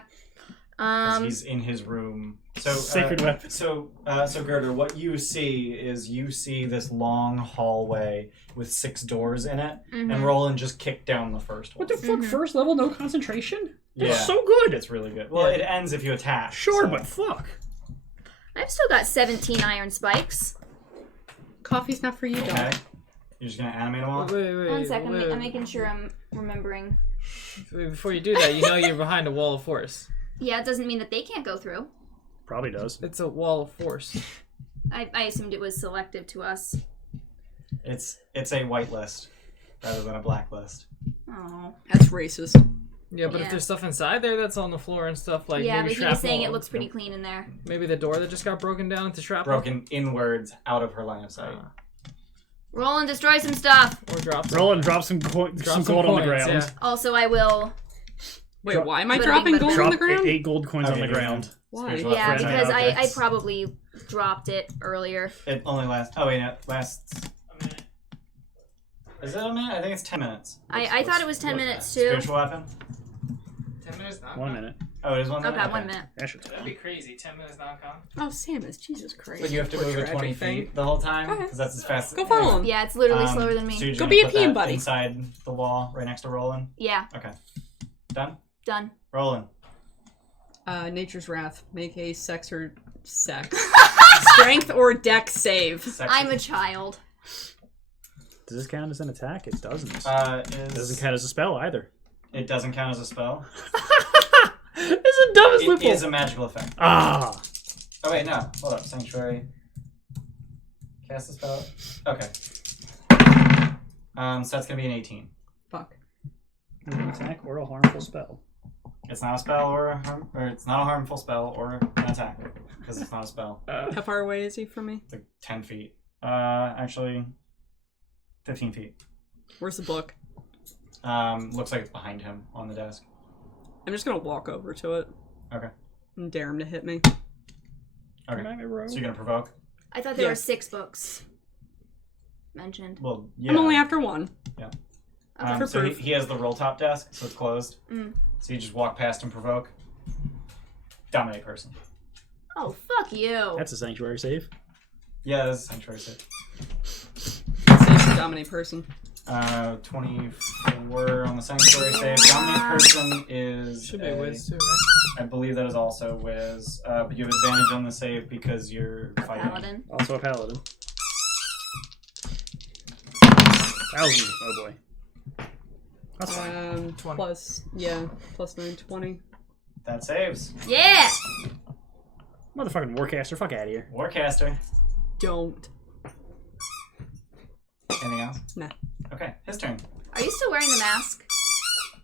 'Cause he's in his room. So Sacred weapon. So Gerda, what you see is this long hallway with 6 doors in it, and Roland just kicked down the first one. What the fuck? First level, no concentration? Yeah, That's so good. it's really good. Well, it ends if you attack. Sure, so. but fuck. I've still got 17 iron spikes. Coffee's not for you, dog. Okay. You're just gonna animate them all. Wait, One second, wait. I'm making sure I'm remembering. Wait, before you do that, you know you're behind a wall of force. Yeah, it doesn't mean that they can't go through. Probably does. It's a wall of force. I assumed it was selective to us. It's a whitelist rather than a blacklist. Oh. That's racist. Yeah, but Yeah. if there's stuff inside there that's on the floor and stuff like Yeah, maybe but he was saying shrapnel, it looks pretty clean in there. maybe the door that just got broken down into shrapnel. Broken inwards out of her line of sight. Roll and destroy some stuff. Or drop some. Roll and drop some, some gold on the coins, ground. yeah. Also, I will. Wait, Drop- why am I Bada dropping bing, bada gold bing. on Drop the ground? 8 gold coins on the Okay, ground. Why? Spiritual Yeah, weapons. because I Objects. probably dropped it earlier. It only lasts. Oh wait, no, it lasts a minute. Is it a minute? I think it's 10 minutes. I thought it was 10 minutes too. Spiritual weapon. 10 minutes non 1 minute. Oh, it is 1 minute. Okay, 1 minute. That should That'd be crazy. 10 minutes non-con. Oh, Samus, Jesus Christ. But you have to Poor move it 20 tracking thing. feet the whole time Okay. because that's as fast. Go follow him. Yeah, it's literally slower than me. So you're Go gonna be a put peon that buddy. inside the wall, right next to Roland. Yeah, Okay. Done. done. Roland. Nature's Wrath. Make a sex or strength or deck save. Sex- I'm a child. Does this count as an attack? It doesn't. It Is, doesn't count as a spell either. It doesn't count as a spell. This is the dumbest It loophole. is a magical effect. Ah! Oh wait, no. Hold up. Sanctuary. Cast the spell. Okay. So that's gonna be an 18. Fuck. An attack or a harmful spell. It's not a spell or it's not a harmful spell or an attack because it's not a spell. How far away is he from me? It's like 10 feet. Actually, 15 feet. Where's the book? Looks like it's behind him on the desk. I'm just gonna walk over to it Okay. and dare him to hit me. Okay. So you're gonna provoke? I thought there Yeah. were 6 books mentioned. Well, yeah. I'm only after one. for So proof. he has the roll top desk, so it's closed. Mm. So you just walk past and provoke. Dominate person. Oh, fuck you. That's a sanctuary save. Yeah, that's a sanctuary save. Saves to dominate person. 24 on the sanctuary save. Dominate person is Should be a whiz too, right? I believe that is also whiz, but you have advantage on the save because you're fighting. Paladin. Also a paladin. 1,000. Oh boy. That's fine. 20. Plus 9, 20. That saves. Yeah! Motherfucking warcaster, fuck out of here. Warcaster. Don't. Anything else? Nah. Okay, his turn. Are you still wearing the mask?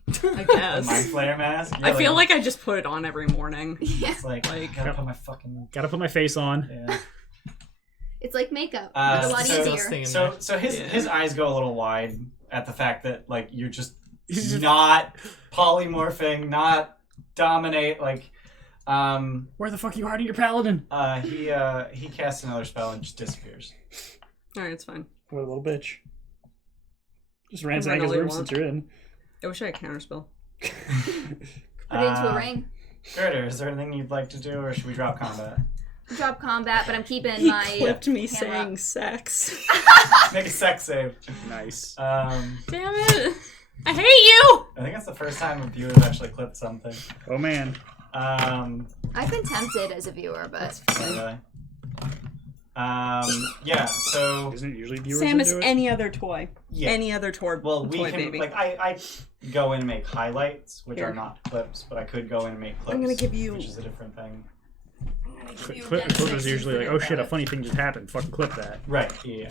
I The guess. Mind Flayer mask. You're I feel like I just put it on every morning. Yeah. it's like I gotta put my fucking Gotta put my face on. yeah. It's like makeup. Uh, it's a lot so- easier. So his eyes go a little wide at the fact that like you're just He's just- not polymorphing, not dominate. Like Where the fuck are you hiding your paladin? he casts another spell and just disappears. Alright, it's fine. What a little bitch. Just ransack Run his all you room want. since you're in. I wish I had counterspell. Put it into a ring. Gerda, is there anything you'd like to do, or should we drop combat? drop combat, but I'm keeping He my clipped me camera saying up. sex. Make a sex save. Nice. Damn it! I hate you! I think that's the first time a viewer's actually clipped something. Oh man. I've been tempted as a viewer, but Really. Yeah, so Isn't it usually viewers Sam that is do it? any other toy. yeah. Any other toy, Well, we toy can baby. like I go in and make highlights, which Here. are not clips, but I could go in and make clips. I'm gonna give you- which is a different thing. Clip is usually like, oh shit, a funny thing just happened. Fucking clip that. Right. Yeah.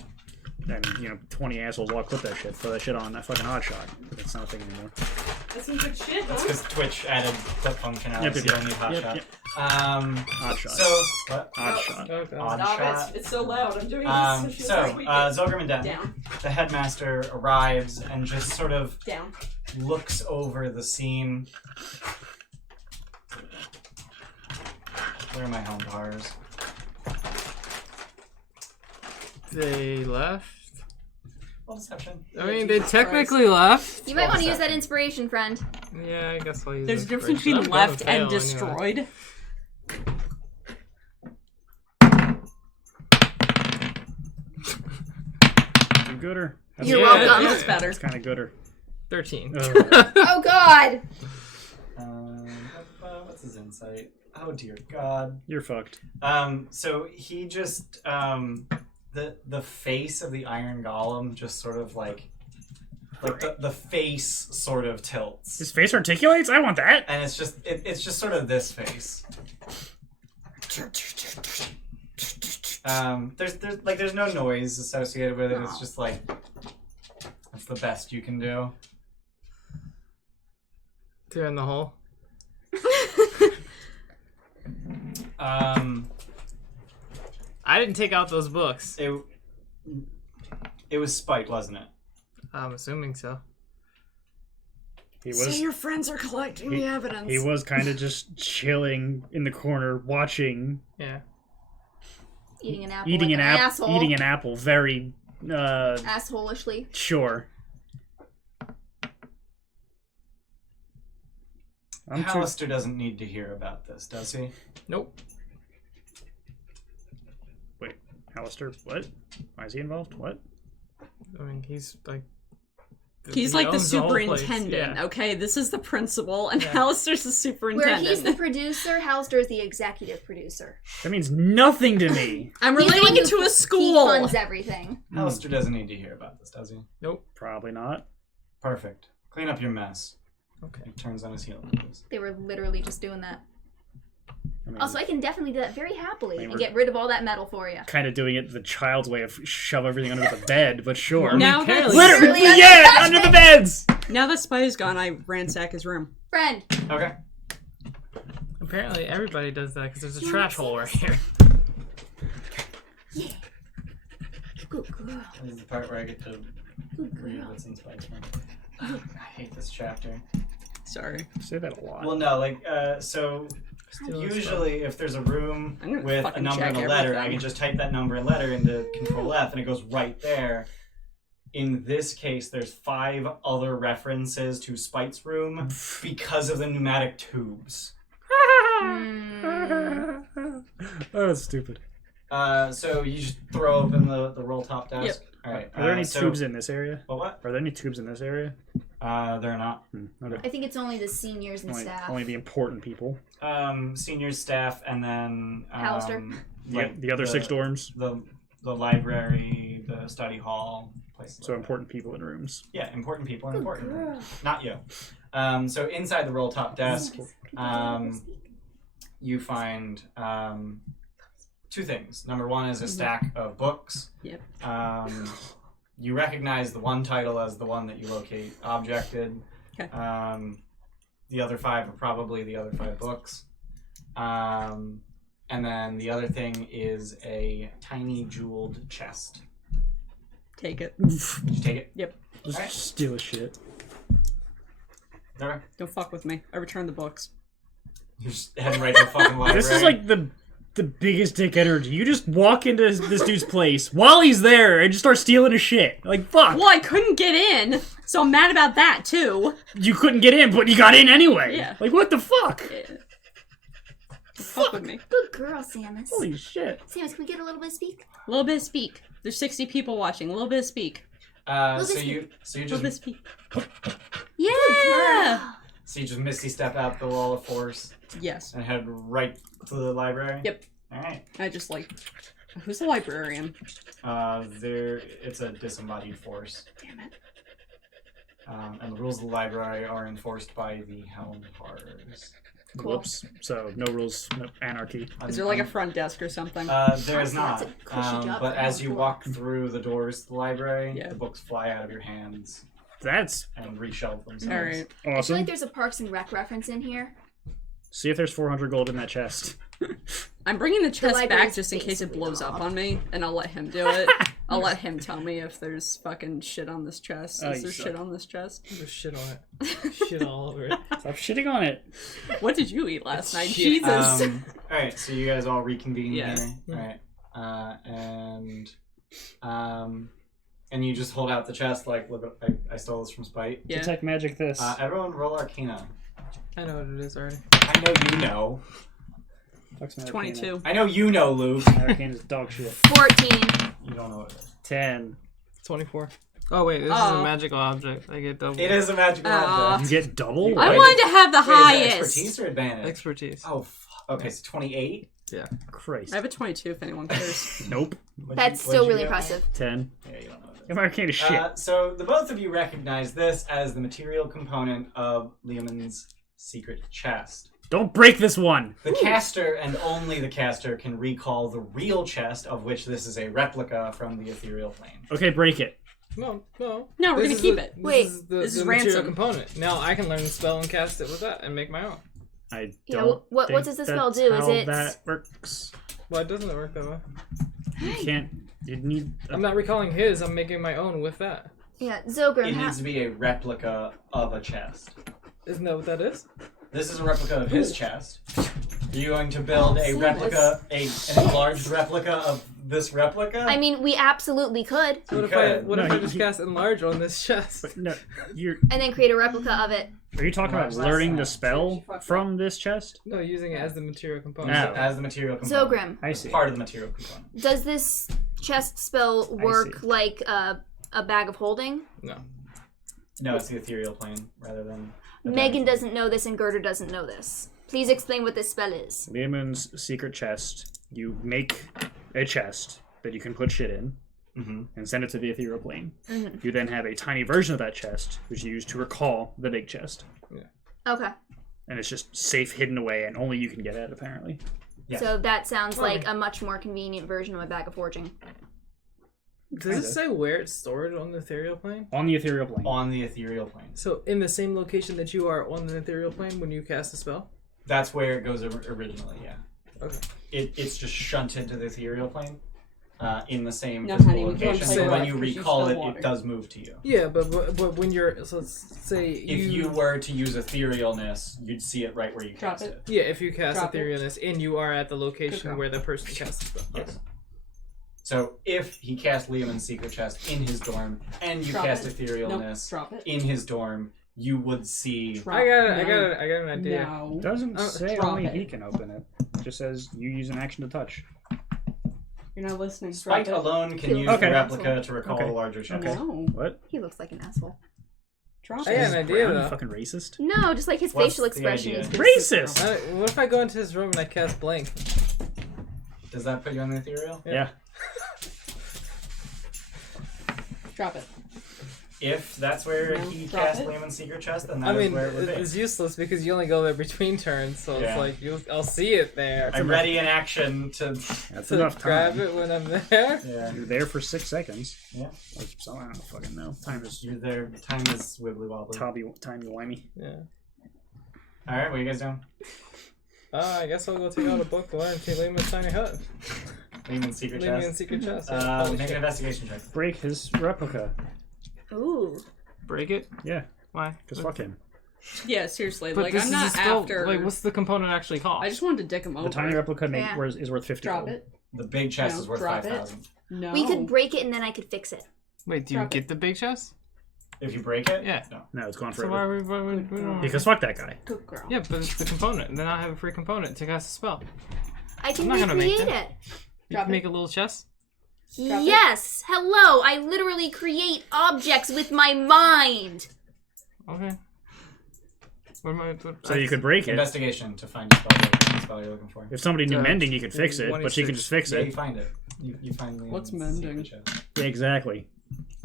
And 20 assholes all clip that shit. Throw that shit on that fucking hot shot. That's not a thing anymore. That's some good shit, That's because Twitch added clip functionality, so you don't need hotshot. Yep. Hot shot. So what? Hot shot. Oh, God. Odd Stop shot. it. It's so loud. I'm doing this. So Zolgrim and Den, Down. the headmaster arrives and just sort of Down. looks over the scene. Where are my home bars? They left. Well, deception. I mean, they technically left. you might want to use that inspiration, friend. Yeah, I guess I'll use There's a difference inspiration. between I'm gonna left fail and destroyed. You gooder. That's You're Yeah, welcome. That's better. It's kind of gooder. 13. Oh God! What's his insight? Oh dear God. You're fucked. So he just the face of the iron golem just sort of like the face sort of tilts, His face articulates? I want that. and it's just sort of this face. There's no noise associated with it. It's just like that's the best you can do. Tear in the hole. I didn't take out those books. It was spite, wasn't it? I'm assuming so. He So was your friends are collecting the evidence. he was kind of just chilling in the corner watching Yeah. Eating an apple. eating like an apple asshole. eating an apple very Assholishly. sure. I'm too Alistair doesn't need to hear about this, does he? Nope. Wait, Alistair, what? Why is he involved? What? I mean, he's like. He's he like the owns whole place. superintendent, Yeah. okay? This is the principal, and Yeah. Alistair's the Where superintendent. he's the producer, Halster is the executive producer. That means nothing to me. I'm He's the relating one it who to a He school. funds everything. Alistair doesn't need to hear about this, does he? Nope. Probably not. Perfect. Clean up your mess. Okay. He turns on his heel. They were literally just doing that. I mean, Also, I can definitely do that very happily They and were- get rid of all that metal for you. kind of doing it the child's way of shove everything under the bed, but sure. Now Apparently- that, Literally, Literally yeah, under the beds. now that Spy's gone, I ransack his room. Friend, Okay. Apparently, everybody does that because there's a trash hole right here. good girl. This is the part where I get to Good read girl. what's in Spike's room. I hate this chapter. Sorry. Say that a lot. Well, no, so usually if there's a room I'm gonna with a fucking number and a check letter, I everything. can just type that number and letter into Control F and it goes right there. In this case, there's 5 other references to Spite's room because of the pneumatic tubes. Mm, Oh, that's stupid. So you just throw open the roll top desk. Yep. All right. Are there any so, tubes in this area? What? Are there any tubes in this area? They're not. Okay. I think it's only the seniors and Only, staff. only the important people. Senior staff and then Alistair? Like the other 6 dorms. The library, the study hall, places. So like that. important people in rooms. Yeah, important people and Good important girl. rooms. Not you. So inside the roll top desk, you find 2 things. Number 1 is a stack of books. Yep. You recognize the one title as the one that you locate objected. Okay. The other 5 are probably the other 5 books. And then the other thing is a tiny jeweled chest. Take it. Did you take it? Yep. Just Alright. steal shit. Okay. Don't fuck with me. I return the books. You're just heading right to the fucking library. This is like the biggest dick energy. You just walk into this dude's place while he's there and just start stealing his shit. Like, fuck. Well, I couldn't get in, so I'm mad about that too. You couldn't get in, but you got in anyway. Yeah. Like, what the fuck? Fuck with me. Good girl, Samus. Holy shit. Samus, can we get a little bit of speak? A little bit of speak. There's 60 people watching. A little bit of speak. So you A little bit of just speak. Yeah! so you just misty step out the wall of force Yes. and head right to the library. Yep. All right. I just like. Who's the librarian? It's a disembodied force. Damn it. And the rules of the library are enforced by the Helmpars. Cool. Whoops. So no rules, no anarchy. Is there like a front desk or something? There is That's not. a cushy job But for as you Helmpar. walk through the doors to the library, Yeah. the books fly out of your hands That's and reshelve themselves. All right. I feel awesome. like there's a Parks and Rec reference in here. See if there's 400 gold in that chest. I'm bringing the chest back library's just in case it basically blows off. up on me, and I'll let him do it. I'll let him tell me if there's fucking shit on this chest. Oh, Is you there suck. shit on this chest? There's shit on it. Shit all over it. Stop shitting on it. What did you eat last night? Shit. Jesus. Alright, so you guys all reconvene Yeah. here. Alright. And you just hold out the chest like, look, I stole this from Spite. Yeah. Detect magic this. Everyone roll Arcana. I know what it is already. I know you know. Fuck's my 22. I know you know, Luke. Arcana. Arcana is dog shit. 14. You don't know what it is. 10. 24. Oh wait, this is a magical object. I get double. It is a magical object. You get double? I Wait, wanted to have the Wait, is that highest. expertise or advantage? Expertise. Oh, okay, so 28? Christ. I have a 22 if anyone cares. Nope. That's still really impressive. 10. Yeah, you don't know what it is. If Arcana is shit. So the both of you recognize this as the material component of Leomund's secret chest. Don't break this one. The caster and only the caster can recall the real chest, of which this is a replica from the ethereal plane. Okay, break it. No. No, we're This gonna is keep the- it. Wait, This is the, this is the material ransom. component. Now I can learn the spell and cast it with that and make my own. I Yeah, don't what think does the spell that's do? Is how it- that works. Why doesn't it work that way? You can't... You need... I'm not recalling his. I'm making my own with that. Yeah, Zogrim, It needs to be a replica of a chest. Isn't that what that is? This is a replica of his chest. You're going to build a Seamless. replica, an enlarged replica of this replica? I mean, we absolutely could. What if could. What if No, I just cast enlarge on this chest? But no, you're... And then create a replica of it. Are you talking about Right, learning the that's spell from this chest? No, using it as the material component. No. As the material component. Zogrim, I see. Part of the material component. does this chest spell work see. like a bag of holding? No. No, it's the ethereal plane rather than. the Megan bag. doesn't know this and Gerda doesn't know this. Please explain what this spell is. Leomund's secret chest. You make a chest that you can put shit in Mhm. and send it to the ethereal plane. Mhm. You then have a tiny version of that chest, which you use to recall the big chest. Okay. And it's just safe, hidden away, and only you can get at, apparently. Yes. So that sounds Okay. like a much more convenient version of a bag of forging. Does it say where it's stored on the ethereal plane? On the ethereal plane. On the ethereal plane. So in the same location that you are on the ethereal plane when you cast a spell? That's where it goes originally, yeah. Okay. It's just shunted to the ethereal plane in the same No, physical honey, we can't location. play So when rough you 'cause you recall spill it, water. it does move to you. Yeah, but when you're so let's say If you were to use etherealness, you'd see it right where you Drop cast it. it. yeah, if you cast Drop it. etherealness and you are at the Good location girl. where the person casts the spell. Yes. So if he cast Leomund's secret chest in his dorm and you Drop cast it. etherealness Drop it. in his dorm, you would see. Drop I got No. an idea. No. It doesn't say drop only it. he can open it. It just says you use an action to touch. You're not listening. Spike Drop it. alone can Okay. use the replica to recall Okay. the larger chest. Okay. No. What? He looks like an asshole. Drop I got it. an idea Brown, though. fucking racist. No, just like his What's facial the expression idea? is just Racist! What if I go into his room and I cast blank? Does that put you on the ethereal? Yeah. Drop it. If that's where No, he drop cast it. Leomund's secret chest, then I that is mean, where it would be. it's useless because you only go there between turns, so Yeah. it's like I'll see it there. I'm ready in action to. That's To enough grab time. it when I'm there. Yeah. You're there for 6 seconds. Yeah. Or so, I don't fucking know. Time is You're there. Time is wibbly wobbly. timey-wimey. Yeah. All right, what are you guys doing? I guess I'll go take out a book to learn to Leomund's tiny hut. Leomund's secret Leomund's chest. secret chest. yeah. Holy Make shit. an investigation check. Break his replica. Ooh. Break it? Yeah, Why? because fuck him. Yeah, seriously. But Like, this I'm is not a spell, after. Like, what's the component actually cost? I just wanted to dick him over. The tiny replica Yeah. is worth 50 Drop gold. it. The big chest No, is worth drop it. 5,000. No. We could break it and then I could fix it. Wait, do you Drop get the big chest? If you break it? Yeah. No. No, it's gone So why forever. are we don't... Because fuck that guy. Good girl. Yeah, but it's the component. Then I have a free component to cast a spell. I can I'm not gonna make recreate that. it. You Drop can it. make a little chest. Drop it. Yes! Hello! I literally create objects with my mind! Okay. What am I? So you could break it. Investigation to find the spell you're looking for. If somebody knew mending, you could fix it, but she can 26. just fix Yeah, you it. find it. You find the What's secret mending? chest. Yeah, exactly.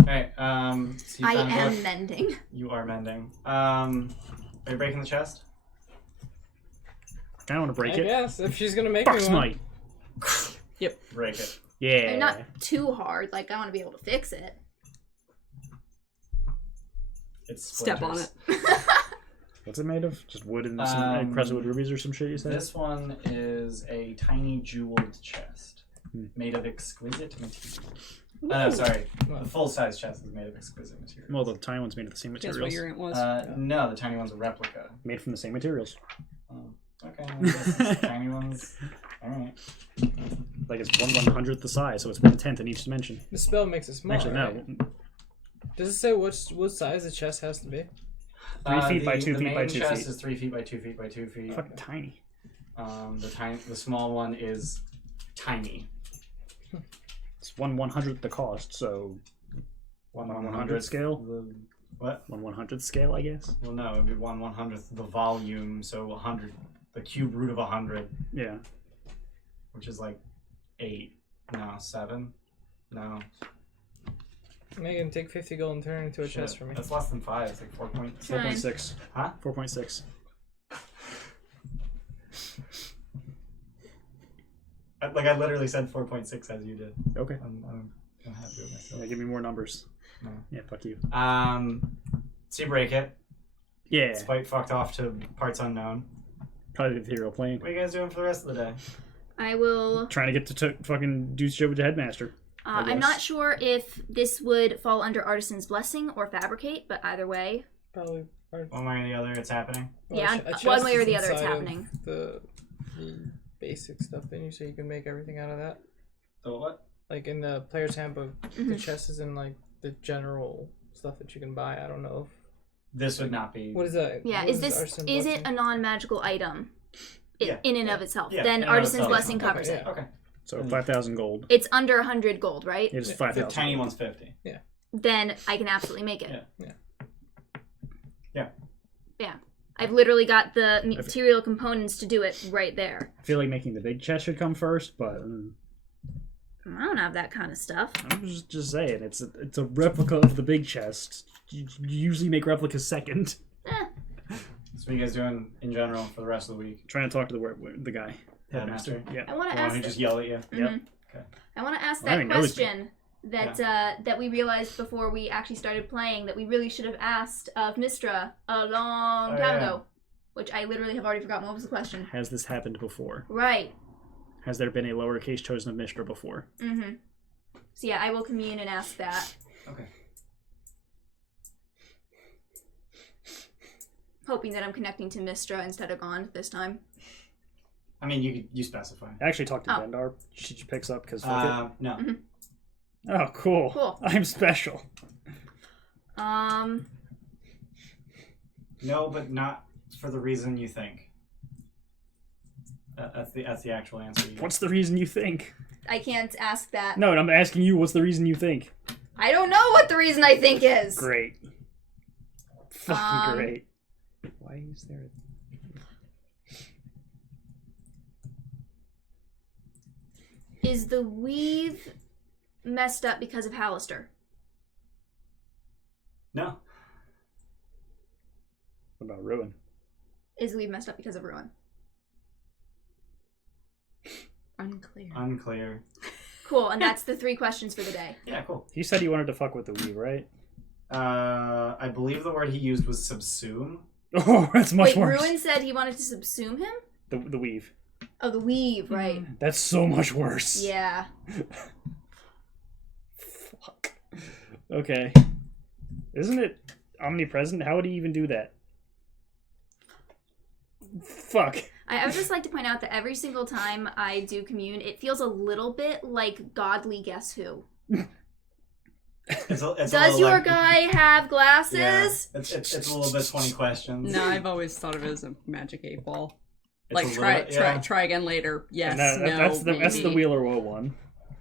Alright, so you I found am it. mending. You are mending. Are you breaking the chest? I don't want to break I it. guess if she's gonna make Fuck me one. smite. Break it. Yeah. And not too hard, like I want to be able to fix it. It's Step on splinters. it. What's it made of? Just wood and some crusted wood rubies or some shit you said? This one is a tiny jeweled chest made of exquisite material. No, sorry. The full-size chest is made of exquisite materials. Well, the tiny one's made of the same Guess materials. what your aunt was. No, the tiny one's a replica. Made from the same materials. Oh, okay. I guess it's tiny ones. Alright. Like it's 1/100th the size, so it's 1/10 in each dimension. The spell makes it small. Actually, right? no. Does it say what size the chest has to be? 3 feet by 2 the feet by main 2 chest feet. is 3 feet by 2 feet by 2 feet. Fucking tiny. The small one is tiny. It's 1/100th the cost, so 1/100th scale. What? 1/100th scale, I guess. Well, no, it'd be 1/100th the volume, so 100, the cube root of 100, Yeah. which is like 8. No, 7. No. Megan, take 50 gold and turn it into a chest for me. That's less than 5. It's like 4.6. 4.6. Huh? 4.6. I literally said 4.6 as you did. Okay. I'm happy with myself. Yeah, give me more numbers. No. Yeah, fuck you. So you break it. Yeah. Spite fucked off to parts unknown. Probably the ethereal plane. What are you guys doing for the rest of the day? I will. Trying to get to fucking do shit with the headmaster. I'm guess. not sure if this would fall under Artisan's Blessing or Fabricate, but either way. Probably. One way or the other, it's happening. Yeah, a chest one way or is the other, it's inside of happening. The basic stuff in you, so you can make everything out of that. The what? Like in the player's handbook, the chest is in like the general stuff that you can buy. I don't know if This would not be. what is that? Yeah, What is Artisan's it Blessing? a non-magical item Yeah. in and of itself? Yeah, Then in and of Artisan's itself. Blessing Okay, covers yeah. it. Okay. So 5,000 gold. It's under 100 gold, right? It is Yeah. 5,000. The tiny one's 50. Then I can absolutely make it. Yeah. Yeah. I've literally got the material components to do it right there. I feel like making the big chest should come first, but I don't have that kind of stuff. I'm just saying it's a replica of the big chest. You usually make replicas second. So what are you guys doing in general for the rest of the week? Trying to talk to the guy. Headmaster? Yeah. I want to The one ask. who just yell at you? Yep. Okay. I want to ask Well, I that don't know these question that we realized before we actually started playing that we really should have asked of Mistra a long Oh, time yeah. ago, which I literally have already forgotten. What was the question? Has this happened before? Right. Has there been a lowercase chosen of Mistra before? Mm-hmm. So yeah, I will commune and ask that. Okay. Hoping that I'm connecting to Mistra instead of Gond this time. I mean, you specify. I actually talked to Oh. Vendar. She picks up because No. Oh, cool. Cool. I'm special. No, but not for the reason you think. That's the actual answer. What's the reason you think? I can't ask that. No, I'm asking you. What's the reason you think? I don't know what the reason I think is. Great. Fucking great. Why is there? Is the weave messed up because of Hallister? No. What about Ruin? Is the weave messed up because of Ruin? Unclear. Unclear. Cool, and that's the 3 questions for the day. Yeah, cool. He said he wanted to fuck with the weave, right? I believe the word he used was subsume. Oh, that's much Wait, worse. Ruin said he wanted to subsume him? The weave. Oh, the weave, right. That's so much worse. Yeah. Fuck. Okay. Isn't it omnipresent? How would he even do that? Fuck. I would just like to point out that every single time I do commune, it feels a little bit like godly Guess Who. It's a Does little, your like, guy have glasses? Yeah, it's a little bit 20 questions. No, I've always thought of it as a magic 8-ball. It's Like a try little bit- yeah. try again later. Yes, no, that's the maybe. Wheeler Woe one.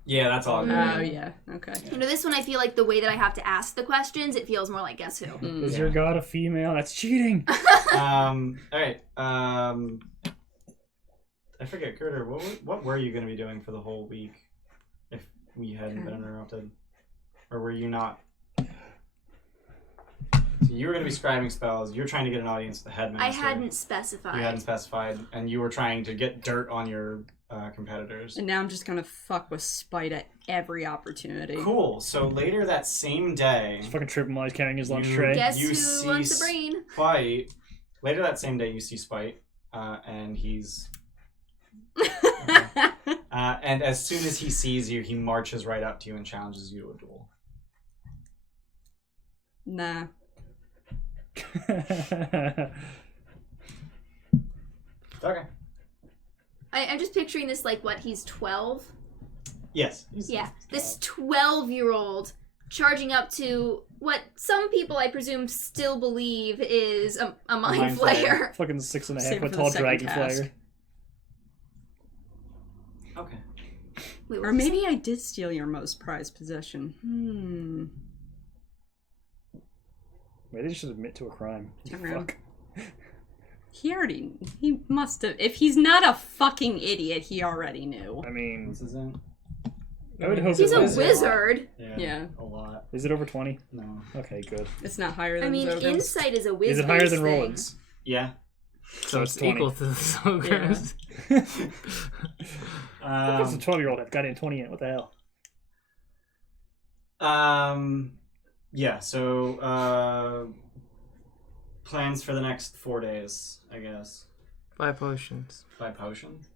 Yeah, that's all. Oh yeah, okay. You know, this one I feel like the way that I have to ask the questions, it feels more like Guess Who. Is your god a female? That's cheating. All right. I forget, Gerder. What were you going to be doing for the whole week if we hadn't been interrupted, or were you not? So you were going to be scribing spells. You're trying to get an audience with the headmaster. I hadn't specified. You hadn't specified, and you were trying to get dirt on your competitors. And now I'm just gonna fuck with Spite at every opportunity. Cool. So later that same day, Just fucking trip him while he's carrying his lunch You- tray. Guess You who see wants the brain? Spite. Later that same day, you see Spite, and he's. And as soon as he sees you, he marches right up to you and challenges you to a duel. Nah. Okay. I'm just picturing this like, what, he's 12? Yes. Yeah. This 12-year-old charging up to what some people, I presume, still believe is a mind Mind flayer. flayer. Fucking 6.5 Save it foot for tall the second dragon task. flyer. Okay. Wait, what Or was maybe I did steal your most prized possession. Maybe they should admit to a crime. You Turn around. fuck. He must have. If he's not a fucking idiot, he already knew. I mean, This is in. I would hope He's it a was. wizard. Yeah. A lot. Is it over 20? No. Okay, good. It's not higher than I mean, Zogan's. insight is a wizard. Is it higher than Roland's? Yeah. So it's it's 20. equal to the Sogur's. What's a 12-year-old have gotten 20 in? What the hell? Yeah. So plans for the next 4 days, I guess. 5 potions. Buy potions.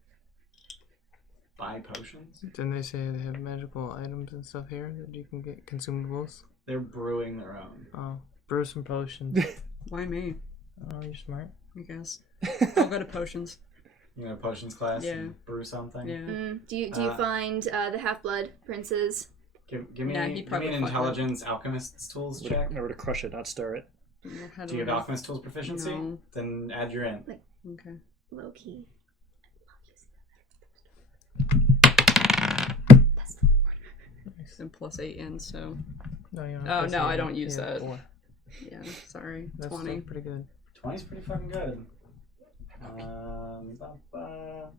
Buy potions. Didn't they say they have magical items and stuff here that you can get consumables? They're brewing their own. Oh, brew some potions. Why me? Oh, you're smart. I guess. I'll go to potions. You know, potions class. Yeah. And brew something. Yeah. Do you find the Half-Blood princes? Give me, Nah, he'd give me probably an fuck intelligence alchemist's tools check. Remember to crush it, not stir it. How Do you have I- alchemist tools proficiency? No. Then add your in. Okay. Low key. And plus 8 in, so. No, you don't. Oh, That's no, I eight. don't use Yeah, that. 4. Yeah, sorry. That's 20. still pretty good. 20's pretty fucking good.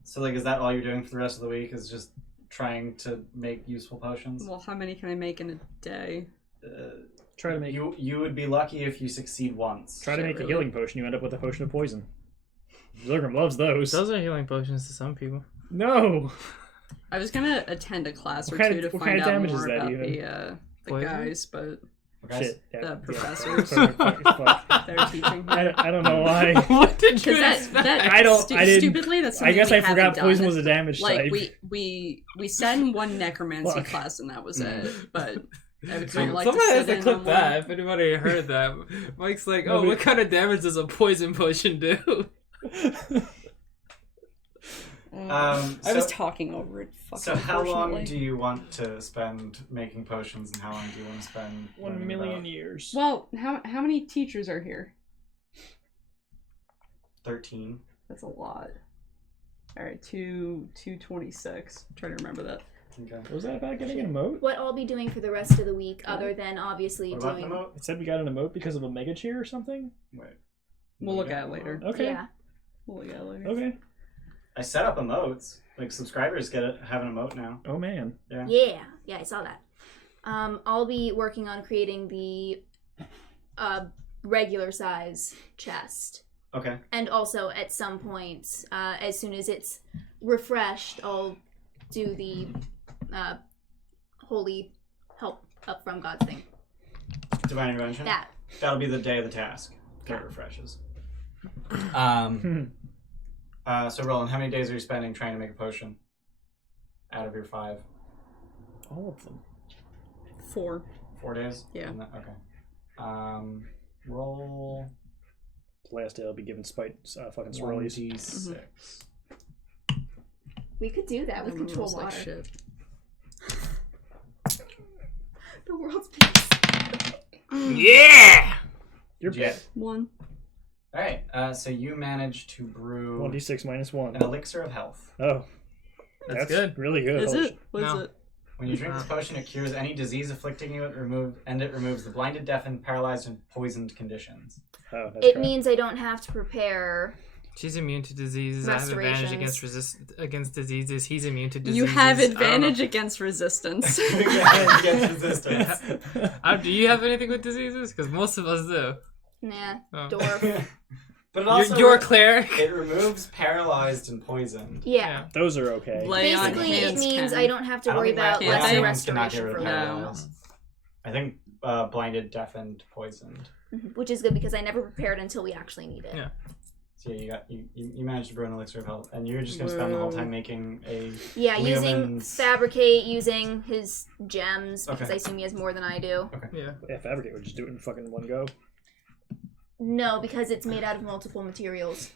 So, like, is that all you're doing for the rest of the week? Is just trying to make useful potions? Well, how many can I make in a day? Try to make You would be lucky if you succeed once. Try to make really. a healing potion. You end up with a potion of poison. Zergrim loves those. Those are healing potions to some people. No. I was gonna attend a class or What kind two of- to what find kind of out damage more is that about even? the Poison? guys, but Okay. Shit. Yeah, the yeah. professors. Fuck. they're teaching. I don't know why. What did you Because expect? that I didn't. stupidly that's I something guess we I forgot haven't poison done. was a damage Like type. we sat in one necromancy Fuck. class and that was it. But I would So kind of like to somebody has sit to in clip on that. one. If anybody heard that, Mike's like, "Oh, Nobody- what kind of damage does a poison potion do?" I was So, talking over it. so how long unfortunately. do you want to spend making potions, and how long do you want to spend? 1 learning million about? years. Well, how many teachers are here? 13. That's a lot. All right, 226. Try to remember that. Okay. Was that about getting an emote? What I'll be doing for the rest of the week, other than obviously What about doing. the emote? It said we got an emote because of a mega cheer or something? Wait. We'll look at it later. Okay. Yeah. We'll look at it later. Okay. I set up emotes. Like, subscribers have an emote now. Oh man. Yeah, I saw that. I'll be working on creating the regular size chest. Okay. And also, at some point, as soon as it's refreshed, I'll do the holy help up from God's thing. Divine Intervention? That. That'll be the day of the task. That it refreshes. So, Roland, how many days are you spending trying to make a potion? Out of your 5? All of them. 4. 4 days? Yeah. Okay. Roll Last day I'll be giving Spite fucking swirlies. 1d6. We could do that with Everyone control rolls water. like shit. The world's peace. Yeah! You're Yeah. bad. 1. All right. So you managed to brew 1d6 minus 1. an elixir of health. Oh. That's good. Really good. Is Holy it? What is No. it? When you drink this potion, it cures any disease afflicting you. It removes the blinded, deafened, paralyzed, and poisoned conditions. Oh, that's It crap. means I don't have to prepare. She's immune to diseases. I have advantage against diseases. He's immune to diseases. You have I don't know. advantage against resistance. Against resistance. Do you have anything with diseases? Because most of us do. Nah, Oh. dwarf. But it also You're a cleric. it removes paralyzed and poisoned. Yeah. Those are okay. Lay on Basically, it hands means can. I don't have to I don't worry think about Can't lesser they? Hands cannot get restoration rid for of me. paralyzed. I think blinded, deafened, poisoned. Which is good because I never prepared until we actually need it. Yeah. So yeah, you managed to brew an elixir of health, and you're just gonna spend the whole time making a Yeah, using Leomund's- fabricate, using his gems because Okay. I assume he has more than I do. Yeah. Yeah, fabricate would just do it in fucking one go. No, because it's made out of multiple materials.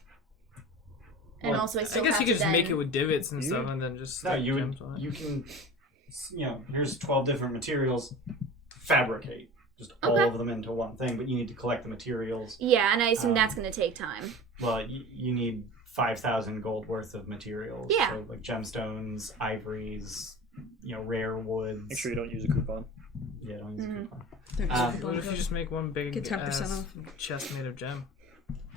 And Well, also, I I still guess have you could to just make then- it with divots and You- stuff, and then just No, stick you gems on it. you can, here's 12 different materials. Fabricate just all Okay. of them into one thing, but you need to collect the materials. Yeah, and I assume Um, that's going to take time. Well, you need 5,000 gold worth of materials. Yeah. So like gemstones, ivories, rare woods. Make sure you don't use a coupon. Yeah, don't use a Mhm. coupon. What if you just make one big Get 10% ass off. chest made of gem?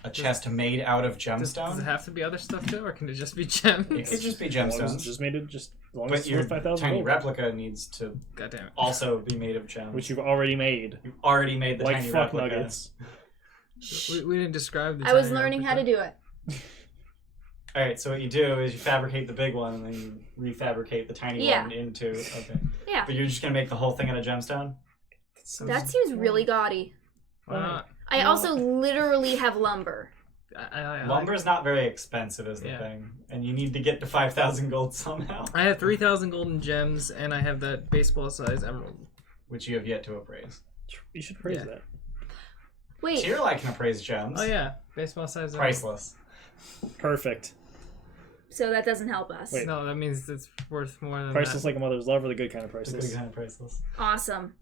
A chest made out of Does it gemstone. have to be other stuff too, or can it just be gems? It could just be As long as gemstones. it's just made it as long as But it's your worth 5,000 tiny gold, replica needs to God damn it. also be made of gems. which you've already made. You've already made the Like tiny fuck replica. nuggets. We didn't describe the I was tiny learning how to replica. do it. All right, so what you do is you fabricate the big one and then you refabricate the tiny Yeah. one into. Okay. Yeah. But you're just gonna make the whole thing out of gemstone. That seems really gaudy. Why not? I also literally have lumber. I Lumber is not very expensive, is the Yeah. thing, and you need to get to 5,000 gold somehow, I have 3,000 golden gems, and I have that baseball-sized emerald. which you have yet to appraise. You should praise Yeah. that. Wait, Tyrell can appraise gems. Oh yeah, baseball-sized emerald. Priceless. Perfect. so that doesn't help us. Wait. No, that means it's worth more than Priceless that. like a mother's love, or the good kind of It's a priceless? good kind of priceless. Awesome.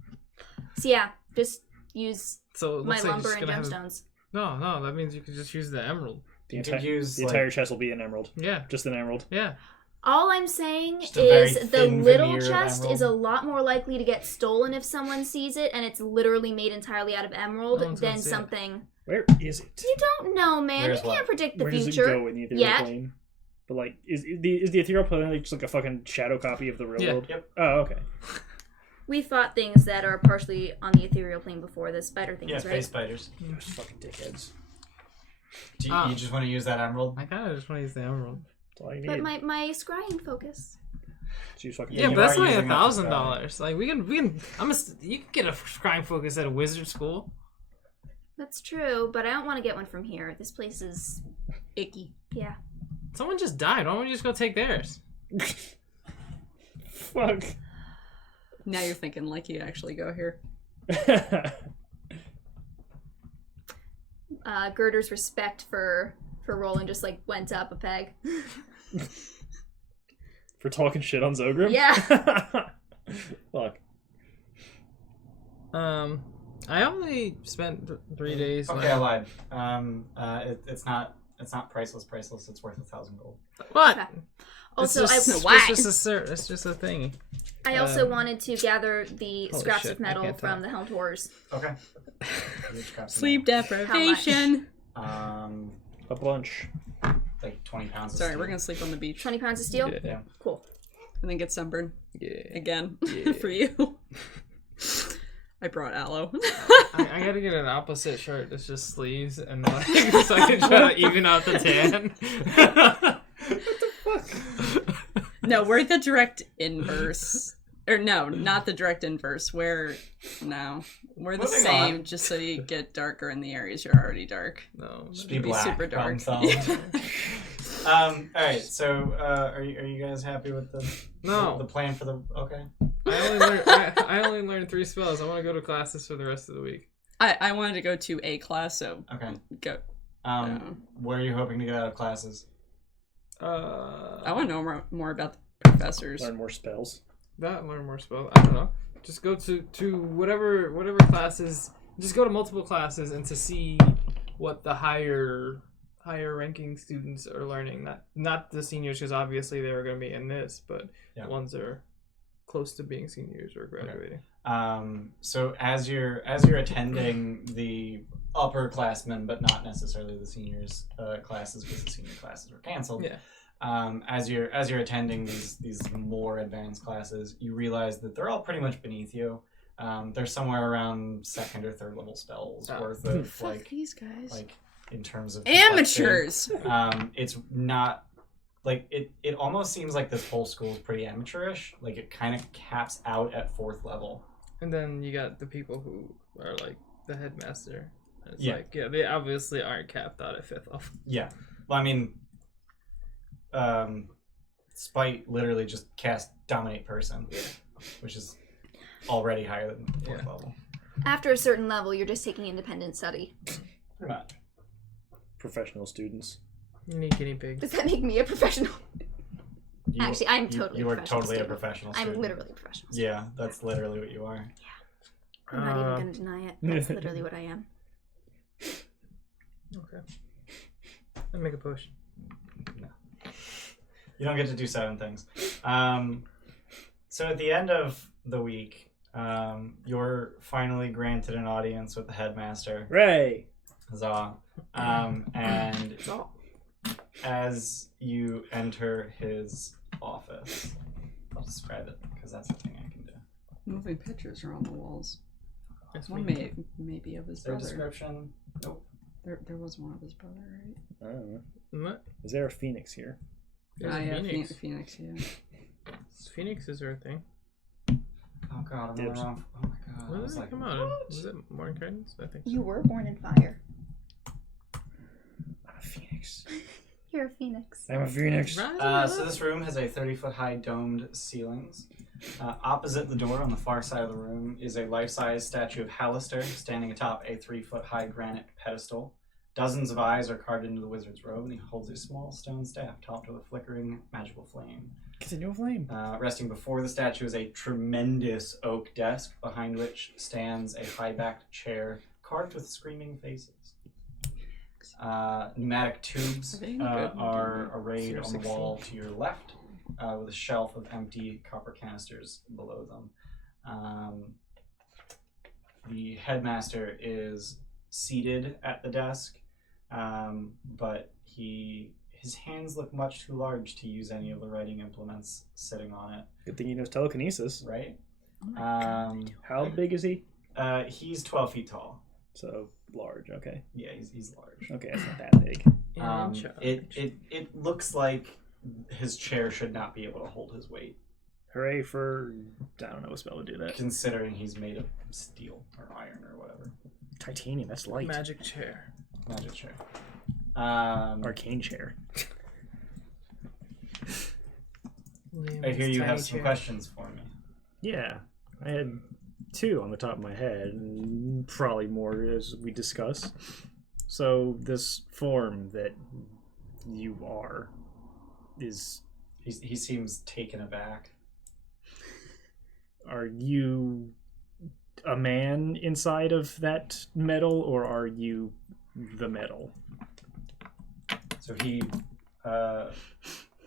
So yeah, just use So it my looks like lumber you're and just gonna have... gemstones. No, that means you can just use the emerald. The You entire, could use the like, entire chest will be an emerald. Yeah, Just an emerald. yeah. All I'm saying Just a very is the thin little veneer of chest emerald. is a lot more likely to get stolen if someone sees it, and it's literally made entirely out of emerald No one's gonna than see it. something. Where is it? You don't know, man. Where's you can't what? predict the Where does future. it go in the ethereal Yet. plane? But like, is the ethereal plane like just like a fucking shadow copy of the real Yeah. world? Yep. Oh, okay. We fought things that are partially on the ethereal plane before the spider things, Yeah, right? face spiders. Those fucking dickheads. Do you, Ah. you just want to use that emerald? I kind of just want to use the emerald. That's all you But need. my scrying focus. So you fucking Yeah, Yeah, you but that's are only using that for $1,000. Like we can. You can get a crime focus at a wizard school. That's true, but I don't want to get one from here. This place is Icky. yeah. Someone just died. Why don't we just go take theirs? Fuck. Now you're thinking like you actually go here. Girder's respect for Roland just like went up a peg. For talking shit on Zogrim? Yeah. Fuck. I only spent 3 days. Okay, I lied. It's not priceless. It's worth 1,000 gold. What? Okay. Also, it's Why? it's just a thing. I also wanted to gather the Holy scraps shit, of I metal can't from talk. the Helmed Horrors. Okay. Sleep deprivation. A bunch. Like 20 pounds. Of Sorry, steel. we're gonna sleep on the beach 20 pounds of steel? Yeah. Cool. and then get sunburned Yeah. again Yeah. for you. I brought aloe. I gotta get an opposite shirt that's just sleeves and like so I can try to even out the tan. No, we're the direct inverse. Or no, not the direct inverse. We're the Moving same, on. just so you get darker in the areas you're already dark. No. Just be It'd be black. super dark. problem solved. All right. So, are you guys happy with the No. the plan for the? Okay. I only learned 3 spells. I want to go to classes for the rest of the week. I wanted to go to a class, so Okay. go. What are you hoping to get out of classes? I want to know more about the professors. Learn more spells. that, learn more spells. I don't know. Just go to whatever classes. Just go to multiple classes and to see what the higher ranking students are learning. Not the seniors, because obviously they were going to be in this, but the ones that are close to being seniors or graduating. Okay. So as you're attending the upperclassmen, but not necessarily the seniors classes, because the senior classes were canceled. Yeah. As you're attending these more advanced classes, you realize that they're all pretty much beneath you. They're somewhere around second or third level spells worth of Fuck these guys. like in terms of Amateurs. it's not like it almost seems like this whole school is pretty amateurish. Like it kind of caps out at 4th level. And then you got the people who are like the headmaster. It's Yeah. like, they obviously aren't capped out at 5th level. Yeah. Well, I mean, Spite literally just cast Dominate Person, which is already higher than 4th level. After a certain level, you're just taking independent study. Pretty much. Professional students. You need guinea pigs. Does that make me a professional? Actually, I'm totally You a are professional totally student. a professional student. I'm literally a professional student. Yeah, that's literally what you are. I'm not even going to deny it. That's literally what I am. Okay. I'll make a push. No. You don't get to do 7 things. So at the end of the week, you're finally granted an audience with the headmaster. Ray. Huzzah. And as you enter his office, I'll describe it because that's the thing I can do. Moving pictures are on the walls. Yes, One may be of his Is there a brother. description? Nope. There was one of his brother, right? I don't know. What? Is there a phoenix here? There's Yeah, Phoenix. Phoenix, yeah. Phoenixes are a thing. Oh god, I'm Dibs. wrong. Oh my god. I Was was it? like, Come on. Was it Morning Gardens? I think so. You were born in fire. I'm a phoenix. You're a phoenix. I'm a phoenix. So this room has a 30-foot high domed ceilings. Opposite the door on the far side of the room is a life-size statue of Hallister standing atop a 3-foot high granite pedestal. Dozens of eyes are carved into the wizard's robe, and he holds a small stone staff topped with a flickering magical flame. Continual flame. Resting before the statue is a tremendous oak desk, behind which stands a high-backed chair carved with screaming faces. Pneumatic tubes Are they any good? are arrayed on the 016. wall to your left, with a shelf of empty copper canisters below them. The headmaster is seated at the desk, but his hands look much too large to use any of the writing implements sitting on it, Good thing he knows telekinesis. right? Oh my God. How big is he? He's 12 feet tall. So large. Okay. Yeah, he's large. Okay, it's not that big. In charge. It looks like his chair should not be able to hold his weight, Hooray for I don't know what spell would do that. considering he's made of steel or iron or whatever. Titanium. That's light. Magic chair. Magic chair. Arcane chair. I hear you Tiny have some chair. questions for me. Yeah, I had 2 on the top of my head, and probably more as we discuss. So this form that you are is. He seems taken aback. Are you a man inside of that metal, or are you the metal? So he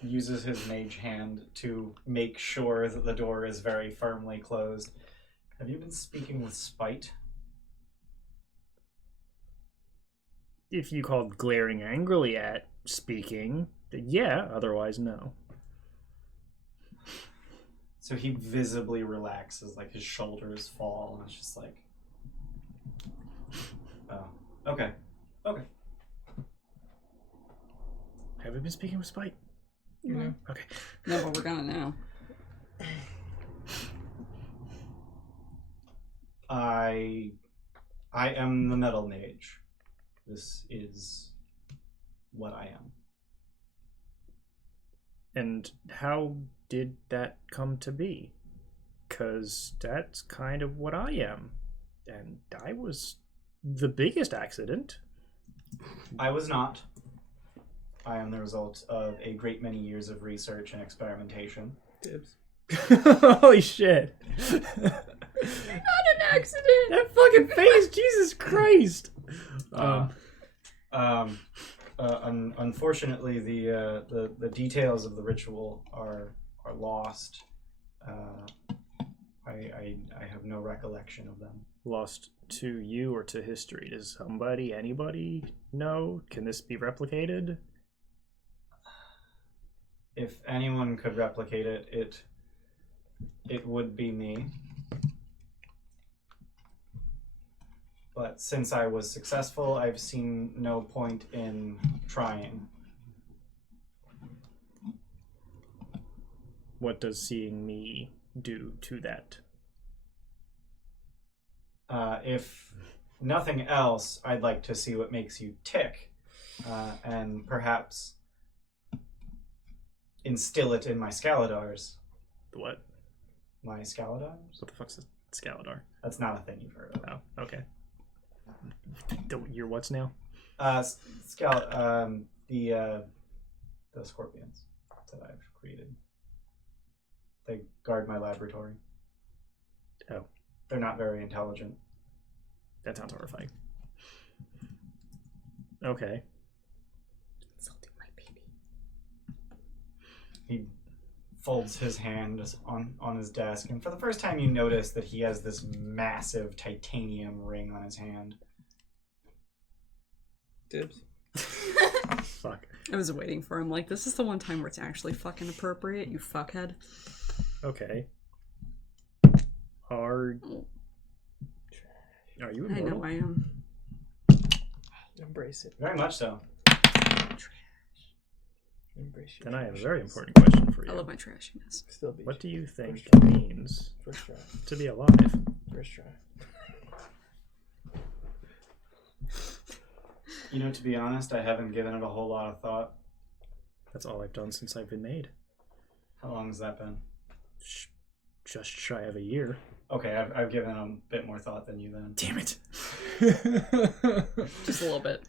uses his mage hand to make sure that the door is very firmly closed. Have you been speaking with Spite? If you called glaring angrily at speaking, then yeah, otherwise no. So he visibly relaxes, like his shoulders fall, and it's just like, oh, okay. Have we been speaking with Spite? No. Okay. No, but we're gonna now. I am the Metal Mage. This is what I am. And how did that come to be? 'Cause that's kind of what I am. And I was the biggest accident. I was not. I am the result of a great many years of research and experimentation. Dibs. Holy shit. Not an accident. That fucking face, Jesus Christ. Unfortunately, the details of the ritual are lost. I have no recollection of them. Lost to you or to history? Does anybody know? Can this be replicated? If anyone could replicate it would be me. But since I was successful, I've seen no point in trying. What does seeing me do to that? If nothing else, I'd like to see what makes you tick, and perhaps instill it in my Scaladars. The what? My Scaladars? What the fuck's a Scaladar? That's not a thing you've heard of. Oh, okay. Your what's now? The scorpions that I've created. They guard my laboratory. Oh. They're not very intelligent. That sounds horrifying. Okay. Insulting my baby. He folds his hand on his desk, and for the first time you notice that he has this massive titanium ring on his hand. Dibs. Fuck. I was waiting for him. Like, this is the one time where it's actually fucking appropriate, you fuckhead. Okay. Are you I immortal? know I am. Embrace it. Very much so. Embrace your Then I have a trashiness. very important question for you. I love my trashiness. Still be. What do you think First try. it means First try. to be alive? First try. You know, to be honest, I haven't given it a whole lot of thought. That's all I've done since I've been made. How long has that been? Just shy of a year. Okay, I've given it a bit more thought than you then. Damn it. Just a little bit.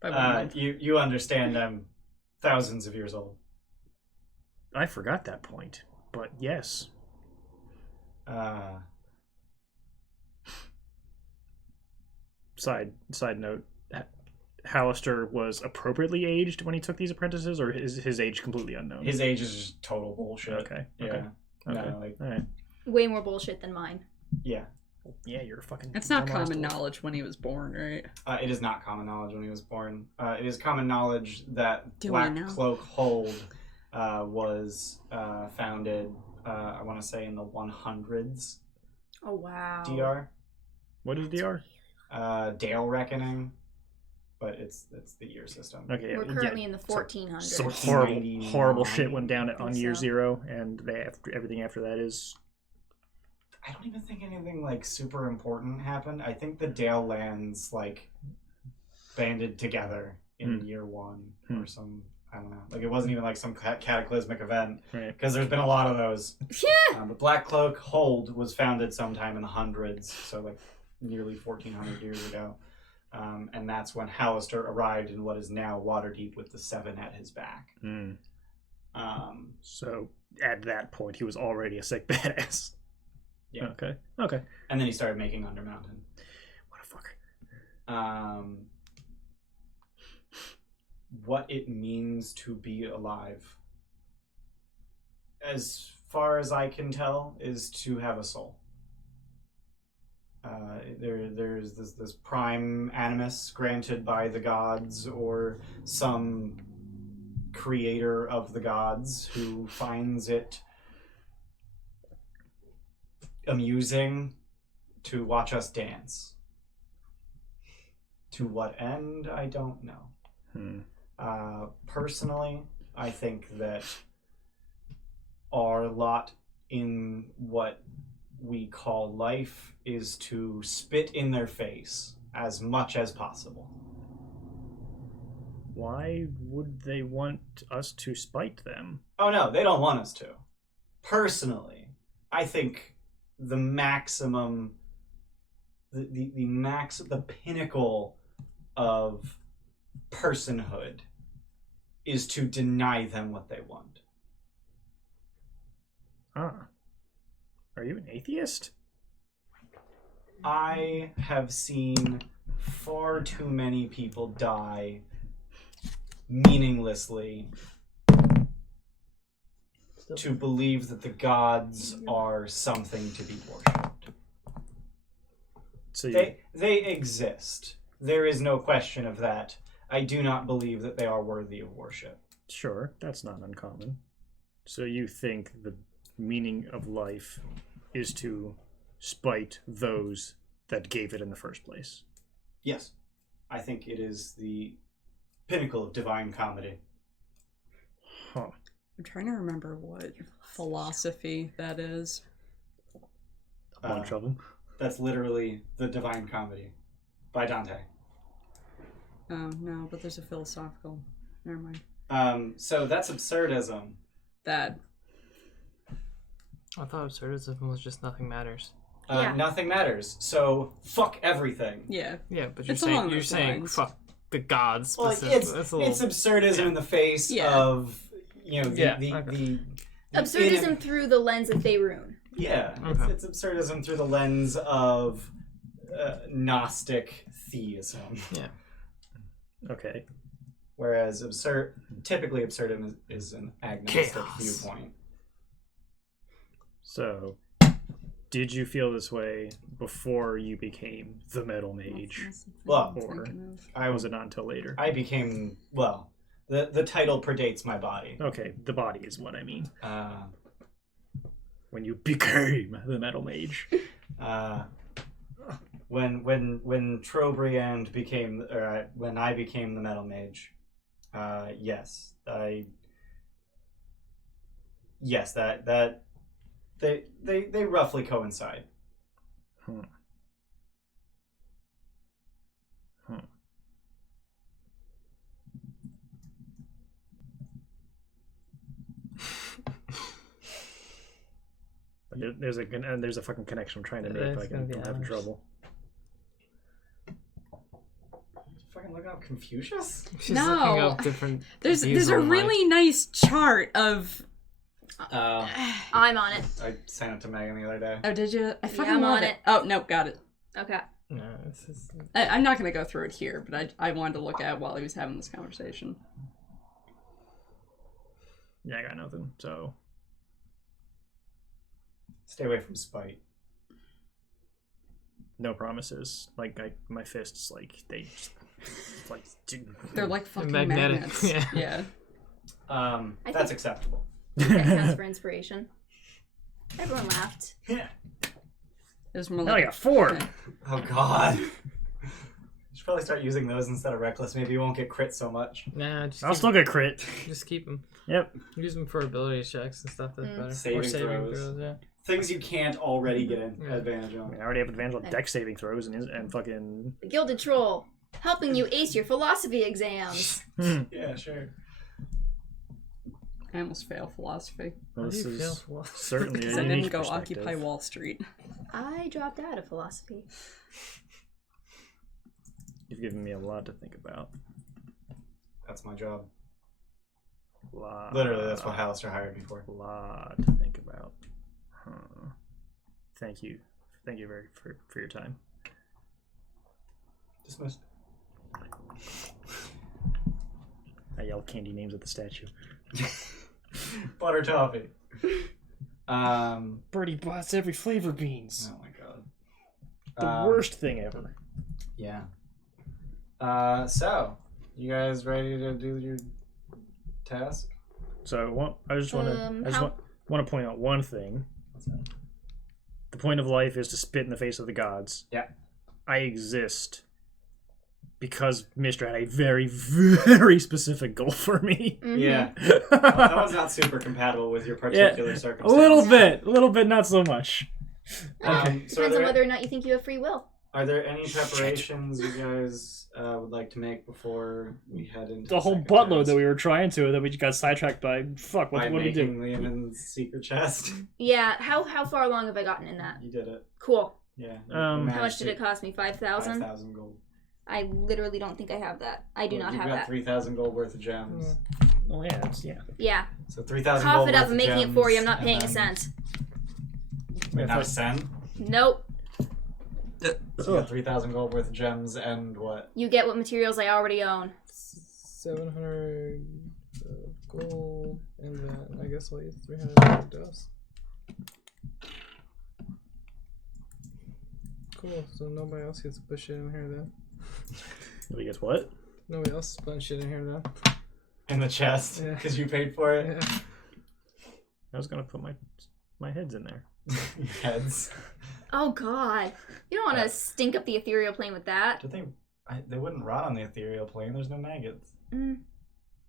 By 1 month. You understand I'm thousands of years old. I forgot that point, but yes. Side note, Hallister was appropriately aged when he took these apprentices, or is his age completely unknown? His age is just total bullshit. Okay. Yeah. Okay. No, like, All right. Way more bullshit than mine. yeah. Yeah, you're a fucking. It's not dumbass common dwarf. knowledge when he was born, right? It is not common knowledge when he was born. It is common knowledge that Do I Black know? Cloak Hold was founded, I want to say, in the 100s. Oh, wow. DR. What is DR? Dale Reckoning. But it's the year system. Okay, yeah, We're currently in the 1400s. Some 1499. horrible shit went down I on think year so. 0, and everything after that is. I don't even think anything like super important happened. I think the Dale lands like banded together in year 1 or some, I don't know. Like it wasn't even like some cataclysmic event Right. because there's been a lot of those. Yeah. But Black Cloak Hold was founded sometime in the hundreds, so like nearly 1400 years ago. And that's when Hallister arrived in what is now Waterdeep with the 7 at his back. Mm. So at that point, he was already a sick badass. Yeah. Okay. And then he started making Undermountain. What a fucker. What it means to be alive, as far as I can tell, is to have a soul. There's this prime animus granted by the gods or some creator of the gods who finds it amusing to watch us dance. To what end, I don't know. Personally, I think that our lot in what we call life is to spit in their face as much as possible. Why would they want us to spite them? Oh no, they don't want us to. Personally, I think the maximum, the pinnacle of personhood is to deny them what they want. Ah. Are you an atheist? I have seen far too many people die meaninglessly to believe that the gods are something to be worshipped. So They exist. There is no question of that. I do not believe that they are worthy of worship. Sure, that's not uncommon. So you think the meaning of life is to spite those that gave it in the first place? Yes. I think it is the pinnacle of divine comedy. Huh. I'm trying to remember what philosophy that is. A bunch of them. That's literally the Divine Comedy by Dante. Oh, no, but there's a philosophical. Never mind. So that's absurdism. That. I thought absurdism was just nothing matters. Yeah. Nothing matters. So fuck everything. Yeah. Yeah, but you're It's along saying those lines. fuck the gods. Well, That's a little... it's absurdism in the face of the Absurdism through the lens of Faerun. Yeah, Okay. it's absurdism through the lens of Gnostic theism. Yeah. Okay. Whereas typically absurdism is an agnostic Chaos. viewpoint. So, did you feel this way before you became the Metal Mage? Well, Or I was it not until later? I became, well, the title predates my body. Okay, the body is what I mean. Uh, When you became the Metal Mage. when Trobriand became, when I became the Metal Mage, yes, that they roughly coincide. Hmm. There's a fucking connection I'm trying to make, That's but gonna be I'm having ours. trouble. Fucking look up Confucius. She's No. looking up different... There's views a on, really nice chart of. I'm on it. I sent it to Megan the other day. Oh, did you? I fucking I'm love on it. it. Oh no, got it. Okay. No, this is... I'm not gonna go through it here, but I wanted to look at it while he was having this conversation. Yeah, I got nothing. So Stay away from spite. no promises. Like my fists, like they just like. They're like fucking magnetic. magnets. Yeah. Yeah. That's acceptable. That counts for inspiration. Everyone laughed. Yeah. It was more Now I like. got 4. Oh God. You should probably start using those instead of reckless. Maybe you won't get crit so much. Nah, just I'll keep, still get crit. just keep them. Yep. Use them for ability checks and stuff. That's better. Saving or saving throws. throws. Yeah. Things you can't already get an Yeah. advantage I on. mean, I already have advantage on deck saving throws and fucking. The Gilded Troll, helping you ace your philosophy exams. Yeah, sure. I almost failed philosophy Well, How do this you fail is for what? certainly because a I unique didn't go perspective. occupy Wall Street. I dropped out of philosophy. You've given me a lot to think about. That's my job. Lot. Literally, that's what Hallister hired me for. A lot to think about. Huh. Thank you very for your time. Dismissed. I yell candy names at the statue. Butter toffee. Birdie blasts every flavor beans. Oh my God. The worst thing ever. Yeah. So, you guys ready to do your task? So I just want to point out one thing. What's that? The point of life is to spit in the face of the gods. Yeah. I exist because Mr. had a very, very specific goal for me. Mhm. Yeah. That one's not super compatible with your particular A circumstances. little bit, not so much. So are Depends on there, whether or not you think you have free will. are there any preparations you guys would like to make before we head into The whole second buttload task? that we were trying to, that we got sidetracked by. Fuck, By what do we do? making the Emin's secret chest. Yeah, how far along have I gotten in that? You did it. Cool. Yeah. How How much did it cost me? 5,000? 5,000 gold. I literally don't think I have that. I do not You've have got that. 3,000 gold worth of gems. Oh yeah, Yeah. So 3,000 Cough gold it up, worth I'm of making it gems, for you. I'm not and paying a then cent. Wait, not a sen? Nope. So you got 3,000 gold worth of gems and what? You get what materials I already own. 700 gold, and then I guess I'll use 300 dust. Cool, so nobody else gets to put shit in here then. Nobody gets what? Nobody else is putting shit in here then. In the chest, Yeah. because you paid for it. Yeah. I was gonna put my heads in there. Heads. Oh god. You don't want to stink up the ethereal plane with that. Do they wouldn't rot on the ethereal plane. There's no maggots.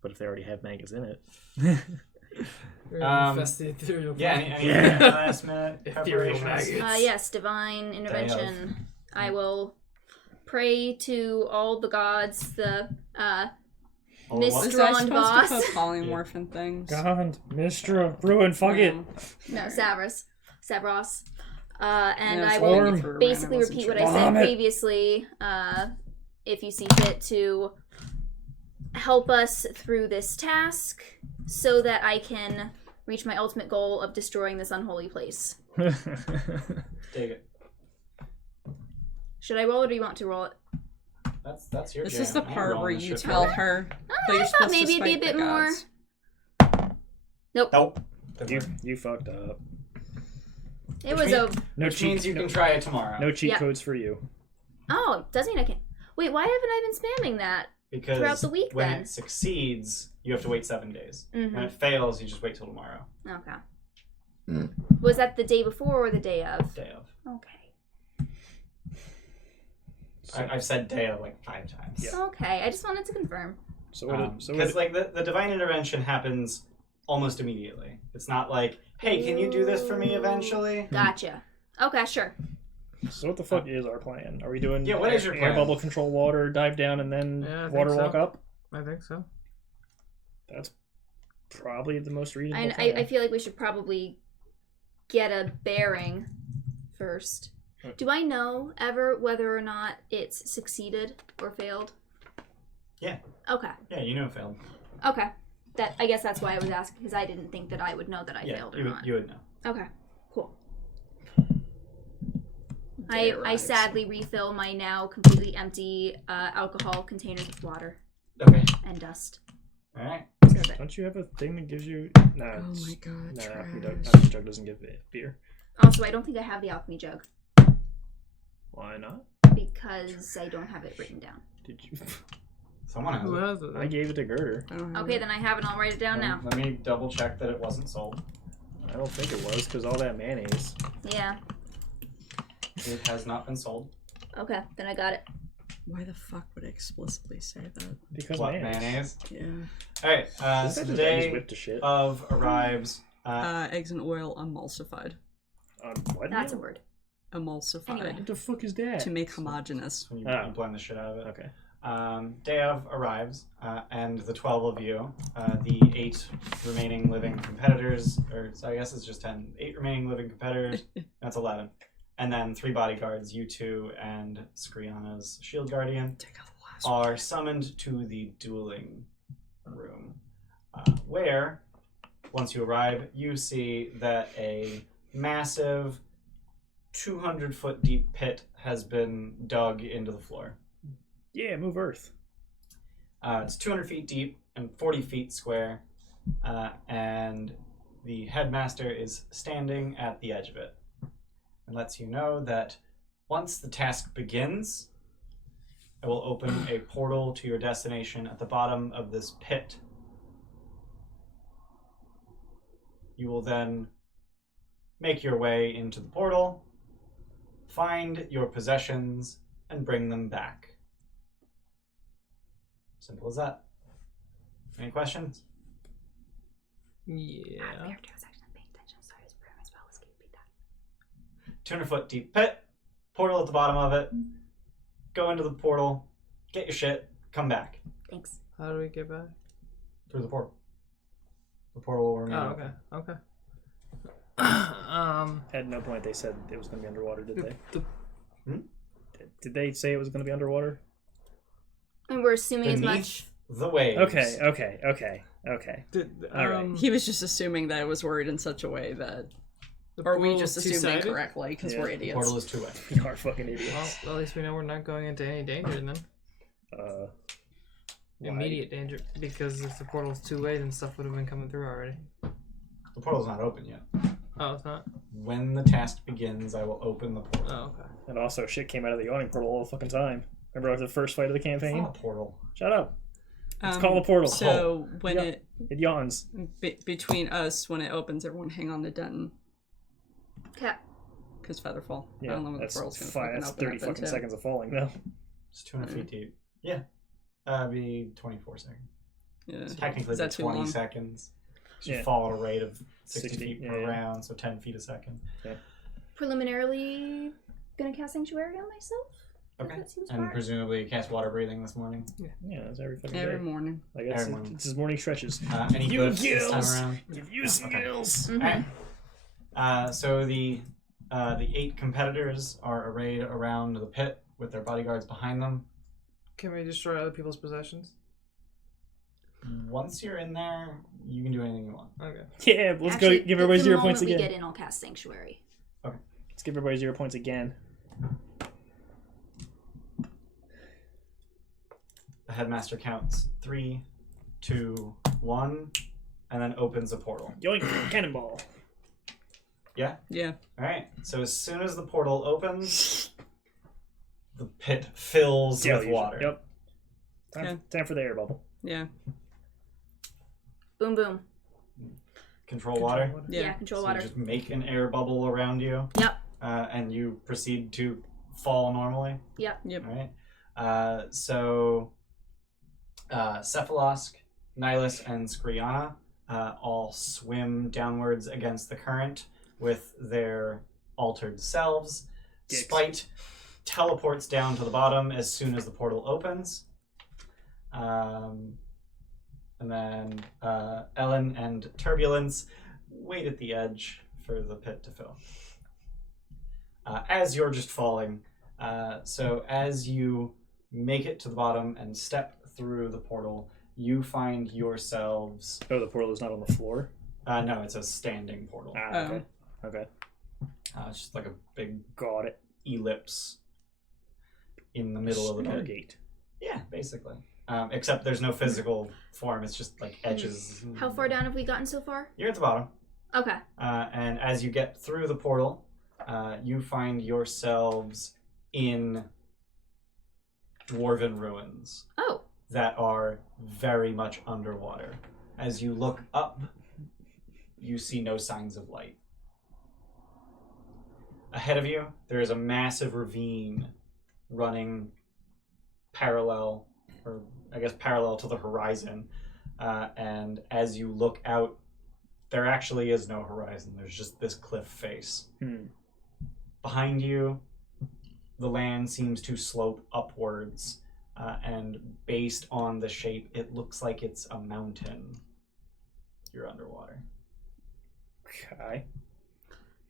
But if they already have maggots in it. We're gonna infest the ethereal Yeah, plane. any last minute Ethereal preparations? maggots. Yes, divine intervention. I will pray to all the gods, the Oh, Miss what? Was I Strong supposed boss. to put polymorph and things? God, Mister of Ruin, fuck it. no, Savros. And Yeah, I it's will only for basically random, repeat wasn't what I sure. said Vomit. previously, if you see fit to help us through this task so that I can reach my ultimate goal of destroying this unholy place. Dig it. Should I roll it or do you want to roll it? That's your This jam. is the I ain't part where rolling this you shit tell for you. her that I you're thought supposed maybe to it'd be a spite bit the more. gods. Nope. you fucked up. It was a. No Which means cheat. you can try it tomorrow. No cheat Yeah. codes for you. Oh, does mean I can. Wait, why haven't I been spamming that? Because throughout the week, when then. it succeeds, you have to wait 7 days. Mhm. When it fails, you just wait till tomorrow. Okay. Was that the day before or the day of? Day of. Okay. I've said day of like 5 times. Yeah. Okay, I just wanted to confirm. So Because like the divine intervention happens almost immediately. It's not like, hey, can you do this for me eventually? Gotcha. Okay, sure. So what the fuck is our plan? Are we doing Yeah, what is your air plan? bubble control water, dive down, and then Yeah, I think water so. walk up? I think so. That's probably the most reasonable And plan. I feel like we should probably get a bearing first. What? Do I know ever whether or not it's succeeded or failed? Yeah. Okay. Yeah, you know it failed. Okay. I guess that's why I was asking, because I didn't think that I would know that I Yeah, failed or you, not. you would know. Okay. Cool. Day I arrives. sadly refill my now completely empty alcohol containers with water Okay. and dust. Alright. So that Don't you have a thing that gives you? No. Oh it's- my god, No, trash. alchemy jug doesn't give it beer. Also, I don't think I have the alchemy jug Why not? because I don't have it written down. Did you? Someone has Who it. has it? I gave it to Girder. I don't have Okay, it. then I have it. I'll write it down now. Let me double check that it wasn't sold. I don't think it was because all that mayonnaise. Yeah. It has not been sold. Okay, then I got it. Why the fuck would I explicitly say that? Because What, mayonnaise. mayonnaise? Yeah. Alright, This so guy the just always day whipped to shit. of arrives. Eggs and oil emulsified. What? That's a word. Emulsified. Anyway. What the fuck is that? To make homogenous. when you Oh. blend the shit out of it. Okay. Day of arrives, and the 12 of you, the 8 remaining living competitors, or so I guess it's just 10, 8 remaining living competitors, that's 11. And then 3 bodyguards, you 2 and Skriana's shield guardian, Take out the last are summoned to the dueling room, where, once you arrive, you see that a massive 200-foot deep pit has been dug into the floor. Yeah, move Earth. It's 200 feet deep and 40 feet square, and the headmaster is standing at the edge of it and lets you know that once the task begins, I will open a portal to your destination at the bottom of this pit. You will then make your way into the portal, find your possessions, and bring them back. Simple as that. Any questions? Yeah. 200-foot deep pit, portal at the bottom of it. Go into the portal, get your shit, come back Thanks. How do we get back? through the portal. The portal will remain Oh, open. okay. Okay. At no point they said it was going to be underwater, did they? the- Did they say it was going to be underwater? And we're assuming as Beneath much. the waves. Okay. the- All right. He was just assuming that I was worded in such a way that Or we portal just is assumed two-sided? incorrectly because Yeah, we're the idiots. Portal is two-way. You are fucking idiots. Well, at least we know we're not going into any danger then. Why? Immediate danger. Because if the portal's two-way, then stuff would have been coming through already. The portal's not open yet. Oh, it's not? When the task begins, I will open the portal. Oh, okay. And also, shit came out of the yawning portal all the fucking time. Remember after the first fight of the It's campaign? not a portal. Shut up. It's called a portal. So when Yep. It yawns. between us, when it opens, everyone hang on to Denton. Okay. Because Featherfall. I Yeah, don't know when the that's, portal's going to fucking that's open 30 up then, fucking too. seconds of falling, though. It's 200 feet deep. Yeah. Be 24 seconds. Yeah. Technically, Is that it's too 20 long? seconds. So you Yeah. fall at a rate of 60 60, feet yeah, per yeah. round, so 10 feet a second. Preliminarily, gonna cast Sanctuary on myself. Okay. That seems And smart. presumably you cast water breathing this morning. Yeah, that's every fucking Every day. morning. Like, it's, Every morning. it's his morning stretches. Any You glyphs this time gills! around? You've used Okay. skills! Mhm. Alright. So the 8 competitors are arrayed around the pit with their bodyguards behind them. Can we destroy other people's possessions? Once you're in there, you can do anything you want. Okay. Yeah, let's Actually, go give everybody the 0 moment points we again. get in, I'll cast Sanctuary. Let's give everybody 0 points again. The headmaster counts 3, 2, 1, and then opens a portal. Yoink, cannonball. Yeah? Yeah. Alright. So as soon as the portal opens, the pit fills with Deluge. water. Yep. Okay. Time for the air bubble. Yeah. Boom, boom. Control water. Yeah, control So water. you just make an air bubble around you. Yep. And you proceed to fall normally. Yep. Yep. Alright. Cephalosk, Nihilus, and Skriana all swim downwards against the current with their altered selves. Dicks. Spite teleports down to the bottom as soon as the portal opens. And then Ellen and Turbulence wait at the edge for the pit to fill. As you're just falling, so as you make it to the bottom and step through the portal, you find yourselves... Oh, the portal is not on the floor? no, it's a standing portal. Ah, okay. Okay. It's just like a big Got it. ellipse in the middle of the pit. Stargate. Yeah, basically. Except there's no physical form, it's just like edges. How far down have we gotten so far? You're at the bottom. Okay. And as you get through the portal, you find yourselves in dwarven ruins Oh. that are very much underwater. As you look up, you see no signs of light. Ahead of you, there is a massive ravine running parallel, or I guess parallel to the horizon. And as you look out, there actually is no horizon. There's just this cliff face. Behind you, the land seems to slope upwards, and based on the shape, it looks like it's a mountain. You're underwater. Okay.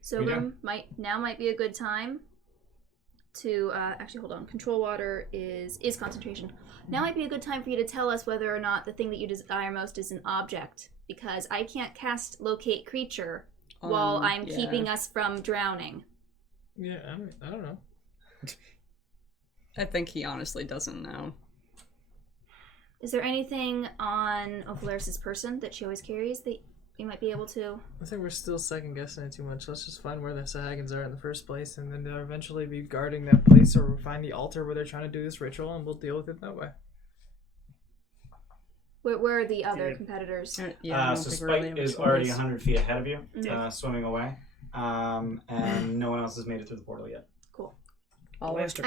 So might be a good time to actually hold on. Control water is concentration. Now might be a good time for you to tell us whether or not the thing that you desire most is an object, because I can't cast locate creature while I'm keeping us from drowning. Yeah, I don't know. I think he honestly doesn't know. Is there anything on Ovalaris' person that she always carries that you might be able to? I think we're still second guessing it too much. Let's just find where the Sahagins are in the first place, and then they'll eventually be guarding that place, or we'll find the altar where they're trying to do this ritual, and we'll deal with it that way. Where are the other competitors? Yeah, I don't So think we really Spite have a is already choice. 100 feet ahead of you, Yeah. swimming away. And no one else has made it through the portal yet. Cool. Blaster.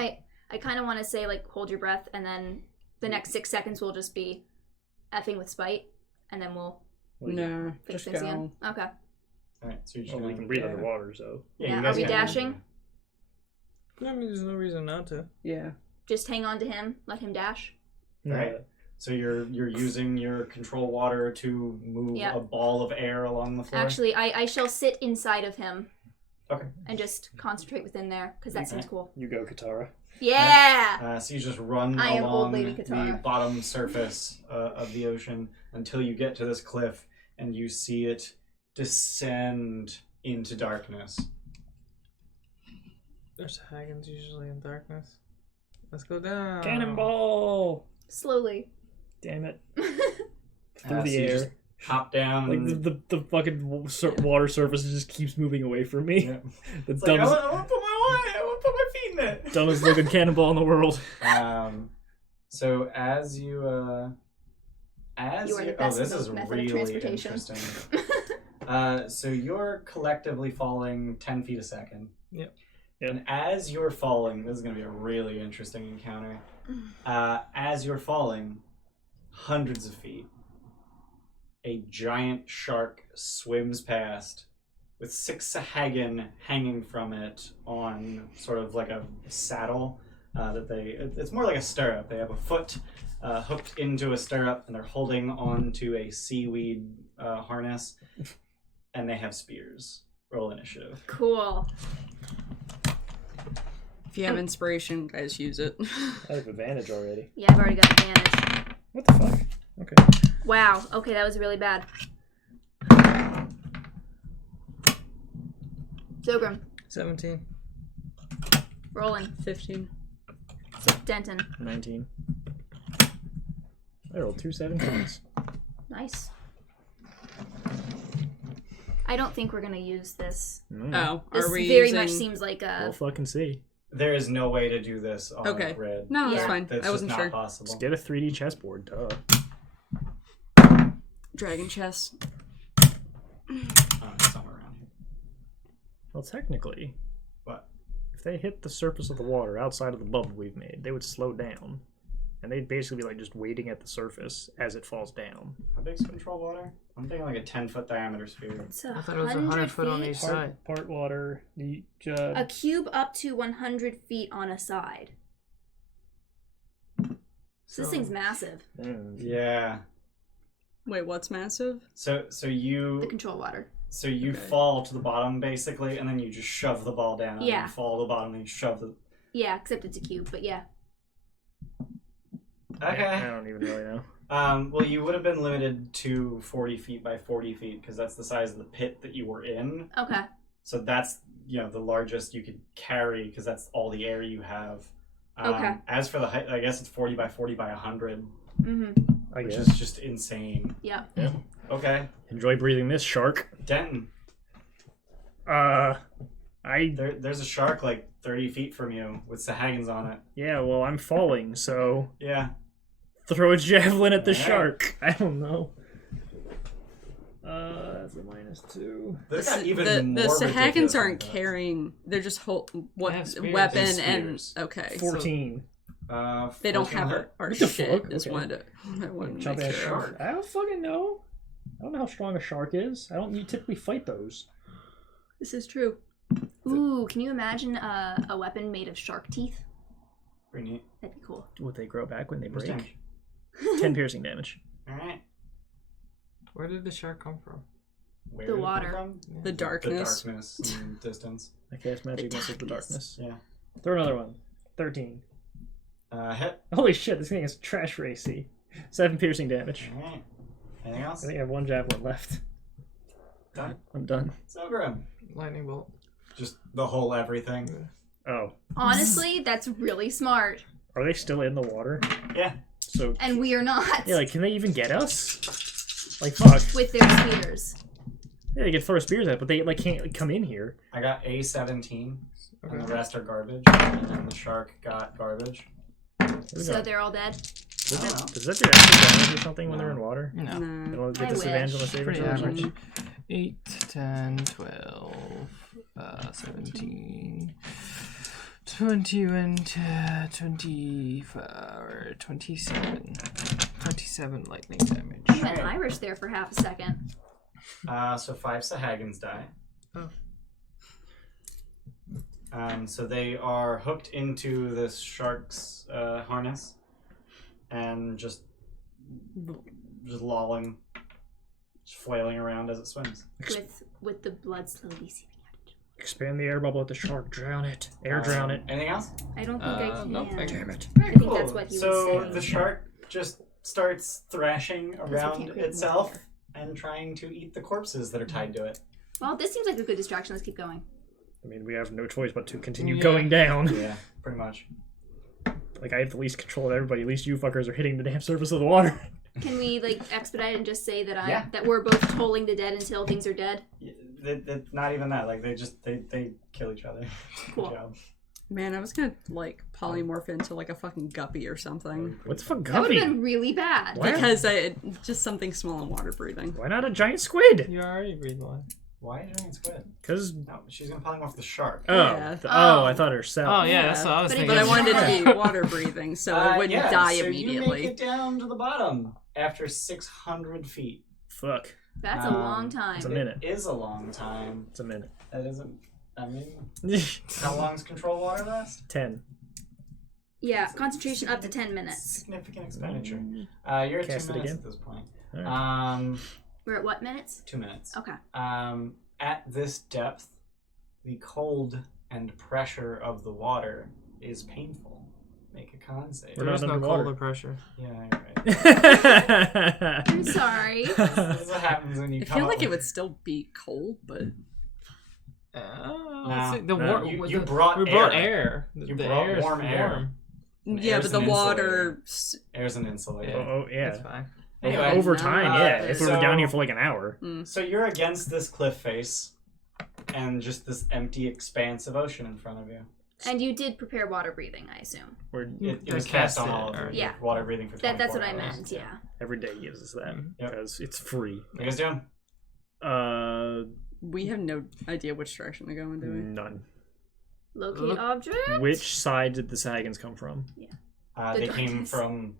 I kind of want to say, like, hold your breath, and then the next 6 seconds will just be effing with Spite, and then we'll No, finish just things go. again. Okay. Alright, so you're just Well, we gonna... can breathe underwater, so. Yeah, you are guys we can- dashing? I mean, there's no reason not to. Yeah. Just hang on to him, let him dash. Right. So you're using your control water to move Yep. a ball of air along the floor? Actually, I shall sit inside of him. Okay. And just concentrate within there, because that seems cool. You go, Katara. Yeah! So you just run I am old along lady the Katara. bottom surface of the ocean until you get to this cliff and you see it descend into darkness. There's Haggins usually in darkness. Let's go down. Cannonball! Slowly. Damn it. So Through the you just air. hop down. Like the fucking water surface just keeps moving away from me. Yeah. The It's like, I dumbest, want to put my feet in it. dumbest looking cannonball in the world. So as you You are the best this of is method of really transportation. interesting. So you're collectively falling 10 feet a second. Yep. And as you're falling, this is going to be a really interesting encounter. As you're falling, hundreds of feet, a giant shark swims past with 6 Sahagin hanging from it on sort of like a saddle it's more like a stirrup. They have a foot hooked into a stirrup and they're holding on to a seaweed harness and they have spears. Roll initiative. Cool. If you have inspiration, guys, use it. I have advantage already. Yeah, I've already got advantage. What the fuck? Okay. Wow. Okay, that was really bad. Zogrim. 17. Roland. 15. Denton. 19. I rolled 2 17s. Nice. I don't think we're gonna use this. Oh, This are we very using... much seems like We'll a. fucking see. There is no way to do this on Okay. a grid. No, that's Yeah. fine. That's I wasn't just sure. not possible. Let's get a 3D chessboard, duh. Dragon chess. Somewhere around here. Well, technically, What? if they hit the surface of the water outside of the bubble we've made, they would slow down. And they'd basically be like just waiting at the surface as it falls down. How big's control water? I'm thinking like a 10-foot diameter sphere. It's I thought it was 100 foot on feet. each side. Part water, A cube up to 100 feet on a side. So this thing's massive. Yeah. Wait, what's massive? So The you control water. you Okay. fall to the bottom basically, and then you just shove the ball down. Yeah. And you fall to the bottom, and you shove the. Yeah, except it's a cube, but yeah. Okay. I don't even really know. Well, you would have been limited to 40 feet by 40 feet because that's the size of the pit that you were in. Okay. So that's the largest you could carry because that's all the air you have. Okay. As for the height, I guess it's 40 by 40 by 100, I which guess. is just insane. Yeah. Okay, Enjoy breathing this, shark. Denton, there's a shark like 30 feet from you with Sahagins on it. Yeah, well, I'm falling, so Yeah. throw a javelin at the Alright. shark. I don't know. That's a -2. This got even The more Sahagins ridiculous aren't than that. carrying. They're just They have spears. weapon They have and spears. okay. 14. They don't 14 have hit. our What the shit. fuck? Just Okay. wanted to. I wanted to Jump make at a sure. shark. I don't fucking know. I don't know how strong a shark is. I don't typically fight those. This is true. Ooh, can you imagine a weapon made of shark teeth? Pretty neat. That'd be cool. Would they grow back when they What's break? damage? 10 piercing damage. All right. Where did the shark come from? Where The did it come water. from? The darkness. The darkness and distance. I cast magic missiles of the darkness. darkness. Yeah. Throw another one. 13. Hit. Holy shit, this thing is trash racy. 7 piercing damage. All right. Anything else? I think I have 1 javelin left. Done. I'm done. So grim. Lightning bolt. Just the whole everything. Oh. Honestly, that's really smart. Are they still in the water? Yeah. So, And we are not. yeah, like, can they even get us? Like, fuck. With their spears. Yeah, they can throw spears at it, but they, like, can't like, come in here. I got a 17, and the Okay. rest are garbage. And then the shark got garbage. So they're all dead? Does that do extra damage or something when they're in water? No. They No. don't get I disadvantage on the wish. saving Pretty throw or average. something? 8, 10, 12, 17, 20, and 24, 27. 27 lightning damage. You went Irish there for half a second. So 5 Sahagins die. Oh. So they are hooked into this shark's harness and just lolling, just flailing around as it swims. With the blood slowly seeping out. Expand the air bubble at the shark. Drown it. Air drown it. Anything else? I don't think I can. no, thank you. Damn it. I think that's what he So would say. the shark just starts thrashing we around can't create itself more and trying to eat the corpses that are tied to it. Well, this seems like a good distraction. Let's keep going. I mean, we have no choice but to continue going down. Yeah, pretty much. Like, I have the least control of everybody. At least you fuckers are hitting the damn surface of the water. Can we like expedite and just say that Yeah. that we're both tolling the dead until things are dead? Not even that. Like, they kill each other. Cool. Good job. Man, I was gonna like polymorph into like a fucking guppy or something. What's fucking That would guppy? have been really bad. Why? Because just something small and water breathing. Why not a giant squid? You already read one. Why giant squid? Because No, she's gonna polymorph the shark. Yeah. I thought herself. Oh yeah, that's what I was But thinking. But I wanted it to be water breathing, so it wouldn't yeah, die so immediately. you make it down to the bottom after 600 feet. Fuck. That's a long time. It's a minute. It is a long time. It's a minute. That isn't. I mean, how long's control water last? 10. Yeah, concentration up to 10 minutes. Significant expenditure. You're at Cast 2 it minutes again? at this point. Alright. We're at what minutes? 2 minutes. Okay. At this depth, the cold and pressure of the water is painful. Make a con save. We're There not is no underwater. cold or pressure. Yeah, you're right. I'm sorry. This is what happens when you I come feel up like it with- would still be cold, but Nah, the nah. war- You the- brought we brought air. air. You the brought air is warm air. warm. yeah, Air's but the an water. Air's an insulator. Oh, yeah. That's fine. Anyway, Over time, yeah. If we were so- down here for like an hour. So you're against this cliff face and just this empty expanse of ocean in front of you. And you did prepare water breathing, I assume. It was I cast cast on it, all of you. or- Yeah. Water breathing for 24 That's what I hours. meant, yeah. Every day gives us that. Yep. Because it's free. What you guys doing? We have no idea which direction to go in, do we? None. Locate Look- object? Which side did the Sahagins come from? The They came darkness. from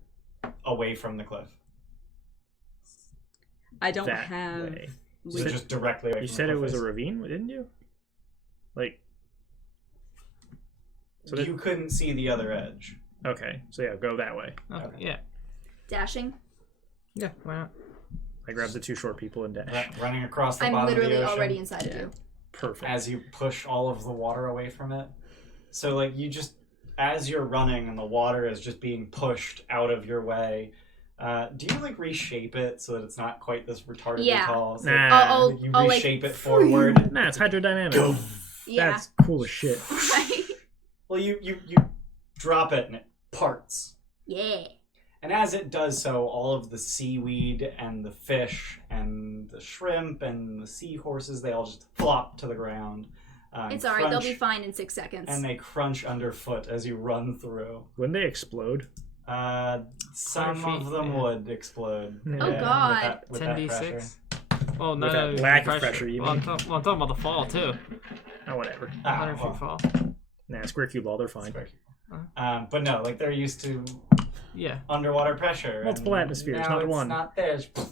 away from the cliff. I don't That have. way. So just directly away You from said the it cliff was a face. ravine, didn't you? Like. So You couldn't see the other edge. okay, so yeah, go that way. Okay. Okay. Yeah. Dashing? Yeah. Why not? I grabbed the two short people and dash. Running across the I'm bottom of literally the ocean already inside of you. Perfect. as you push all of the water away from it. So like you just, as you're running and the water is just being pushed out of your way, do you like reshape it so that it's not quite this retardedly Yeah. tall? So Nah. I'll you like, reshape it forward. Nah, it's hydrodynamic. yeah. That's cool as shit. Right? Well, you drop it and it parts. Yeah. And as it does so, all of the seaweed and the fish and the shrimp and the seahorses, they all just flop to the ground. It's alright, they'll crunch, be fine in 6 seconds. And they crunch underfoot as you run through. When they explode, Some 100 of feet, them yeah. would explode. Oh, God. With that pressure. 10d6. Oh, no, With no, that lack of pressure. pressure, you Well, I'm, mean? I'm talking about the fall too. oh whatever. 100 well, feet fall. Nah, square cube ball, they're fine. But no, like they're used to Yeah. underwater pressure. Multiple and atmospheres, now not it's one. Not theirs. They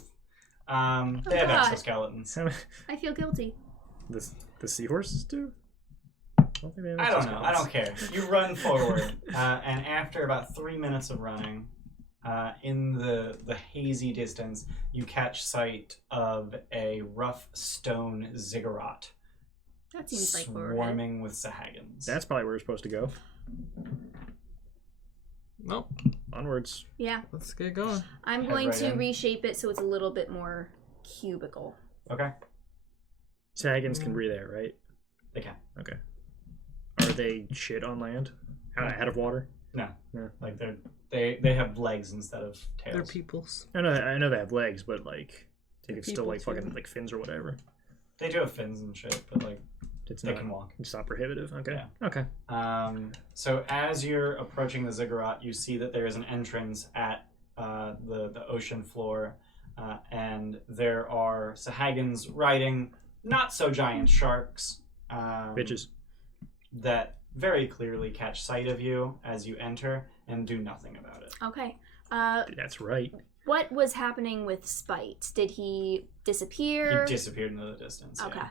have God. exoskeletons. I feel guilty. The seahorses do? Think they have I don't know. exoskeletons. I don't care. You run forward, and after about 3 minutes of running, in the hazy distance, you catch sight of a rough stone ziggurat That seems like where we're headed. swarming with Sahagins. That's probably where we're supposed to go. Nope. Onwards. Yeah. Let's get going. I'm Head going right to in. reshape it so it's a little bit more cubical. Okay. Sahagins can breathe air, right? They can. Okay. Are they shit on land? Out of water? No. No. Like they have legs instead of tails. They're peoples. I know they have legs, but like they They're could still people, like fucking too. like fins or whatever. They do have fins and shit, but like It's they not. can walk. It's not prohibitive. Okay. Yeah. Okay. So as you're approaching the ziggurat, you see that there is an entrance at the ocean floor, and there are Sahagins riding not so giant sharks. Bitches. That very clearly catch sight of you as you enter and do nothing about it. Okay. That's right. What was happening with Spite? Did he disappear? He disappeared into the distance. Okay. Yeah.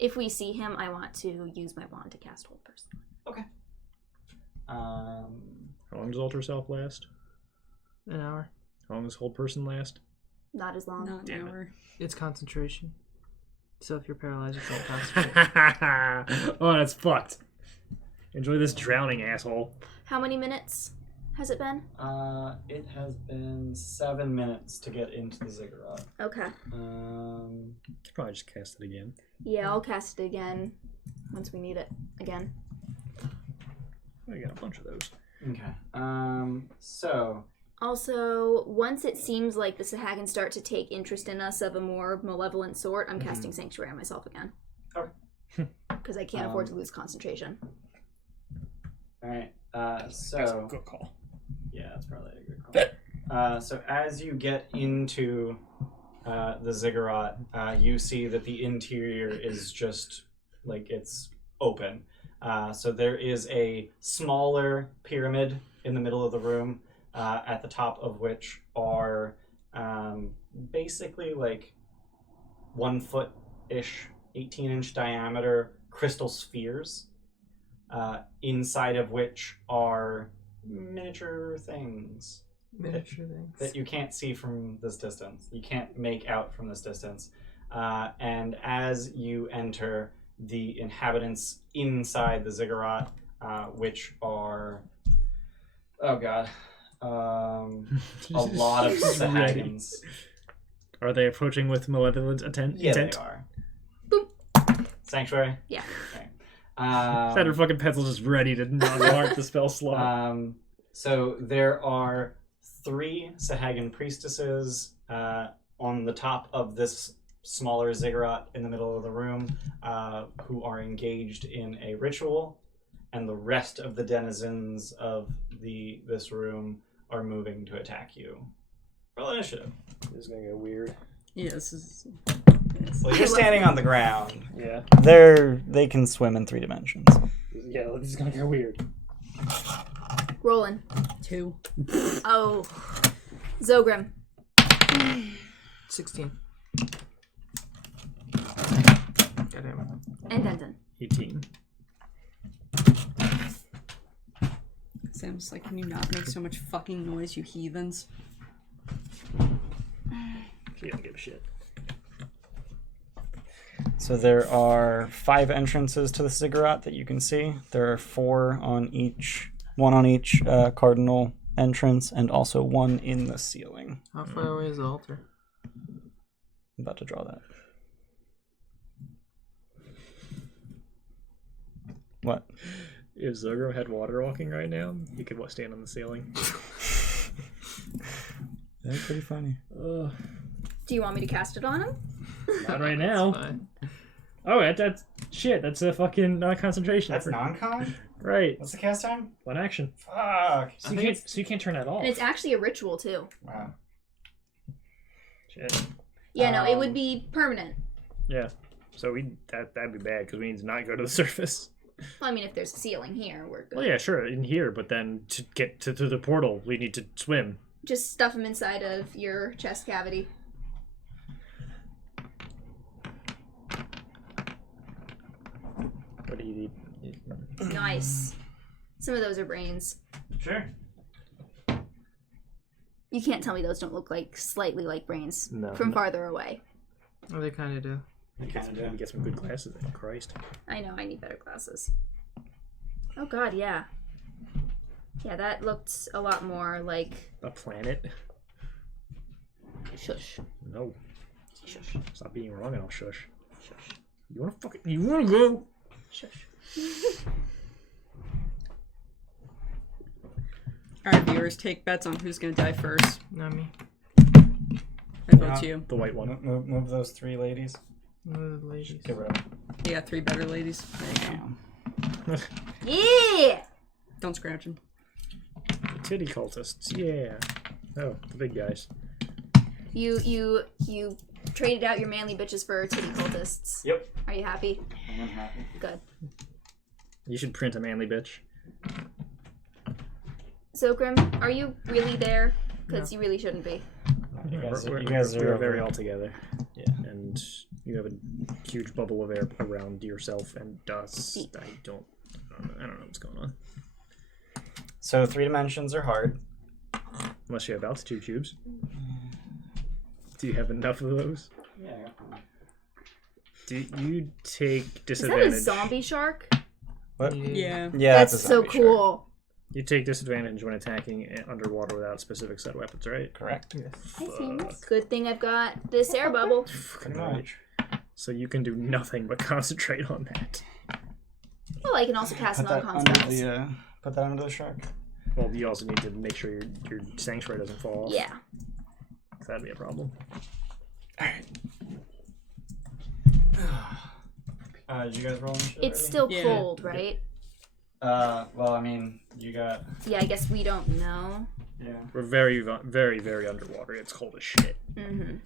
If we see him, I want to use my wand to cast Hold Person. Okay. How long does Alter Self last? An hour. How long does Hold Person last? Not as long. Not Damn an it. hour. It's concentration. So if you're paralyzed, you can't concentrate. Oh, that's fucked. Enjoy this drowning, asshole. How many minutes? has it been? It has been 7 minutes to get into the ziggurat. Okay. Could probably just cast it again. Yeah, I'll cast it again once we need it again. I got a bunch of those. Okay. So. Also, once it seems like the Sahagins start to take interest in us of a more malevolent sort, I'm casting Sanctuary on myself again. Okay. Because I can't afford to lose concentration. Alright. That's a good call. Yeah, that's probably a good call. So as you get into the ziggurat, you see that the interior is just like it's open. So there is a smaller pyramid in the middle of the room, at the top of which are basically like 1 foot-ish, 18-inch diameter crystal spheres, inside of which are miniature things that you can't see from this distance. You can't make out from this distance. And as you enter, the inhabitants inside the ziggurat, which are, oh god, a lot of Sahagins. Are they approaching with malevolent intent? Yeah, they are. Boop. Sanctuary? Yeah. Okay. That her fucking pencil just ready to not mark the spell slot. So there are 3 Sahagin priestesses on the top of this smaller ziggurat in the middle of the room, who are engaged in a ritual, and the rest of the denizens of this room are moving to attack you. Roll initiative. This is gonna get weird. Yeah, this is... Well, you're standing on the ground. Yeah. They can swim in 3 dimensions. Yeah, this is gonna get weird. Rolling. 2. Oh. Zogrim. 16. Goddamn. And Denton. 18. Sam's like, can you not make so much fucking noise, you heathens? She doesn't give a shit. So there are 5 entrances to the ziggurat that you can see. There are 4 on each, 1 on each cardinal entrance, and also 1 in the ceiling. How far away is the altar? I'm about to draw that. What? If Zogro had water walking right now, he could stand on the ceiling. That's pretty funny. Do you want me to cast it on him? Not right now. Oh, that's shit. That's a fucking concentration. That's non-con? Right. What's the cast time? 1 action. Fuck. So you can't turn that off. And it's actually a ritual, too. Wow. Shit. Yeah, no, it would be permanent. Yeah. So that'd be bad because we need to not go to the surface. Well, I mean, if there's a ceiling here, we're good. Well, yeah, sure, in here, but then to get to the portal, we need to swim. Just stuff them inside of your chest cavity. What do you need? Nice. Some of those are brains. Sure. You can't tell me those don't look like slightly like brains No. from farther away. Oh, they kind of do. Get some good glasses. Christ. I know, I need better glasses. Oh god, yeah. Yeah, that looked a lot more like... A planet? Shush. No. Shush. Stop being wrong and I'll shush. Shush. You wanna go? Shush. Alright, viewers, take bets on who's gonna die first. Not me. I vote you. The white one. Move those 3 ladies. Move, ladies. Get rid of them. You got 3 better ladies. There you go. Yeah! Don't scratch them. The titty cultists. Yeah. Oh, the big guys. You traded out your manly bitches for titty cultists. Yep. Are you happy? I'm happy. Good. You should print a manly bitch. Zogrim, are you really there? Because you really shouldn't be. You guys We're are very all together. Yeah. And you have a huge bubble of air around yourself and dust. I don't know what's going on. So 3 dimensions are hard. Unless you have altitude cubes. Do you have enough of those? Yeah. Do you take Is that disadvantage? a zombie shark? What? Yeah. Yeah, That's it's a so zombie cool. You take disadvantage when attacking underwater without a specific set of weapons, right? Correct. Good thing I've got this air bubble. Pretty much. So you can do nothing but concentrate on that. Oh, I can also cast Put that non-con under spells. the put that under the shark. Well, you also need to make sure your sanctuary doesn't fall off. Yeah. That'd be a problem. Alright. Did you guys roll any shit It's already? still Yeah. cold, right? Well, I mean, you got... Yeah, I guess we don't know. Yeah. We're very, very, very underwater. It's cold as shit. Mm-hmm.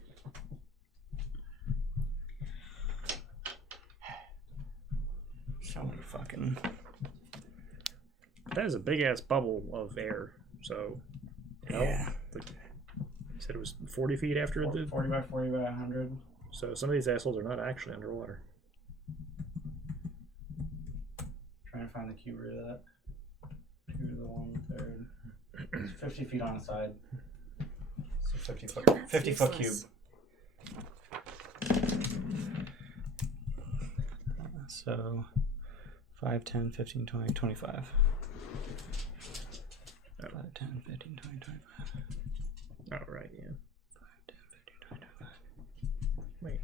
So many fucking... That is a big-ass bubble of air, so... Yeah. Like, you said it was 40 feet after the... 40 by 40 by 100. So some of these assholes are not actually underwater. Trying to find the cube root of that. 2 to the 1/3. It's 50 feet on the side. So 50 foot cube. So 5, 10, 15, 20, 25. 5, 10, 15, 20, 25. Oh, right, yeah. 5, 10, 15, 20, 25. Wait.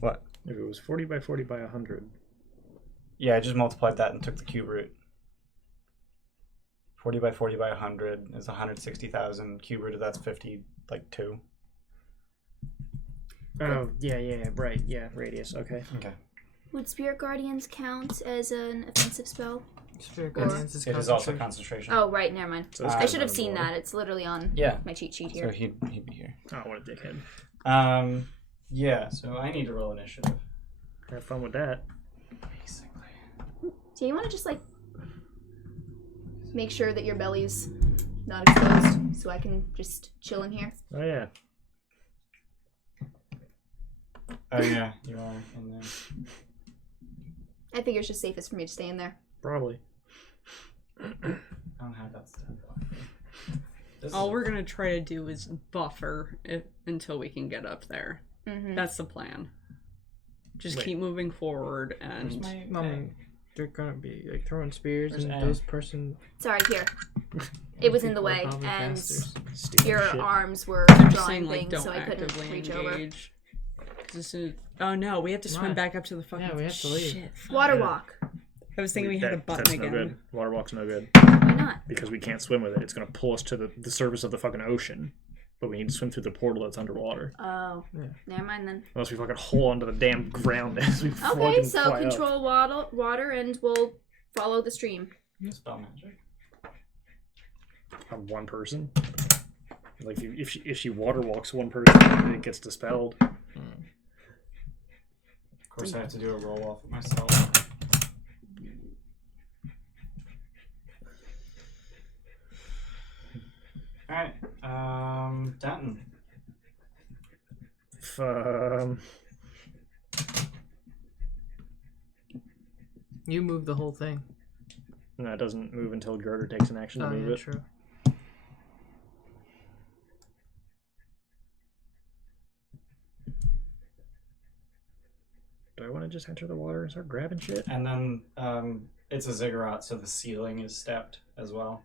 What? If it was 40 by 40 by 100... Yeah, I just multiplied that and took the cube root. 40 by 40 by 100 is 160,000. Cube root of that's 50, like 2. Oh, yeah, right, yeah, radius, okay. Okay. Would Spirit Guardians count as an offensive spell? Spirit Guardians is It is also concentration. concentration. Oh, right, never mind. So it's I good should have seen underwater. that. It's literally on Yeah. my cheat sheet So here. he'd be here. Oh, what a dickhead. Yeah, so I need to roll initiative. Have fun with that. Basically. So you want to just, like, make sure that your belly's not exposed so I can just chill in here? Oh, yeah. Oh yeah, you are in there. I figure it's just safest for me to stay in there. Probably. I don't have that stat block. This All is- we're gonna try to do is buffer it until we can get up there. Mm-hmm. That's the plan. Just Wait. keep moving forward Where's and my I mean, they're gonna be like throwing spears, Where's and A? those person. Sorry, here. It was in the people are way, probably and bastards. Stealing your shit. arms were I'm just drawing saying, like, things, don't so I couldn't actively reach over. engage. 'Cause as soon- Oh no, we have to swim Why? back up to the fucking. Yeah, we have to leave. Shit, fuck. Water Yeah. walk. I was thinking we had a button that's again. no good. Water walk's no good. Why not? Because we can't swim with it. It's going to pull us to the surface of the fucking ocean. But we need to swim through the portal that's underwater. Oh, Yeah. never mind then. Unless we fucking hold onto the damn ground as we Okay, fucking so fly up. control water, and we'll follow the stream. spell magic. On one person. Like if she water walks one person, it gets dispelled. Of course, I have to do a roll off of myself. Alright, Denton. You move the whole thing. No, it doesn't move until Girder takes an action to Oh move yeah, it. true. Do I want to just enter the water and start grabbing shit? And then it's a ziggurat, so the ceiling is stepped as well.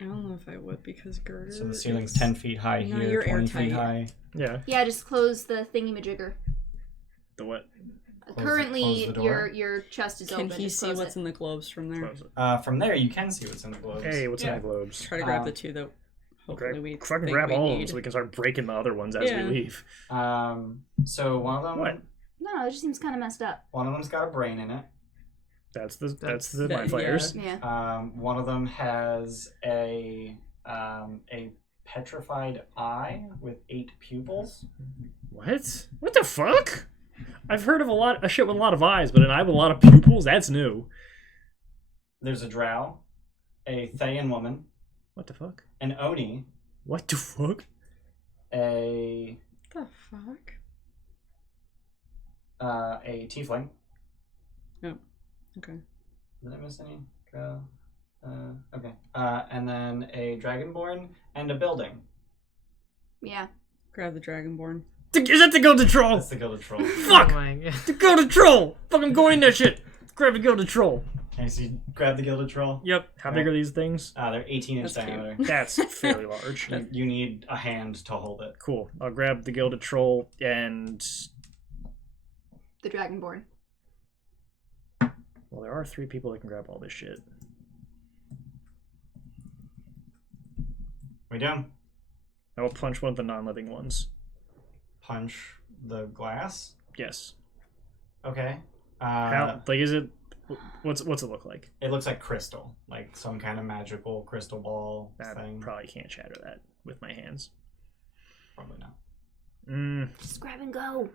I don't know if I would because girder. So the ceiling's is- 10 feet high No, here, you're 20 feet airtight. high. Yeah. Yeah, just close the thingy-majigger. The what? Currently, close the door. your chest is Can open. he just see close what's it. in the globes from there? Close it. From there, you can see what's in the globes. Hey, what's Yeah. in the globes? Try to grab Um, the two that hopefully we Fucking think grab we all of them need. so we can start breaking the other ones as Yeah. we leave. So one of them, What? No, it just seems kind of messed up. one of them's got a brain in it. That's the that- mind flayers. Yeah. One of them has a petrified eye with 8 pupils. What? What the fuck? I've heard of a shit with a lot of eyes, but an eye with a lot of pupils? That's new. There's a drow, a Thayan woman, What the fuck? an Oni, What the fuck? a The fuck? tiefling. Okay. Did I miss any? Okay. And then a dragonborn and a building. Yeah. Grab the dragonborn. Is that the Gilded Troll? That's the Gilded Troll. Fuck! Oh my God. The Gilded Troll! Fucking going in that shit! Grab the Gilded Troll. Okay, so you grab the Gilded Troll. Yep. How big are these things? They're 18-inch That's cute. diameter. That's fairly large. You need a hand to hold it. Cool. I'll grab the Gilded Troll and... The Dragonborn. Well, there are 3 people that can grab all this shit. We done? I will punch one of the non-living ones. Punch the glass? Yes. Okay. How? Like, is it... What's it look like? It looks like crystal. Like some kind of magical crystal ball I thing. probably can't shatter that with my hands. Probably not. Just grab and go.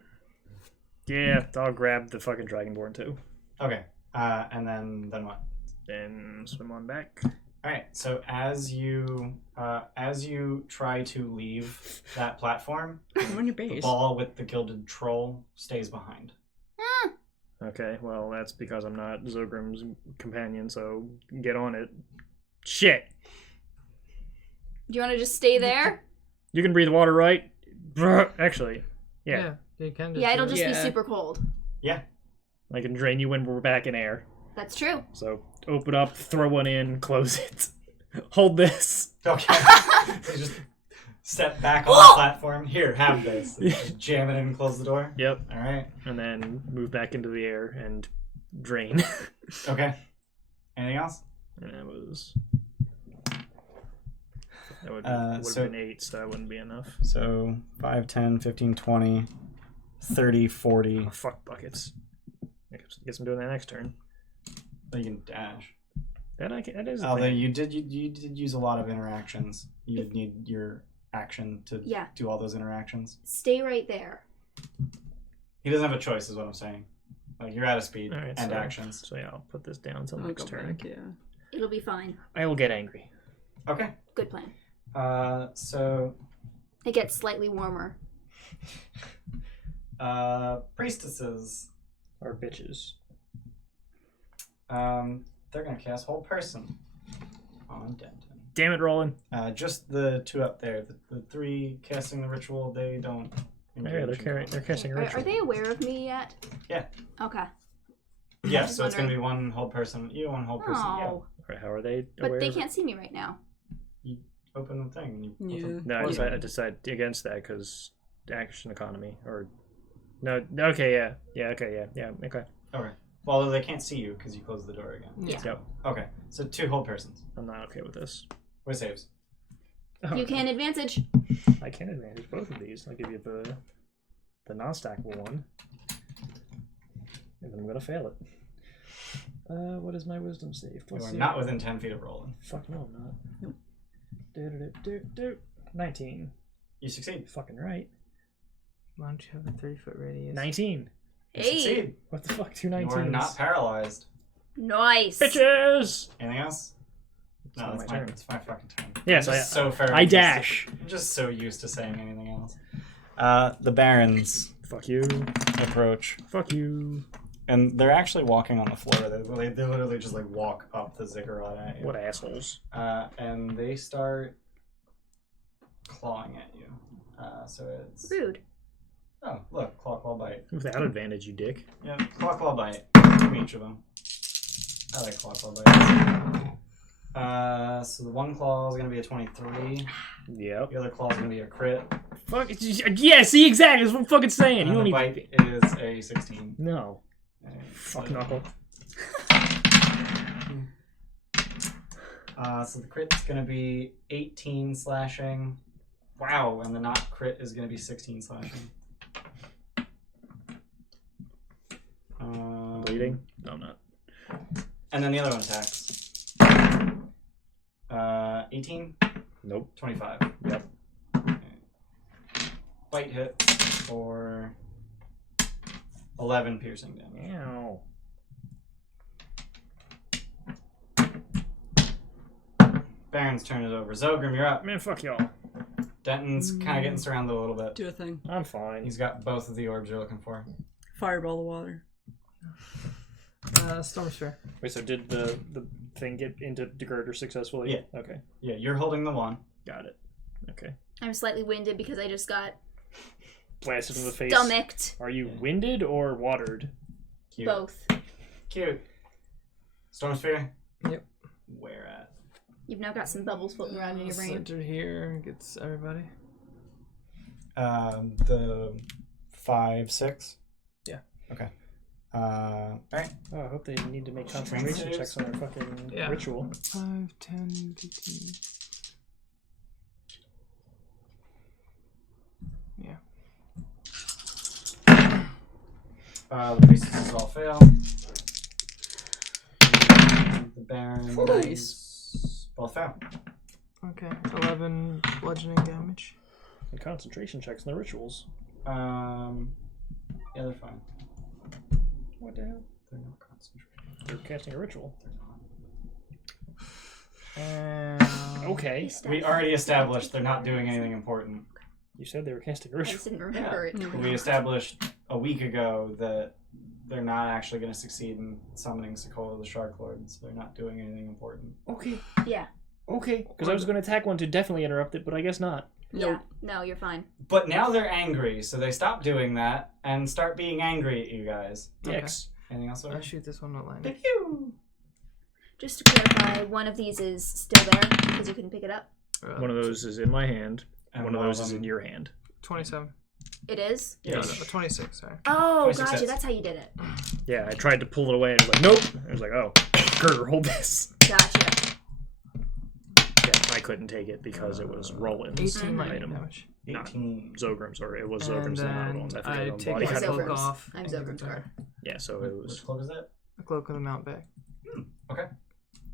Yeah, I'll grab the fucking Dragonborn too. Okay. And then what? Then swim on back. Alright, so as you try to leave that platform, I'm on your the base. ball with the Gilded Troll stays behind. Okay, well, that's because I'm not Zogrim's companion, so get on it. Shit! Do you want to just stay there? You can breathe water, right? Actually, yeah. You can just Yeah, it'll do just it. be super cold. Yeah. I can drain you when we're back in air. That's true. So, open up, throw one in, close it. Hold this. Okay. So you just step back on the platform. Here, have this. Just jam it in and close the door. Yep. Alright. And then move back into the air and drain. Okay. Anything else? And that was... That would So- have been 8, so that wouldn't be enough. So 5, 10, 15, 20, 30, 40. Oh, fuck buckets. I guess I'm doing that next turn. You can dash. That is a Although thing. you did use a lot of interactions. You need your action to Yeah. do all those interactions. Stay right there. He doesn't have a choice, is what I'm saying. Like you're out of speed Alright, and so- actions. So yeah, I'll put this down until I'll next go turn. back, yeah. It'll be fine. I will get angry. Okay. Good plan. So It gets slightly warmer. priestesses. Or bitches. They're gonna cast Whole Person on Denton. Damn it, Roland. Just the 2 up there. The 3 casting the ritual, they don't. Yeah, they're casting a ritual. Are they aware of me yet? Yeah. Okay. Yeah, just so it's gonna wondering. be 1 whole person. You 1 whole person. Yeah. Oh, Or how are they but aware they of it? can't see me right now. You open the thing. And you Yeah. No, I decide against that because action economy. Or no, okay, yeah, okay. Okay. Well, they can't see you because you closed the door again. Yeah. Yep, Okay, so 2 whole persons. I'm not okay with this. What saves? You can advantage. I can advantage both of these. I'll give you the non-stackable one, and then I'm gonna fail it. What is my wisdom save? You are not within 10 feet of rolling. Fuck no, I'm not. Nope. 19. You succeed. Fucking right. Why don't you have a 3-foot radius? 19. You Hey, succeed. What the fuck? 2 You 19s. are not paralyzed. nice. Bitches. Anything else? It's No, not it's my my, turn. it's my fucking turn. Yes, I'm just so fair. I dash. I'm just so used to saying anything else. The barons Fuck you. approach, Fuck you. and they're actually walking on the floor. They literally just like walk up the ziggurat at you. What assholes. And they start clawing at you. So it's Rude. oh look, claw bite. Without advantage, you dick. Yeah, claw bite. 2 each of them. I like claw bites. So the 1 claw is gonna be a 23. Yep. The other claw is gonna be a crit. Fuck. Yeah, see, exactly. That's what I'm fucking saying. And You don't the need. bite is a 16. No. Alright, Fuck so- knuckle. So the crit's gonna be 18 slashing. Wow, and the not crit is gonna be 16 slashing. Bleeding? No, I'm not. And then the other one attacks. 18? Nope. 25. Yep. Okay. Bite hit for 11 piercing damage. Ow. Baron's turn is over. Zogrim, you're up. Man, fuck y'all. Denton's kind of getting surrounded a little bit. Do a thing. I'm fine. He's got both of the orbs you're looking for. Fireball the water. Storm Sphere. Wait, so did the thing get into Degirder successfully? Yeah. Okay. Yeah, you're holding the one. Got it. Okay. I'm slightly winded because I just got Blasted in the face. stomached. Are you winded or watered? Cute. Both. Cute. Storm Sphere? Yep. Where at? You've now got some bubbles floating around in your brain. Center here gets everybody. The 5, 6? Yeah. Okay. Alright. Oh, I hope they need to make concentration checks on their fucking ritual. 5, 10, 15. Yeah. The priestesses all fail. The Baron both fail. Okay. 11 bludgeoning damage. And concentration checks on the rituals. Yeah, they're fine. What the hell? They're not concentrating. They're casting a ritual. Okay. We already established they're not doing anything important. You said they were casting a I ritual. just didn't remember it. We established a week ago that they're not actually going to succeed in summoning Sokola the Shark Lord, so they're not doing anything important. Okay. Yeah. Okay. Because I was going to attack one to definitely interrupt it, but I guess not. Yeah. No, you're fine. But now they're angry, so they stop doing that and start being angry at you guys. Dix. Anything else? I'll shoot this one with line. Pew! Just to clarify, one of these is still there because you couldn't pick it up. One of those is in my hand. And one of those is in your hand. 27. It is? Yes. No, 26, sorry. Oh, 26 gotcha. hits. That's how you did it. Yeah, I tried to pull it away and it was like, nope. I was like, oh, Gerger, hold this. Gotcha. Yeah, I couldn't take it because it was Roland's 18 lightning item. damage. 18. Zogram's, or it was And Zogram's and not then Roland's. I I forget take body my Yeah, type. Zogram's. cloak off. I have and give it Zogram's to her. card. Yeah, so it was. Which cloak is that? The cloak of the mount back. Okay.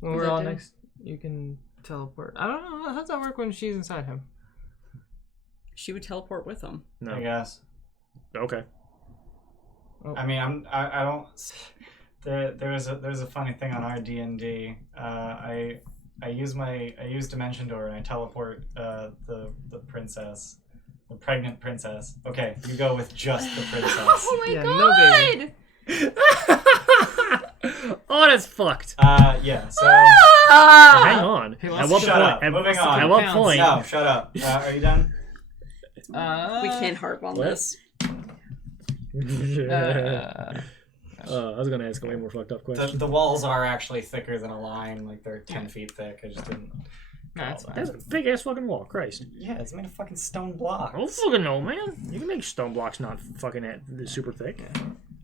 When What we're does all that do? next, you can teleport. I don't know. How does that work when she's inside him? She would teleport with him. No. I guess. Okay. I mean, I don't. There's a funny thing on our D&D. I use Dimension Door and I teleport the princess, the pregnant princess. Okay, you go with just the princess. Oh my Yeah, god! no baby. Oh, that's fucked. Yeah. So Hang on. He At wants what to shut point? up. At, Moving on. At what Counts. point? no, shut up. Are you done? We can't harp on What? this. I was gonna ask a way more fucked up question. The walls are actually thicker than a line. Like they're 10 feet thick. I just didn't. No, that's fine. That's a big ass fucking wall. Christ. Yeah, it's made of fucking stone blocks. I don't fucking know, man. You can make stone blocks not fucking super thick.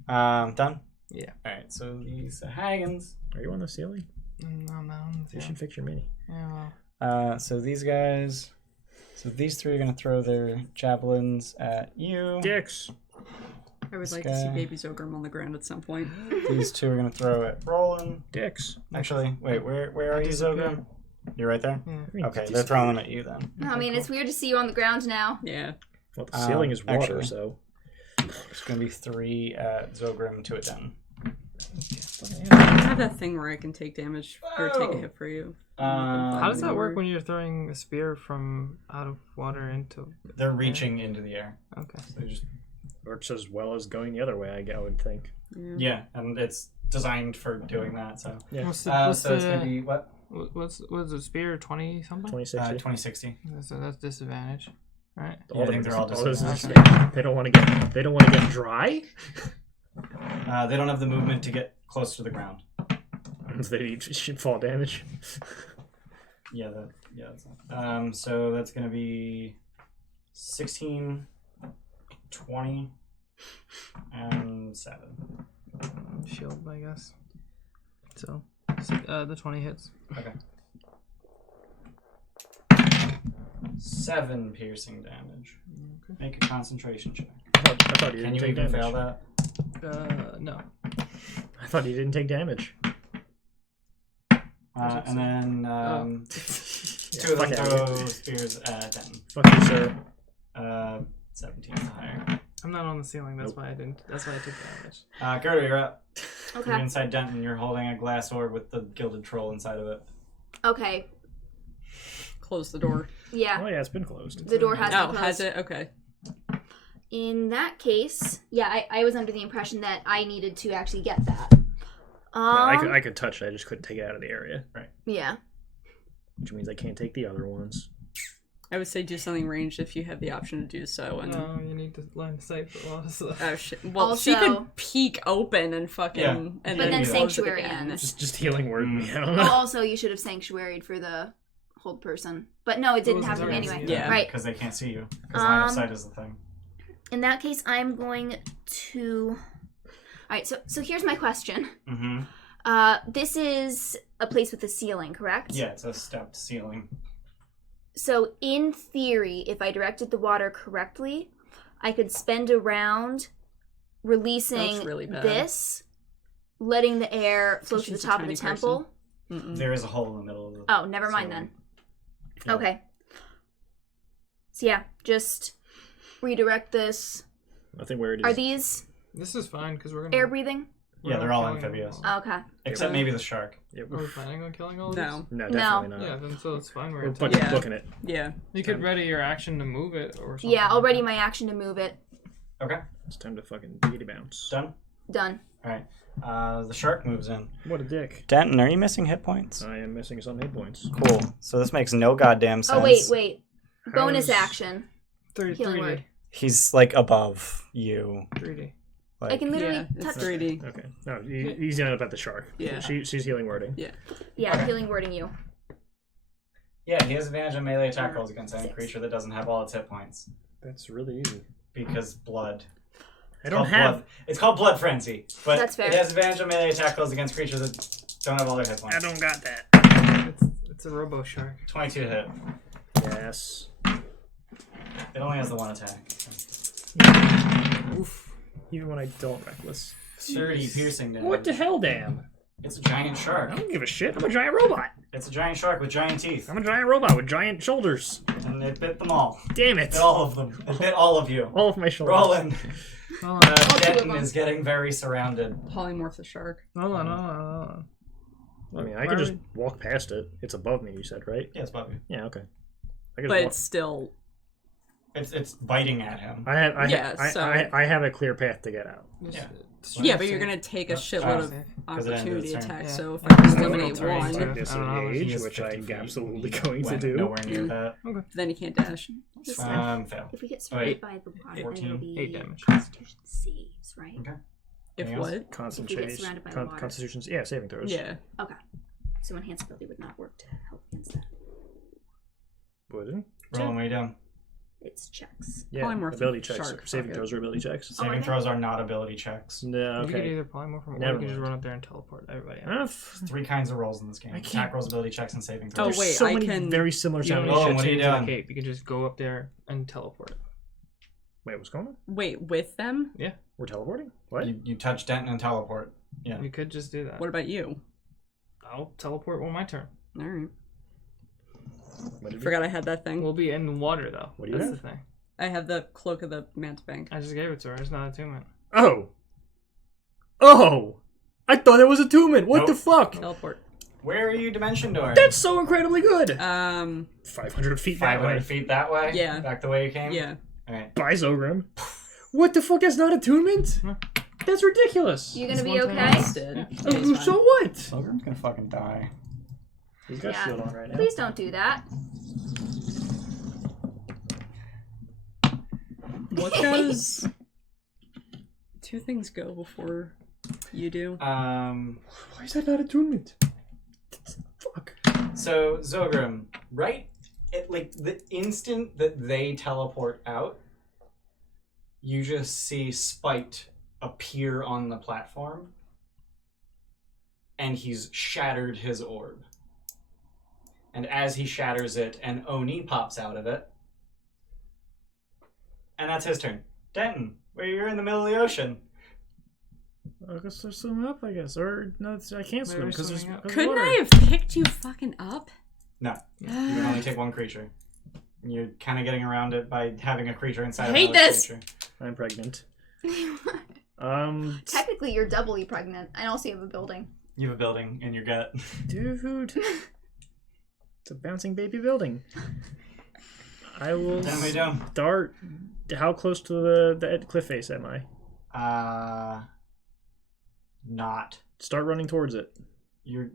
Done. Yeah. All right. So these Haggans. Are you on the ceiling? No. You should fix your mini. Yeah, well. So these guys. So these three are gonna throw their javelins at you. Dicks. I would This like to see guy. baby Zogram on the ground at some point. These two are gonna throw at Roland. Dicks. Actually, wait, where are you, Zogram? You're right there? Yeah. Okay, they're throwing them at you then. I mean, it's weird to see you on the ground now. Yeah. Well, the ceiling is water, actually. so. It's gonna be 3 at Zogram, 2 at Den. I have that thing where I can take damage or take a hit for you. How does that work when you're throwing a spear from out of water into? They're reaching into the air. Okay. So they just Works as well as going the other way, I would think. yeah, and it's designed for doing that. So Yeah. What's the, so it's gonna be what? what's the spear? 20 something? 2060. 2060. So that's disadvantage, right? Yeah, I think they're all disadvantaged. They don't want to get dry. They don't have the movement to get close to the ground. They should fall damage. Yeah, that's not. So that's gonna be 16, 20, and 7. Shield, I guess. So, the 20 hits. Okay. 7 piercing damage. Okay. Make a concentration check. I thought you Can didn't you take even damage. fail that? No. I thought you didn't take damage. And then two of fuck them outta throw spears at Den. Fuck you, sir. 17 is higher. I'm not on the ceiling. That's Nope. why I didn't. That's why I took damage. Gerda, you're up. You're Okay. inside Denton. You're holding a glass orb with the Gilded Troll inside of it. Okay. Close the door. Yeah. Oh yeah, it's been closed. The door has Oh, been closed. has it? Okay. In that case, yeah, I was under the impression that I needed to actually get that. Yeah, I could touch it. I just couldn't take it out of the area, Yeah. which means I can't take the other ones. I would say do something ranged if you have the option to do so. And No, you need to line of sight for a lot of stuff. oh shit! Well, Also- she could peek open and fucking, Yeah. and But then then close it Sanctuary again. ends. Just healing word me. I don't Oh, know. also, you should have sanctuaried for the hold person. But no, it didn't Wasn't happen targeting anyway. you. Yeah. Right. Because they can't see you. Because line of sight is the thing. In that case, I'm going to... Alright, so here's my question. Mm-hmm. This is a place with a ceiling, correct? Yeah, it's a stepped ceiling. So in theory, if I directed the water correctly, I could spend a round releasing That's really bad. this, letting the air flow to the She's a top of the tiny temple. Mm-mm. There is a hole in the middle of the Oh, never mind ceiling. then. Okay. So yeah, just redirect this. Nothing where it is. Are these This is fine because we're gonna air breathing? we're Yeah, they're not all killing amphibious. them all. Okay. Except maybe the shark. Yeah, Are we planning on killing all of No. no, No. definitely not. these? Yeah, then so it's fine. We're We're attack. Yeah. booking it. Yeah. You could ready your action to move it or something. Yeah, I'll like ready that. my action to move it. Okay, It's time to fucking biggity bounce. done? Done. Alright. The shark moves in. What a dick. Denton, are you missing hit points? I am missing some hit points. Cool. So this makes no goddamn sense. Oh wait. Bonus How's- action. Healing 3D. word. He's like above you. 3D. Like, I can literally Yeah, it's touch. 3D. Okay. No, he's yelling about the shark. Yeah. She's healing wording. Yeah. Yeah, Okay. healing wording you. Yeah, he has advantage on melee attack rolls against any 6. creature that doesn't have all its hit points. That's really easy. Because blood. I don't have. It's called Blood Frenzy. But That's fair. it has advantage on melee attack rolls against creatures that don't have all their hit points. I don't got that. It's a robo shark. 22 to hit. Yes. It only has the one attack. Oof. Even when I don't reckless. 30 piercing damage. What the hell, damn? It's a giant shark. I don't give a shit. I'm a giant robot. It's a giant shark with giant teeth. I'm a giant robot with giant shoulders. And it bit them all. Damn It it. bit all of them. It bit all of you. All of my shoulders. Roland. Hold on. two of Denton them. is getting very surrounded. Polymorph the shark. Hold on. I mean, I could just walk past it. It's above me, you said, right? Yeah, it's Bobby. Yeah, okay. I could But just it's still. It's biting at him. I have a clear path to get out. Yeah. Yeah, but you're gonna take a shitload of Because it ended opportunity its turn. attacks. Yeah. So if I just Yeah. eliminate Yeah. one, Yeah. I don't know. Disengage, He is which 50 I'm feet. absolutely going to Went do. nowhere near that. then you can't dash. Fail. If we get Oh, surrounded wait. by the water, 14. then it'll be 8 damage. Constitution saves, right? Okay. If Anything else? what? Concentration. surrounded by water. Constitutions. Yeah, saving throws. Yeah. So enhanced ability would not work to help against that. Wouldn't? Roll him way down. It's checks. Yeah, Polymorph ability checks. shark, Saving fuck it. throws are ability checks. Oh, are Saving they? throws are not ability checks. No, You could okay. either polymorph or Never you could just mind. run up there and teleport everybody out. Enough. 3 kinds of rolls in this game. I can't- Attack rolls, ability checks, and saving Oh, throws. wait, so I many can- very similar You don't sounding need Oh, shit what are you to the doing? cape. You can just go up there and teleport. Wait, what's going on? Wait, with them? We're teleporting? What? You touch Denton and teleport. Yeah. You could just do that. What about you? I'll teleport on my turn. All right. What did we- Forgot I had that thing. We'll be in the water though. What do you That's have? the thing. I have the cloak of the Mountebank. I just gave it to her. It's not attunement. Oh! Oh! I thought it was attunement. What the Nope. fuck? Teleport. Where are you dimension dooring? That's so incredibly good. 500 feet that 500 way. feet that way? Yeah. Back the way you came? Yeah. Alright. By Zogrim. What the fuck? That's not attunement? That's ridiculous. You gonna be It's one okay? Instead. So It's fine. what? Pilgrim's gonna fucking die. He's got Yeah. shield on right now. Please don't do that. What does 2 things go before you do? Why is that not attunement? Fuck. So, Zogrim, right at like the instant that they teleport out, you just see Spite appear on the platform, and he's shattered his orb. And as he shatters it, an Oni pops out of it. And that's his turn. Denton, where you're in the middle of the ocean. I guess there's swim up, I guess. Or, no, I can't swim we're because there's swimming up. Couldn't water. I have picked you fucking up? No, you can only take one creature. And you're kind of getting around it by having a creature inside I hate another this! creature. I'm pregnant. Technically, you're doubly pregnant. I also have a building. You have a building in your gut. Dude. It's a bouncing baby building. I will Then we do. start. How close to the cliff face am I? Not. Start running towards it. You're.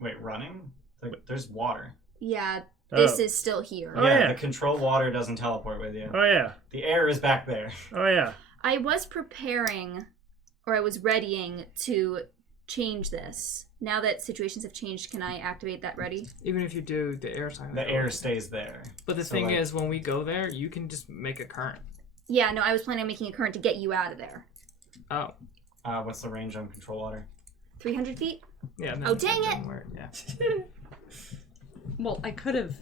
Wait, running? Like, there's water. Yeah, this is still here. Oh, yeah. The control water doesn't teleport with you. Oh yeah. The air is back there. Oh yeah. I was preparing, or I was readying to change this. Now that situations have changed, can I activate that ready? Even if you do, the air's not gonna The go air with it. stays there. But the So, thing like- is, when we go there, you can just make a current. Yeah, no, I was planning on making a current to get you out of there. Oh. What's the range on control water? 300 feet? Yeah. Oh, dang it! Yeah. Well, I could have,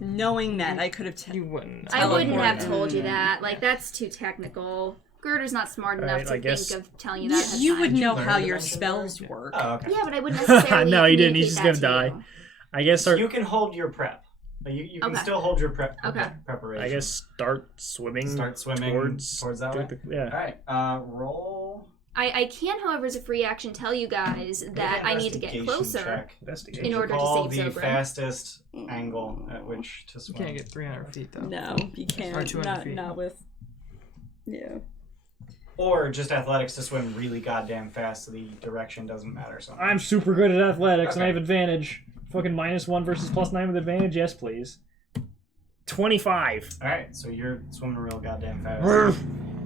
knowing that, I could have. You wouldn't. I wouldn't have teleported. told you that. Like, that's too technical. Girder's not smart enough Alright, to I guess- think of telling you that ahead of You time. would know learn how the your dimension spells there? work. Oh, okay. Yeah, but I wouldn't necessarily No, he didn't. He's communicate just that gonna to die. you. I guess So you can hold your prep. You can Okay. still hold your Okay. preparation. I guess start swimming. Start swimming towards that way. yeah. Alright, roll. I can, however, as a free action, tell you guys that I need to get Investigation closer. check. Investigation. In order to Call save the Zogran. fastest angle at which to You swim. can't get 300 feet though. No, you Or can't. 200 Not, feet. not with. Yeah. Or just athletics to swim really goddamn fast so the direction doesn't matter so much. I'm super good at athletics and I Okay. have advantage. Fucking -1 versus +9 with advantage. Yes, please. 25. Alright, so you're swimming real goddamn fast.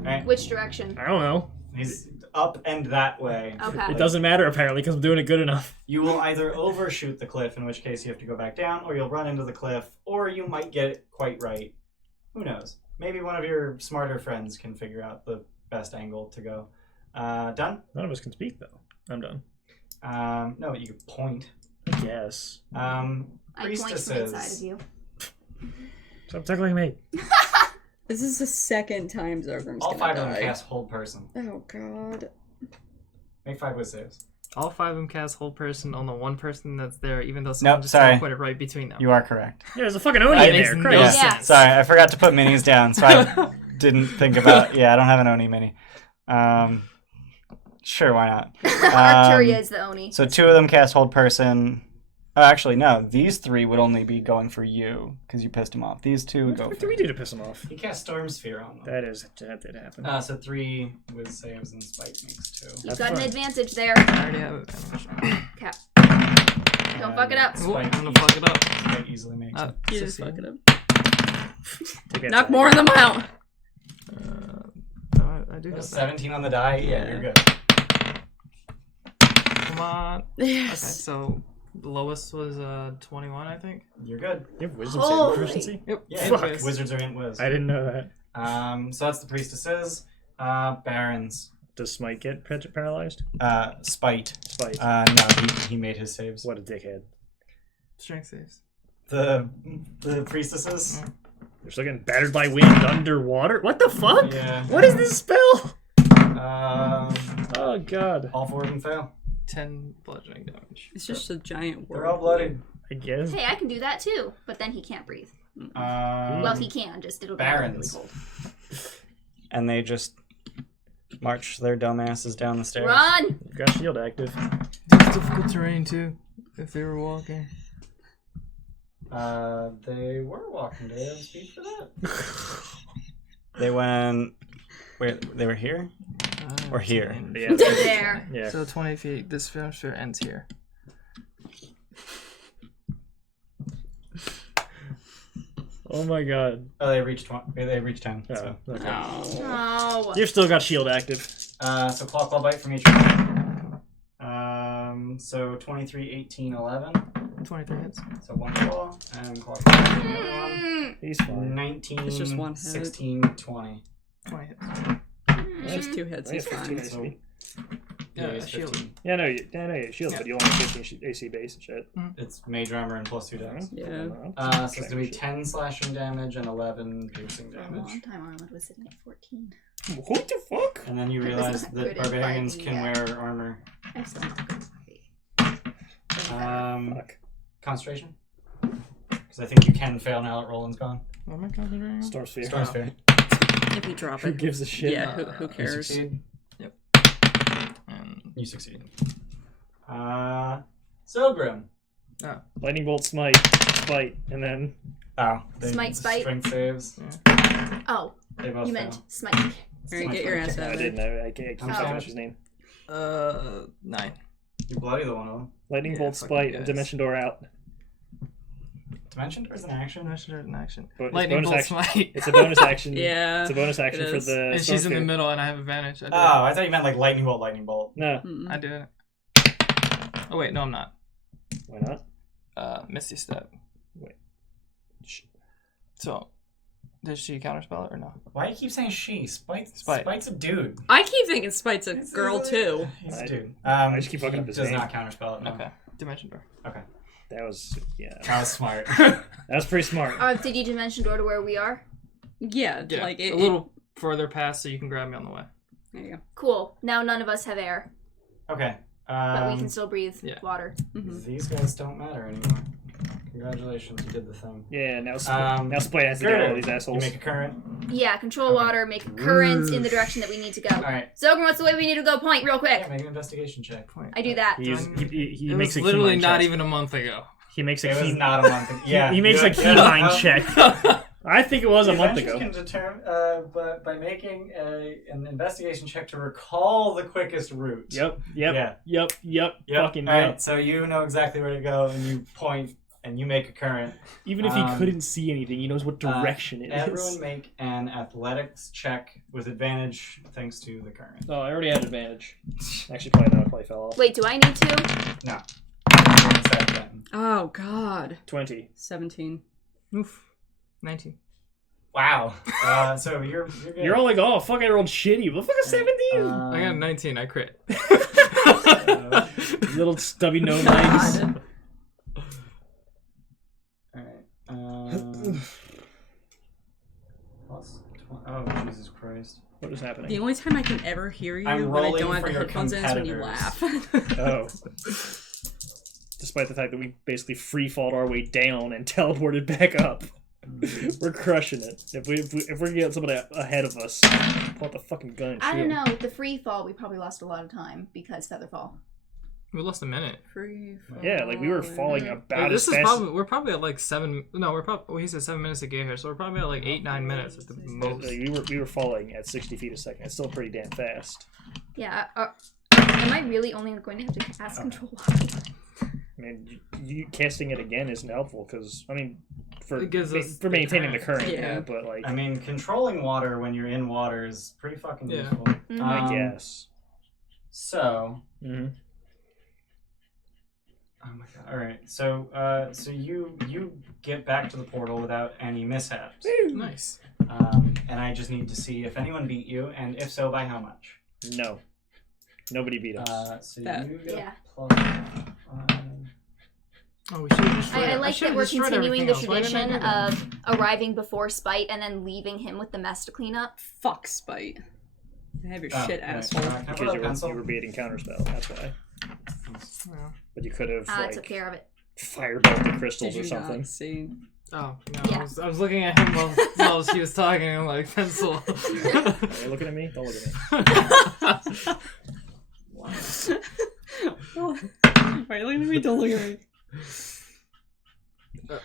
Alright, Which direction? I don't know. he's up and that way. Okay. It doesn't matter apparently because I'm doing it good enough. You will either overshoot the cliff, in which case you have to go back down, or you'll run into the cliff, or you might get it quite right. Who knows? Maybe one of your smarter friends can figure out the best angle to go. Done? None of us can speak though. I'm done. No, but you could point. I guess. I point from Priestesses. inside of you. Stop tickling me. This is the second time Zogram's All gonna 5 of die. them cast hold person. Oh god. Make 5 with saves. All 5 of them cast whole person on the one person that's there, even though someone Nope, just sorry. teleported right between them. You are correct. Yeah, there's a fucking Oni I- in makes there. no Christ. Yeah. sense. Sorry, I forgot to put minis down, so I didn't think about. Yeah, I don't have an Oni mini. Sure, why not? Arturia is the Oni. So 2 of them cast hold person. Oh, actually, no. These 3 would only be going for you because you pissed him off. These 2 would go What for. do we do to piss him off? He cast Storm Sphere on them. That did happen. So 3 with saves and spite makes 2. You've That's got an fine. advantage there. I already have it. Cap. Don't fuck it up. Ooh, I'm gonna fuck it up. Spite easily makes it. You just succeed. fuck it up. Take that Knock side. more of them out. I do have that. 17 on the die. Yeah, you're good. Come on. Okay, Yes. so the lowest was 21, I think. You're good. You have wisdom Holy. saving proficiency? Yep. Yeah, Fuck. wizards are in Wiz. I didn't know that. So that's the priestesses. Barons. Does Smite get paralyzed? Spite. Spite. No, he made his saves. What a dickhead. Strength saves. The priestesses? They're still getting battered by wind underwater? What the fuck? Yeah. What is this spell? Um, Oh god. all 4 of them fail. 10 bludgeoning damage. It's just a giant word. They're all bloodied. I guess. Hey, I can do that too, but then he can't breathe. Um, Well, he can, just it'll be really, really Barons. cold. And they just march their dumbasses down the stairs. Run! You've got shield active. It's difficult terrain too, if they were walking. They were walking. Do they have speed for that? They went. Wait, they were here? Or here? Yeah. There. Yeah. So 20 feet, this sphere ends here. Oh my god. Oh, they reached 10. Oh, So. okay. Oh. You've still got shield active. So clock ball bite from each one. So 23, 18, 11. 23 hits. So 1 claw. And clock ball bite from the other one. Mm. He's fine. 19, It's just 1 hit. 16, 20. 20 hits. Just 2 hits. He's Right, fine. 15 So, AC. yeah, he's shield. 15. Yeah, no, you shield, Yeah. but you only have 15 AC base and shit. It's mage armor and plus 2 dice. Yeah. So it's going to be 10 slashing damage and 11 piercing For a damage. long time, Armand was sitting at 14. What the fuck? And then you I was realize not that good at barbarians fighting can yet. wear armor. I'm still not good at fighting. Fuck. Concentration? Because I think you can fail now that Roland's gone. What am I concentrating on? Storm sphere. Storm Sphere. If you drop Who it. gives a shit? Yeah, who You cares? succeed. And You succeed. Zogrim. Lightning bolt, smite, spite, and then Oh. Smite, spite. Strength saves. Oh, They both you fail. meant smite. Alright, get your ass out I of didn't there. know. I can't I'm finish sorry. his name. 9. You bloody the one of them. Lightning Yeah, bolt, fucking spite, guys. and dimension door out. Dimension or is it an action? Dimension or an action? It's Lightning bonus bolt action. smite. It's a bonus action. Yeah, It's a bonus action it for is. the. And she's in the Starfield. middle, and I have advantage. Oh, I thought you meant like lightning bolt, lightning bolt. No, I do it. Oh wait, no, I'm not. why not? Misty Step. Wait. So, does she counterspell it or no? Why do you keep saying she? Spite. Spite's a dude. I keep thinking Spite's a girl too. He's a I- dude. I just keep fucking up his does name. not counterspell it. No. Okay. Dimension door. Okay. That was That was smart. that was pretty smart. Did you dimension door to where we are? Yeah, Yeah, like a little further past so you can grab me on the way. There you go. Cool. Now none of us have air, Okay. but we can still breathe yeah. water. These guys don't matter anymore. Congratulations, you did the thing. Yeah, now Spite has to get all these You assholes. make a current. Yeah, control water, make a current in the direction that we need to go. All right. Zogren, what's the way we need to go? Point real quick. Yeah, make an investigation check. I do that. He It makes was a literally keyline not check. even a month ago. He makes a It was key. not a month ago. Yeah. He makes a keyline check. I think it was a month ago. You can determine by making an investigation check to recall the quickest route. Yep. Yeah. Yep. Fucking All right, yep. so you know exactly where to go, and you point, and you make a current. Even if he couldn't see anything, he knows what direction it is. Everyone make an athletics check with advantage, thanks to the current. Oh, I already had advantage. Actually, probably not. Probably fell off. Wait, do I need to? No. Oh God. 20. 17. Oof. 19. Wow. So you're good. You're all like, oh, fuck, I rolled shitty. What the fuck is 17? I got 19. I crit. Little stubby gnome legs. God. Alright. Plus 20. Oh, Jesus Christ. What is happening? The only time I can ever hear you I'm when I rolling don't have for the your headphones in is when you competitors. laugh. Oh. Despite the fact that we basically free-falled our way down and teleported back up. We're crushing it. If we get somebody ahead of us, pull out the fucking gun and shoot I don't 'em. know. With the free fall, we probably lost a lot of time because Featherfall. We lost a minute. Free fall. Yeah, like we were falling about This as is fast. we're probably at like 7. No, we're probably. Well, he said 7 minutes to get here, so we're probably at like 8-9 minutes at the most. Like, we were falling at 60 feet a second. It's still pretty damn fast. Yeah. Am I really only going to have to cast control water? I mean, you casting it again isn't helpful because It gives us for maintaining the the current. current. Yeah. Yeah, but like I mean, controlling water when you're in water is pretty fucking Yeah. useful. I guess. So, hmm oh my god. All right. So, so you get back to the portal without any mishaps. Nice. And I just need to see if anyone beat you, and if so, by how much. No, nobody beat us. So That- you get Yeah. plus 5. Oh, we should have destroyed I like that we're continuing the tradition of. of arriving before Spite and then leaving him with the mess to clean up. Fuck Spite. Have your Oh, shit, right. asshole. Can I Because borrow a pencil? you were beating counterspell. That's why. But you could have I took like care of it. firebolt the crystals Did or you something. not see? Oh, no. Yeah. I was looking at him while he was talking, and I'm like, pencil. Are you looking at me? Don't look at me. Why are you looking at me? Don't look at me.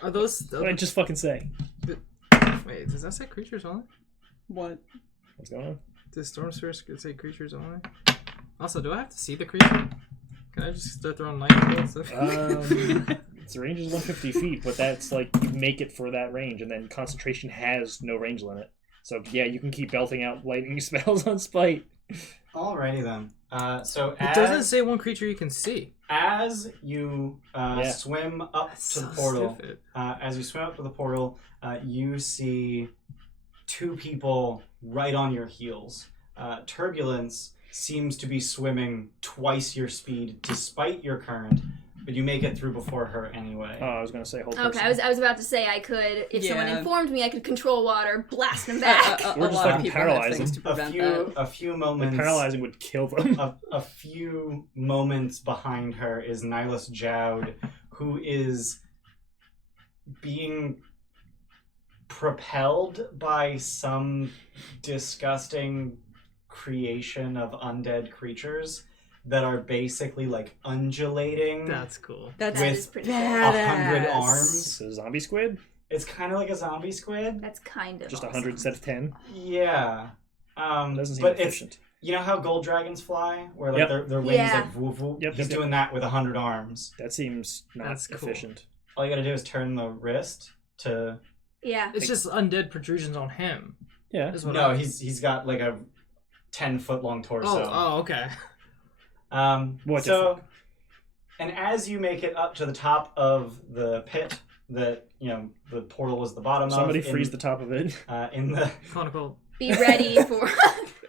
Are those. What did I just fucking say? Wait, does that say creatures only? What? What's going on? Does Storm Sphere say creatures only? Also, do I have to see the creature? Can I just start throwing lightning bolts? Its range is 150 feet, but that's like you make it for that range, and then concentration has no range limit. So yeah, you can keep belting out lightning spells on Spite. Alrighty then. So It doesn't say one creature you can see. as you swim up That's to the so portal, stupid. as you swim up to the portal, you see two people right on your heels. Turbulence seems to be swimming twice your speed despite your current, but you make it through before her anyway. Oh, I was gonna say hold. Okay, I was about to say I could, if someone Yeah. informed me, I could control water, blast them back. A We're just lot of fucking people have paralyzing. things to prevent that. a few Like, moments. paralyzing would kill them. A few moments behind her is Nihilus Jowd, who is being propelled by some disgusting creation of undead creatures that are basically like undulating. That's cool. That's That with is pretty cool. 100 badass. arms. A zombie squid? It's kind of like a zombie squid. That's kind of Just awesome. 100 instead of 10? Yeah. Doesn't seem But it's, efficient. you know how gold dragons fly, where like Yep. their wings Yeah. like woof woof. Yep, He's yep, doing that with 100 arms. That seems not That's cool. efficient. all you gotta do is turn the wrist to... Yeah. It's just undead protrusions on him. Yeah. Is what No, I- he's got like a 10-foot long torso. Oh, okay. What So, and as you make it up to the top of the pit that, the portal was the bottom Somebody of... freeze the top of it. in the... Conical. Be ready for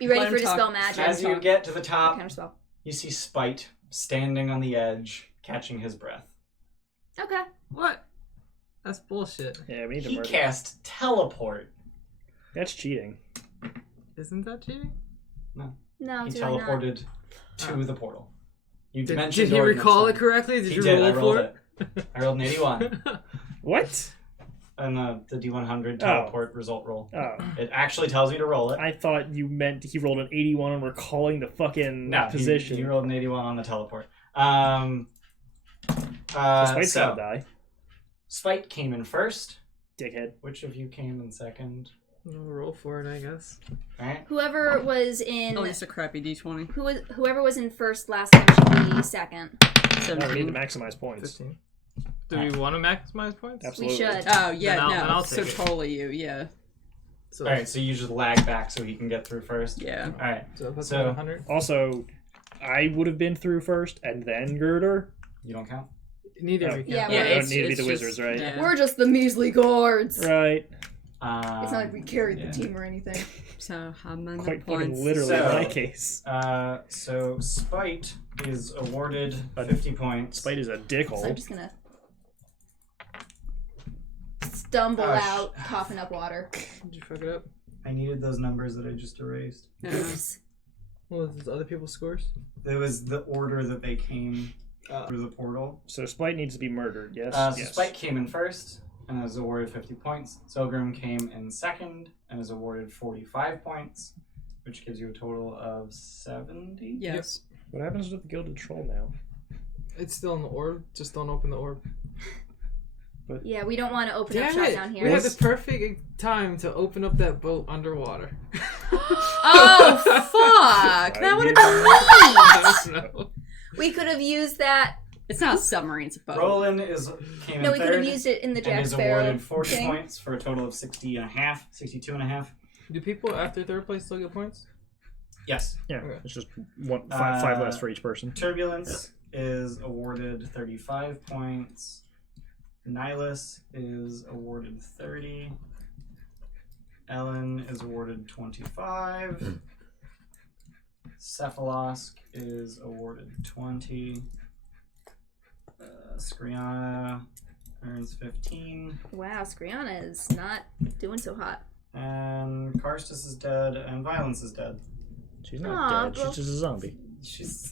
Let him Dispel talk. Magic. As you get to the top, Counterspell. you see Spite standing on the edge, catching his breath. Okay. What? That's bullshit. Yeah, we need to He murder. cast Teleport. That's cheating. Isn't that cheating? No, He it's really not. teleported to the portal. You Did dimensioned he or recall it dimensioned. correctly? Did He you did. I roll rolled for it. I rolled an 81 What? on the D100 teleport result roll. Oh. It actually tells you to roll it. I thought you meant he rolled an 81 on recalling the fucking No, position. He rolled an 81 on the teleport. Spite's So, gonna die. Spite came in first. Dickhead. Which of you came in second? We'll roll for it, I guess. Alright. Whoever was in At least a crappy D20. whoever was in first last time should be second. No, we need to 17. maximize points. 15. Do we want to maximize points? Absolutely. We should. Oh, yeah, Then I'll so take it. totally you, yeah. So, Alright, so you just lag back so he can get through first. Yeah. Alright. so that's So- 100. Also, I would have been through first and then Girder. You don't count? Neither of Oh. you can. Yeah, Yeah, we're- it it's- would need to be it's the just- wizards, right? yeah. We're just the measly guards. Right. It's not like we carried the team or anything. So, how many Quite points? fucking literally So- in my case. So Spite is awarded 50 points. Spite is a So I'm dickhole. just gonna stumble Gosh. out, coughing up water. Did you fuck it up? I needed those numbers that I just erased. Yeah. Oops. What was other people's scores? It was the order that they came through the portal. So Spite needs to be murdered, yes? So yes. Spite came in first and was awarded 50 points. Zogrim came in second and is awarded 45 points, which gives you a total of 70. Yes. What happens with the Gilded Troll now? It's still in the orb. Just don't open the orb. Yeah, we don't want to open up Damn shop it! down We here. had the perfect time to open up that boat underwater. Oh, fuck! That would have been neat! No. We could have used that. It's not a submarine, it's a boat. Roland came No, in we could have third used it in the and Jack is Sparrow awarded 40 thing. points for a total of 62 and a half. Do people after third place still get points? Yes. Yeah, Okay. it's just five Uh, less for each person. Turbulence is awarded 35 points. Nihilus is awarded 30. Ellen is awarded 25. Cephalosk is awarded 20. Skriana earns 15. Wow, Skriana is not doing so hot. And Karstus is dead, and Violence is dead. She's not Aw, dead, well- she's just a zombie.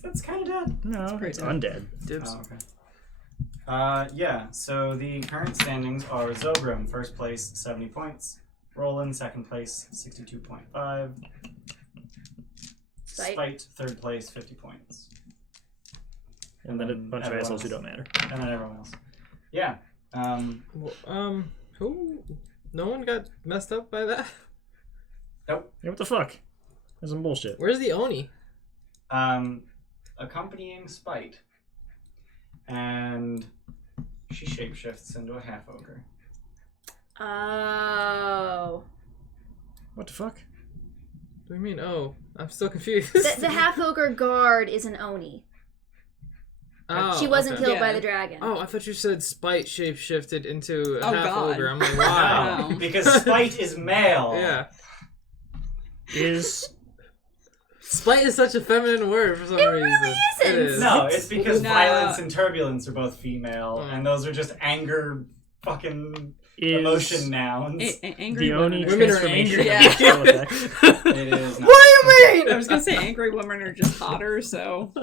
That's kind of dead. No, pretty it's dead. undead. Dibs. Oh, okay. Yeah, so the current standings are Zogrim, first place, 70 points. Roland, second place, 62.5. Spite, third place, 50 points. And then a bunch of everyone assholes who else. don't matter. And then everyone else. Yeah. Well, who? No one got messed up by that? Nope. Yeah, what the fuck? That's some bullshit. Where's the Oni? Accompanying Spite. And she shapeshifts into a half ogre. Oh. What the fuck? What do you mean? Oh, I'm still confused. The half ogre guard is an Oni. Oh, She wasn't okay. killed by Yeah. the dragon. Oh, I thought you said Spite shapeshifted into a Oh, half God. ogre. I'm like, wow. Wow. Because Spite is male. Yeah. Is Spite is such a feminine word for some reason. really isn't. It is. No, it's because No. violence and turbulence are both female, Oh. and those are just anger fucking is emotion nouns. Angry the only women. Women are transformation angry. Yeah. spell effect. It is not. What do you mean? I was gonna say angry women are just hotter, so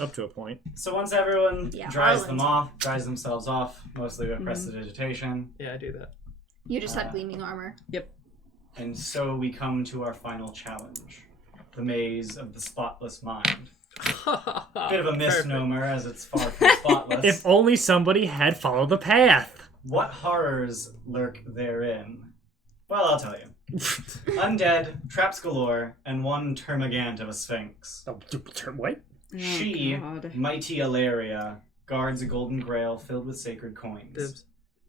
Up to a point. So once everyone Yeah, dries Harland. them off, dries themselves off, mostly with prestidigitation, Yeah, I do that. You just have gleaming armor. and so we come to our final challenge. The maze of the spotless mind. Bit of a misnomer, as it's far from spotless. If only somebody had followed the path. What horrors lurk therein? Well, I'll tell you. Undead, traps galore, and one termagant of a sphinx. Oh, what? She, God. mighty Alaria, guards a golden grail filled with sacred coins. Dibs.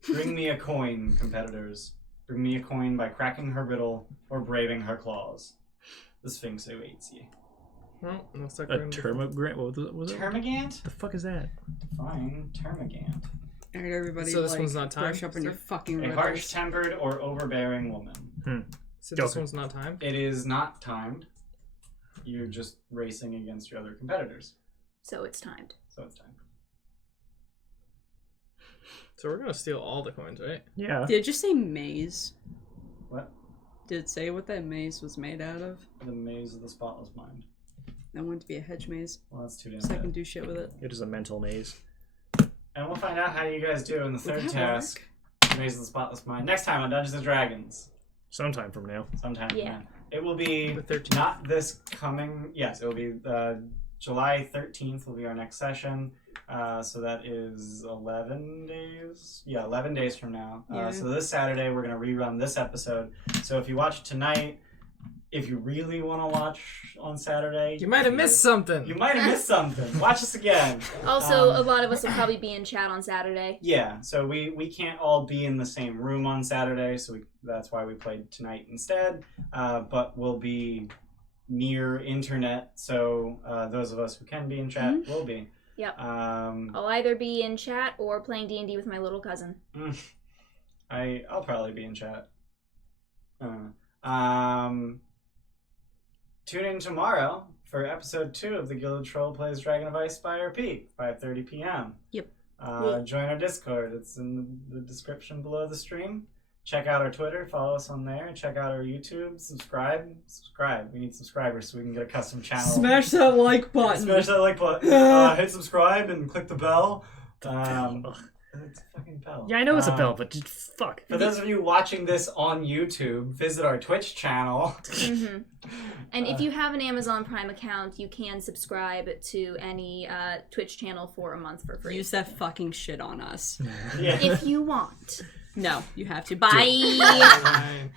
Bring me a coin, competitors. Bring me a coin by cracking her riddle or braving her claws. The Sphinx awaits ye. Well, looks like A termagant? What was it? Termagant? The fuck is that? Fine, termagant. Alright, everybody, So this one's not timed, brush up on your fucking A riddles. harsh-tempered or overbearing woman. So this Okay. one's not timed? It is not timed. You're just racing against your other competitors. So it's timed. So it's timed. So we're gonna steal all the coins, right? Yeah. Did it just say maze? What? Did it say what that maze was made out of? The maze of the spotless mind. I want it to be a hedge maze, Well, that's too damn so I can bad. do shit with it. It is a mental maze. And we'll find out how you guys do in the Would third that task. Maze of the Spotless Mind. Next time on Dungeons & Dragons. Sometime from now. Sometime. Yeah. It will be The 13th. not this coming. Yes, it will be July 13th will be our next session. So that is 11 days. Yeah, 11 days from now. Yeah. So this Saturday we're going to rerun this episode. So if you watch it tonight, if you really want to watch on Saturday, You might have missed something. You might have missed something. Watch us again. Also, a lot of us will probably be in chat on Saturday. Yeah, so we can't all be in the same room on Saturday, so that's why we played tonight instead. But we'll be near internet, so those of us who can be in chat will be. Yep. Um, I'll either be in chat or playing D&D with my little cousin. I'll probably be in chat. Tune in tomorrow for episode 2 of the Gilded Troll Plays Dragon of Ice by RP, 5:30 p.m. Yep. Join our Discord. It's in the description below the stream. Check out our Twitter. Follow us on there. Check out our YouTube. Subscribe. We need subscribers so we can get a custom channel. Smash that like button. Smash that like button. Hit subscribe and click the bell. It's a fucking bell. Yeah, I know it's a bell, but just fuck. For those of you watching this on YouTube, visit our Twitch channel. Mm-hmm. And if you have an Amazon Prime account, you can subscribe to any Twitch channel for a month for free. Use that fucking shit on us. Yeah. If you want. No, you have to. Bye. Fine.